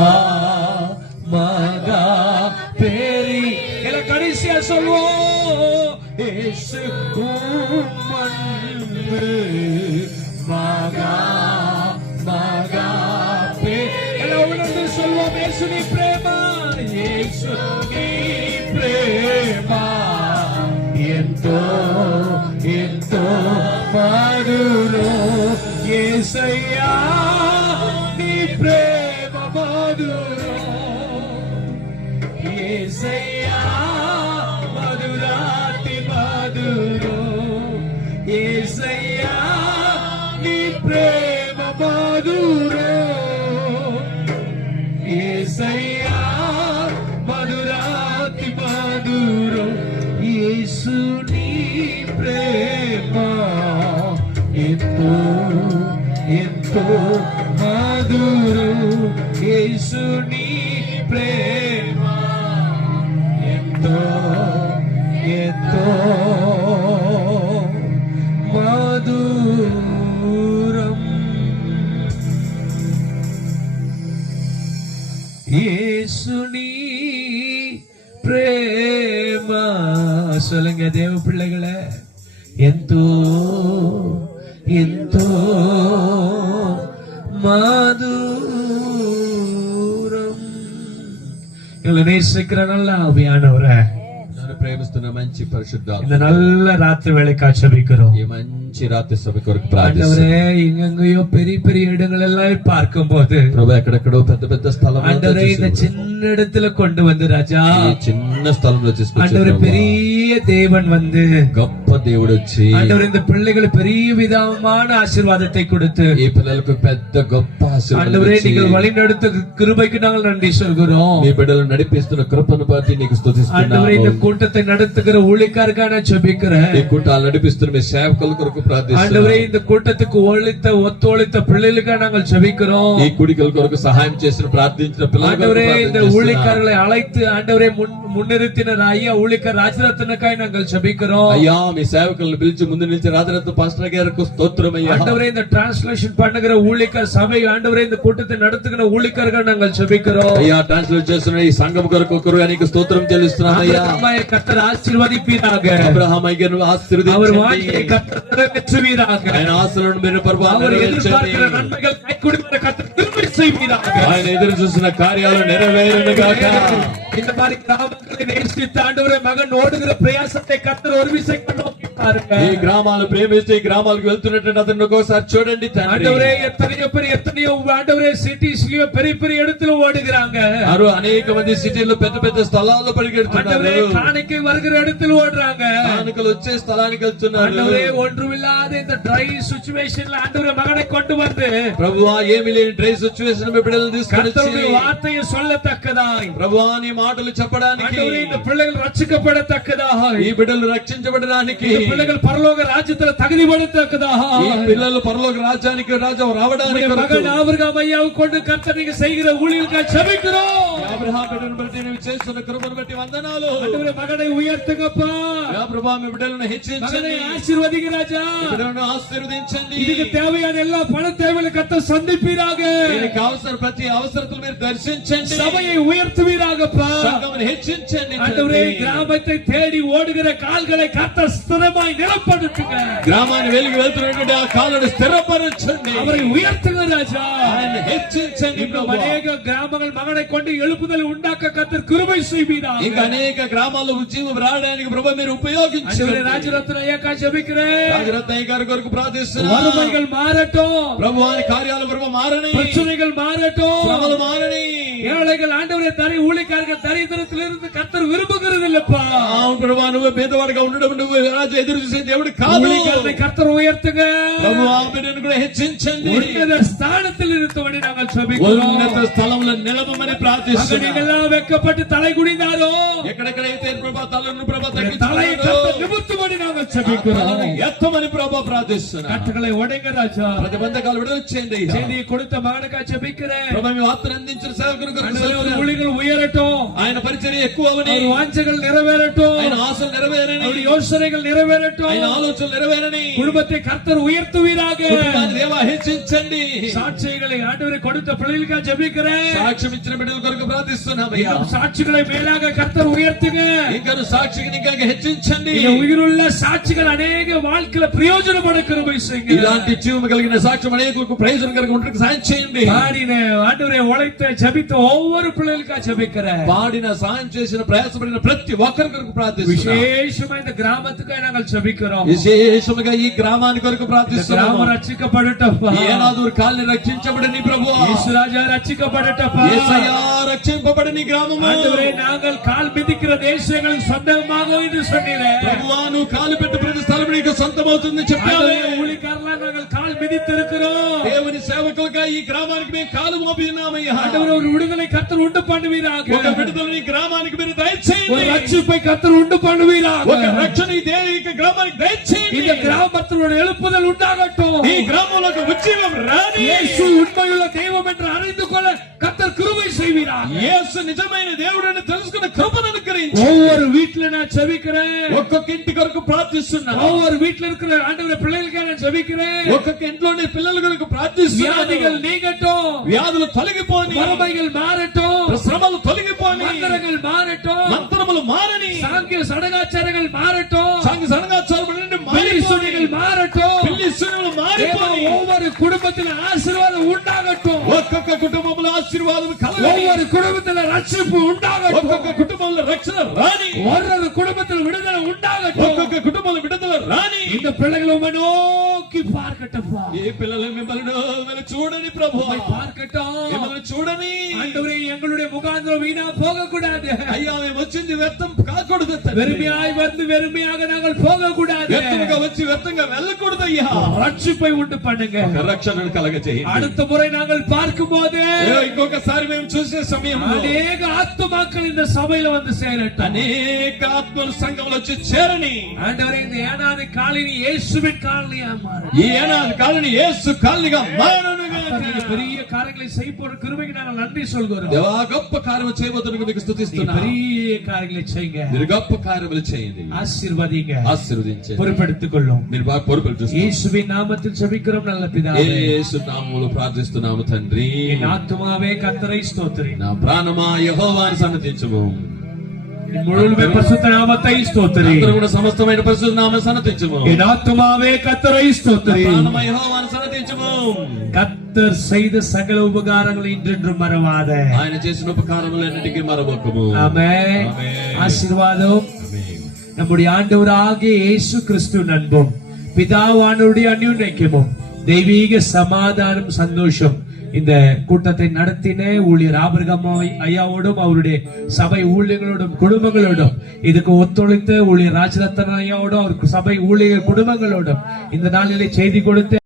மகா பெரி எல்லாம் கடைசியா சொல்லுவோம் இயேசு அன்பு மகா மகா எல்லாம் உணர்ந்து சொல்லுவோம் இயேசுனி பிரேமா இயேசுனி பிரேமா ఎంతో ఎంతో మధురో యేసయ్యా నీ ప్రేమ మధురో యేసయ్యా మధురాతి మధురో యేసయ్యా నీ ప్రేమ మధురో యేసయ్యా మధురాతి మధురో యేసు నీ ప్రేమ ఎంతో ఎంతో మధురం యేసు నీ ప్రేమ ఎంతో ఎంతో మధురం యేసు నీ ప్రేమ சொல்லுங்க தேவ பிள்ளைகளே ఎంతో ఎంతో மதுரம் எங்களை நேசிக்கிற நல்ல ஆவியானவரே నన్ను ప్రేమిస్తున్న మంచి పరిశుద్ధాత్మ இந்த நல்ல ராத்திரி வேலைக்கு ஆட்சேபிக்கிறோம் ఈ మంచి రాత్రి సభ కొరకు ప్రార్థిస్తున్నాను ஆண்டவரே எங்கெங்கயோ பெரிய பெரிய இடங்கள் எல்லாம் பார்க்கும் போது ప్రభు ఎక్కడెక్కడో పెద్ద పెద్ద స్థలం ஆண்டவரே இந்த சின்ன இடத்துல கொண்டு வந்து ராஜா చిన్న స్థలంలో తీసుకొచ్చి ஆண்டவரே ప్రభు, பெரிய தேவன் வந்து గొప్ప దేవుడు వచ్చి ஆண்டவரே இந்த பிள்ளைகள் பெரிய விதமான ஆசீர்வாதத்தை கொடுத்து ఈ పిల్లలకు పెద్ద గొప్ప ఆశీర్వాదం ஆண்டவரே ఇచ్చి, நீங்கள் வழிநடத்த கிருபைக்கு நாங்கள் நன்றி சொல்கிறோம் మీ బిడ్డలు నడిపిస్తున్న కృపను బట్టి నీకు ஆண்டவரே இந்த స్తుతిస్తున్నాము கூட்டத்தை நடத்துகிற ஊழியக்காரருக்காக நான் ஜெபிக்கிறேன் ఈ కూటాలు నడిపిస్తున్న మీ సేవకుల కొరకు ஆண்டவரே ప్రార్థిస్తున్నాము இந்த கூட்டத்துக்கு ஒத்துழைத்த பிள்ளைகளுக்காக நாங்கள் ஜெபிக்கிறோம் ఈ కుడికల కొరకు సహాయం చేసిన ప్రార్థించిన పిల్లల కొరకు ஆண்டவரே இந்த ప్రార్థన చేస్తున్నాము. ஊழியக்காரர்களை அழைத்து ஆண்டவரே முன்னிறுத்தினர் ஐயா ஊழியக்கார ராஜரத்னக்காய் நாங்கள் ஜெபிக்கிறோம் అయ్యా మీ సేవకులను పిలిచి ముందు నుంచి రాజరత్న పాస్టర్ గారికి స్తోత్రం అయ్యా ஆண்டவரே இந்த டிரான்ஸ்லேஷன் பண்ணுகிற ஊழியக்கார சபை ஆண்டவரே இந்த கூட்டத்தை நடத்துகிற ஊழியக்காரர்கள் நாங்கள் ஜெபிக்கிறோம் అయ్యా ట్రాన్స్లేట్ చేస్తున్న ఈ సంఘం కొరకు ఒకరు నీకు స్తోత్రం చెల్లిస్తున్నాం అయ్యా அபிரகாமை கர்த்தர் ஆசீர்வதிப்பீராக అబ్రహాం అయ్యను அவர் ఆశీర్వదించండి வாஞ்சை கர்த்தர் நிறைவேற்றுவீராக. ఆయన ఆశలను మీరు ప్రభు அவர் எதிர்பார்க்கிற నెరవేర్చండి. நன்மைகள் கைகூடி கர்த்தர் கிருபை செய்வீராக. ఆయన ఎదురు చూసిన కార్యాలు నెరవేరును గాక. இந்த மாதிரி கிராமங்களை நேசித்து ஆண்டவரே மகன் ஓடுகிற பிரயாசத்தை கர்த்தர் ஒரு விசைக்கு நோக்கி பாருங்க. ఈ గ్రామాలు ప్రేమిస్తే ఈ గ్రామాలకు వెళ్తున్నట్టు అతను ఒకసారి చూడండి తండ్రి. ஆண்டவரே எத்தனையோ ஆண்டவரே சிட்டிஸ்லயோ பெரிய பெரிய இடத்துல ஓடுகிறாங்க. వారు అనేక మంది సిటీల్లో పెద్ద పెద్ద స్థలాల్లో పరిగెడుతున్నారు. ஆண்டவரே காணிக்கை வருகிற இடத்துல ஓடுறாங்க. కానుకలు వచ్చే స్థలానికి వెళ్తున్నారు. ஆண்டவரே ஒன்றுமில்லாத இந்த ட்ரை சிச்சுவேஷன்ல ஆண்டவரே மகனை கொண்டு வந்து ప్రభువా ఏమీ లేని డ్రై సిచ్యువేషన్ బిడ్డలను తీసుకొని கர்த்தருடைய வார்த்தையை சொல்லத்தக்கதாய் ప్రభువా నీ మాటలు చెప్పడానికి ஆண்டவரே இந்த பிள்ளைகள் ரட்சிக்கப்படத்தக்கதாய் ఈ బిడ్డలు రక్షించబడడానికి இந்த பிள்ளைகள் பரலோக ராஜ்யத்துல தகுதிப்படுத்தத்தக்கதாய் ఈ పిల్లలు పరలోక రాజ్యానికి రాజు రావడానికి மகன் ஆபிரகாம் ஐயாவை கொண்டு கர்த்தர் நீங்க செய்கிற ஊழியர்களுக்காக ஜெபிக்கிறோம். అబ్రహాము బిడ్డను బట్టి నీవు చేస్తున్న కృపను బట్టి వందనాలు. ஆண்டவரே మగனை ఉయర్తగప్పా. యా ప్రభువా మీ బిడ్డలను హెచ్చించండి. மகனை ஆசீர்వதிங்க ராஜா. బిడ్డలను ఆశీర్వదించండి. இதுக்கு தேவையான எல்லா பண தேவைகளை கர்த்தர் சந்திப்பீராக. దీనికి అవసరం ప్రతి అవసరతను మీరు దర్శించండి. சபையை உயர்த்துவீராகப்பா. సంఘమును హెచ్చించండి. ஆண்டவரே கிராமத்தை தேடி ஓடுகிற கால்களை கர்த்தர் ஸ்திரமாய் நிலப்படுத்துங்க. గ్రామాన్ని వెలిగి వెళ్తున్నటువంటి ఆ కాళ్ళను స్థిరపరచండి. அவரை உயர்த்துங்க ராஜா. ఆయన హెచ్చించండి இன்னும் ప్రభువా. அநேக கிராமங்கள் மகனை கொண்டு எழுப்புதல் உண்டாக்க கர்த்தர் கிருபை செய்வீராக. ఇంకా అనేక గ్రామాల్లో ఉద్యమం రావడానికి ప్రభు మీరు ஆண்டவரே ఉపయోగించండి. ராஜரத்ன ஐயாக்கா ஜெபிக்கிறேன். రాజరత్నయ్య గారి కొరకు ప్రార్థిస్తున్నాను. வறுமைகள் மாறட்டும். ప్రభు వారి కార్యాలు ప్రభు మారని. பிரச்சனைகள் மாறட்டும். శ్రమలు మారని. ஏழைகள் ஆண்டவரே தரை ஊழியக்காரர்கள் தரித்திரத்திலிருந்து கர்த்தர் விரும்புகிறது இல்லப்பா. అవును ప్రభు నువ్వు పేదవాడిగా ఉండడం నువ్వు రాజు ఎదురు చూసే దేవుడు కాదు. ஊழியக்காரனை கர்த்தர் உயர்த்துங்க. ప్రభు ఆ బిడ్డను కూడా హెచ్చించండి. உன்னத ஸ்தானத்தில் இருந்தவனை நாங்கள் ஜெபிக்கிறோம். ఉన్నత స్థలంలో నిలబమని ప్రార్థిస్తున్నాను. மகனெல்லாம் வெட்கப்பட்டு தலை குனிந்தாரோ ఎక్కడెక్కడైతే ప్రభు తలను ప్రభు தலையை கர்த்தர் நிமிர்த்தும்படி நாங்கள் ஜெபிக்கிறோம். ఎత్తమని ప్రభు ప్రార్థిస్తున్నాను. கட்டுகளை உடைங்க ராஜா. ప్రతిబంధకాలు విడుదల చేయండి. செய்தியை கொடுத்த மகனுக்காக ஜெபிக்கிறேன். ప్రభు మీ వార్తను అందించిన సేవకుని కొరకు ஆண்டவரே, ஒரு స్తోత్రం. ஊழியர்கள் உயரட்டும். ఆయన పరిచర్య ఎక్కువ అవని. அவர் வாஞ்சைகள் நிறைவேறட்டும். ఆయన ఆశలు నెరవేరని. அவருடைய யோசனைகள் நிறைவேறட்டும். ఆయన ఆలోచనలు నెరవేరని. குடும்பத்தை கர்த்தர் உயர்த்துவீராக. కుటుంబాన్ని దేవా హెచ్చించండి. சாட்சிகளை ஆண்டவரை கொடுத்த பிள்ளைகளுக்காக ஜெபிக்கிறேன். సాక్ష్యం ఇచ్చిన బిడ్డల కొరకు ప్రార్థిస్తున్నామయ్యా. இன்னும் சாட்சிகளை மேலாக கர்த்தர் உயர்த்துங்க. ఇంకా సాక్షికి ఇంకా హెచ్చించండి. இந்த உயிருள்ள சாட்சிகள் அநேக வாழ்க்கையில பிரயோஜனப்பட கிருபை செய்யுங்க. ఇలాంటి జీవం కలిగిన సాక్ష్యం అనేకులకు ప్రయోజనకరంగా ఉండడానికి సాయం చేయండి. பாடின ஆண்டவரை உழைத்த ஜெபித்த ஒவ்வொரு பிள்ளைகளுக்காக ஜெபிக்கிறேன். పాడిన సాయం చేసిన ప్రయాసపడిన ప్రతి ఒక్కరి కొరకు ప్రార్థిస్తున్నాం. விசேஷமா இந்த கிராமத்துக்காக நாங்கள் ஜெபிக்கிறோம். విశేషముగా ఈ గ్రామానికి కొరకు இந்த ప్రార్థిస్తున్నాము. கிராமம் ரட்சிக்கப்படட்டப்பா. ఈ ఏనాదూరు కాళ్ళని రక్షించబడని ప్రభువా. இயேசு ராஜா ரட்சிக்கப்படட்டப்பா. యేసయ్యా రక్షింపబడని గ్రామము. ஆண்டவரே நாங்கள் கால் மிதிக்கிற தேசங்களுக்கு சொந்தமாக என்று சொன்னீரே. ప్రభువా నువ్వు కాలు పెట్టి ప్రతి స్థలం నీకు సొంతమవుతుంది చెప్పావు. ஆண்டவரே ஊழியக்காரர்களா நாங்கள் கால் மிதித்திருக்கிறோம். దేవుని సేవకులుగా ఈ గ్రామానికి మేము కాలు మోపినామయ్యా. ஆண்டவரே ஒரு விடுதலை கர்த்தர் உண்டு பண்ணுவீராக. ఒక విడుదలని ఈ గ్రామానికి మీరు ஒரு దయచేయండి. ரட்சிப்பை கர்த்தர் உண்டு பண்ணுவீராக. ఒక రక్షణ ఈ గ్రామానికి దయచేయండి. இந்த கிராமத்தினுடைய எழுப்புதல் உண்டாகட்டும். ఈ గ్రామంలోకి ఉద్యమం రాని. இயேசு உண்மையுள்ள தெய்வம் என்று அறிந்து கொள்ள கர்த்தர் கிருபை செய்வீராக. యేసు నిజమైన దేవుడని తెలుసుకున్న కృపను అనుగ్రహించు. ஒவ்வொரு வீட்டுல நான் ஜெபிக்கிறேன். ఒక్కొక్క ఇంటి కొరకు ప్రార్థిస్తున్నాను. ஒவ்வொரு வீட்டுல இருக்கிற ஆண்டவரே பிள்ளைகளுக்காக நான் ஜெபிக்கிறேன். ఒక్కొక్క ఇంట్లోని పిల్లల కొరకు ప్రార్థిస్తున్నాను. வியாதிகள் நீங்கட்டும். వ్యాధులు తొలగిపోని. வறுமைகள் மாறட்டும். శ్రమలు తొలగిపోని. மந்திரங்கள் மாறட்டும். మంత్రములు మారని. சாங்கிய சடங்காச்சாரங்கள் மாறட்டும். సంఘ సనగాచారములు பில்லிசூனிகள் மாறட்டும். పిల్లిసులు தேவ మారిపోని. ஒவ்வொரு குடும்பத்தில் ஆசீர்வாதம் உண்டாகட்டும். ఒక్కొక్క కుటుంబంలో ఆశీర్వాదం కలగని. ஒவ்வொரு குடும்பத்தில் ரட்சிப்பு உண்டாகட்டும். ఒక్కొక్క కుటుంబంలో రక్షణ రాని. ஒவ்வொரு குடும்பத்தில் விடுதலை உண்டாகட்டும். ఒక్కొక్క కుటుంబంలో విడుదల రాని. இந்த பிள்ளைகள் உம்மை நோக்கி பார்க்கட்டும்பா. ఈ పిల్లలు మిమ్మల్ని చూడని ప్రభు. உம்மை பார்க்கட்டும். మిమ్మల్ని చూడని. ஆண்டவரே எங்களுடைய முகாந்திரம் வீணா போக கூடாது. అయ్యా మేము వచ్చింది వ్యర్థం కాకూడదు తండ్రి. வெறுமையாய் வந்து வெறுமையாக நாங்கள் போக கூடாது. వ్యర్థంగా వచ్చి వ్యర్థంగా వెళ్ళకూడదు అయ్యా. ரட்சிப்பை உண்டு பண்ணுங்க. రక్షణను కలగజేయండి. அடுத்த முறை நாங்கள் பார்க்கும் போது ఇంకొకసారి మేము చూసే సమయంలో அநேக ஆத்துமாக்கள் இந்த சபையில வந்து சேரட்டும். అనేక ఆత్మలు సంఘంలో వచ్చి చేరని. ஆண்டவரே இந்த ஏனாதி காலனி இயேசுவின் காலனியா மாறும். ఈ ఏనాది కాలని యేసు కాళ్ళిగా మారునుగా. நீங்க பெரிய காரியங்களை செய்ய போற கிருபைக்கு நாங்கள் நன்றி சொல்கிறோம். దేవా గొప్ప కార్యము చేయబోతున్నందుకు మీకు நீங்க స్తుతిస్తున్నాను. பெரிய காரியங்களை செய்யுங்க. మీరు గొప్ప కార్యములు చేయండి. ஆசீர்வதிங்க. ఆశీర్వదించండి. பொறுப்பெடுத்துக் கொள்ளும். మీరు బాగా పొరుపులు చూస్తారు. இயேசுவின் நாமத்தில் ஜெபிக்கிறோம் நல்ல பிதாவே. యేసు నామములో ప్రార్థిస్తున్నాము తండ్రి. என் ஆத்துமாவே கர்த்தரை ஸ்தோத்திரி. నా ప్రాణమా యెహోవాని సన్నతించుము. முழுமை பரிசுத்த நாமத்தை ஸ்தோத்திரி. అందరూ కూడా సమస్తమైన పరిశుద్ధ నామమును సన్నతించుము. என் ஆத்துமாவே கர்த்தரை ஸ்தோத்திரி. ప్రాణమై యెహోవాను సన్నతించుము. கர்த்தர் செய்த சகல உபகாரங்களை இன்றென்றும் மறவாத. ఆయన చేసిన ఉపకారములన్నిటికీ మరవకము. ஆமென். ஆமென். ஆசீர்வாதம் ఆమేన్. நம்முடைய ஆண்டவராகிய இயேசு கிறிஸ்து அன்பும் பிதாவானுடைய அந்யுன்யமும் தெய்வீக சமாதானம் சந்தோஷம் இந்த கூட்டத்தை நடத்தின ஊழியர் ஆபிரகாம் ஐயாவோடும் அவருடைய சபை ஊழியர்களோடும் குடும்பங்களோடும் இதுக்கு ஒத்துழைத்த ஊழியர் ராஜரத்ன ஐயாவோடும் அவர் சபை ஊழியர் குடும்பங்களோடும் இந்த நாளிலே செய்தி கொடுத்து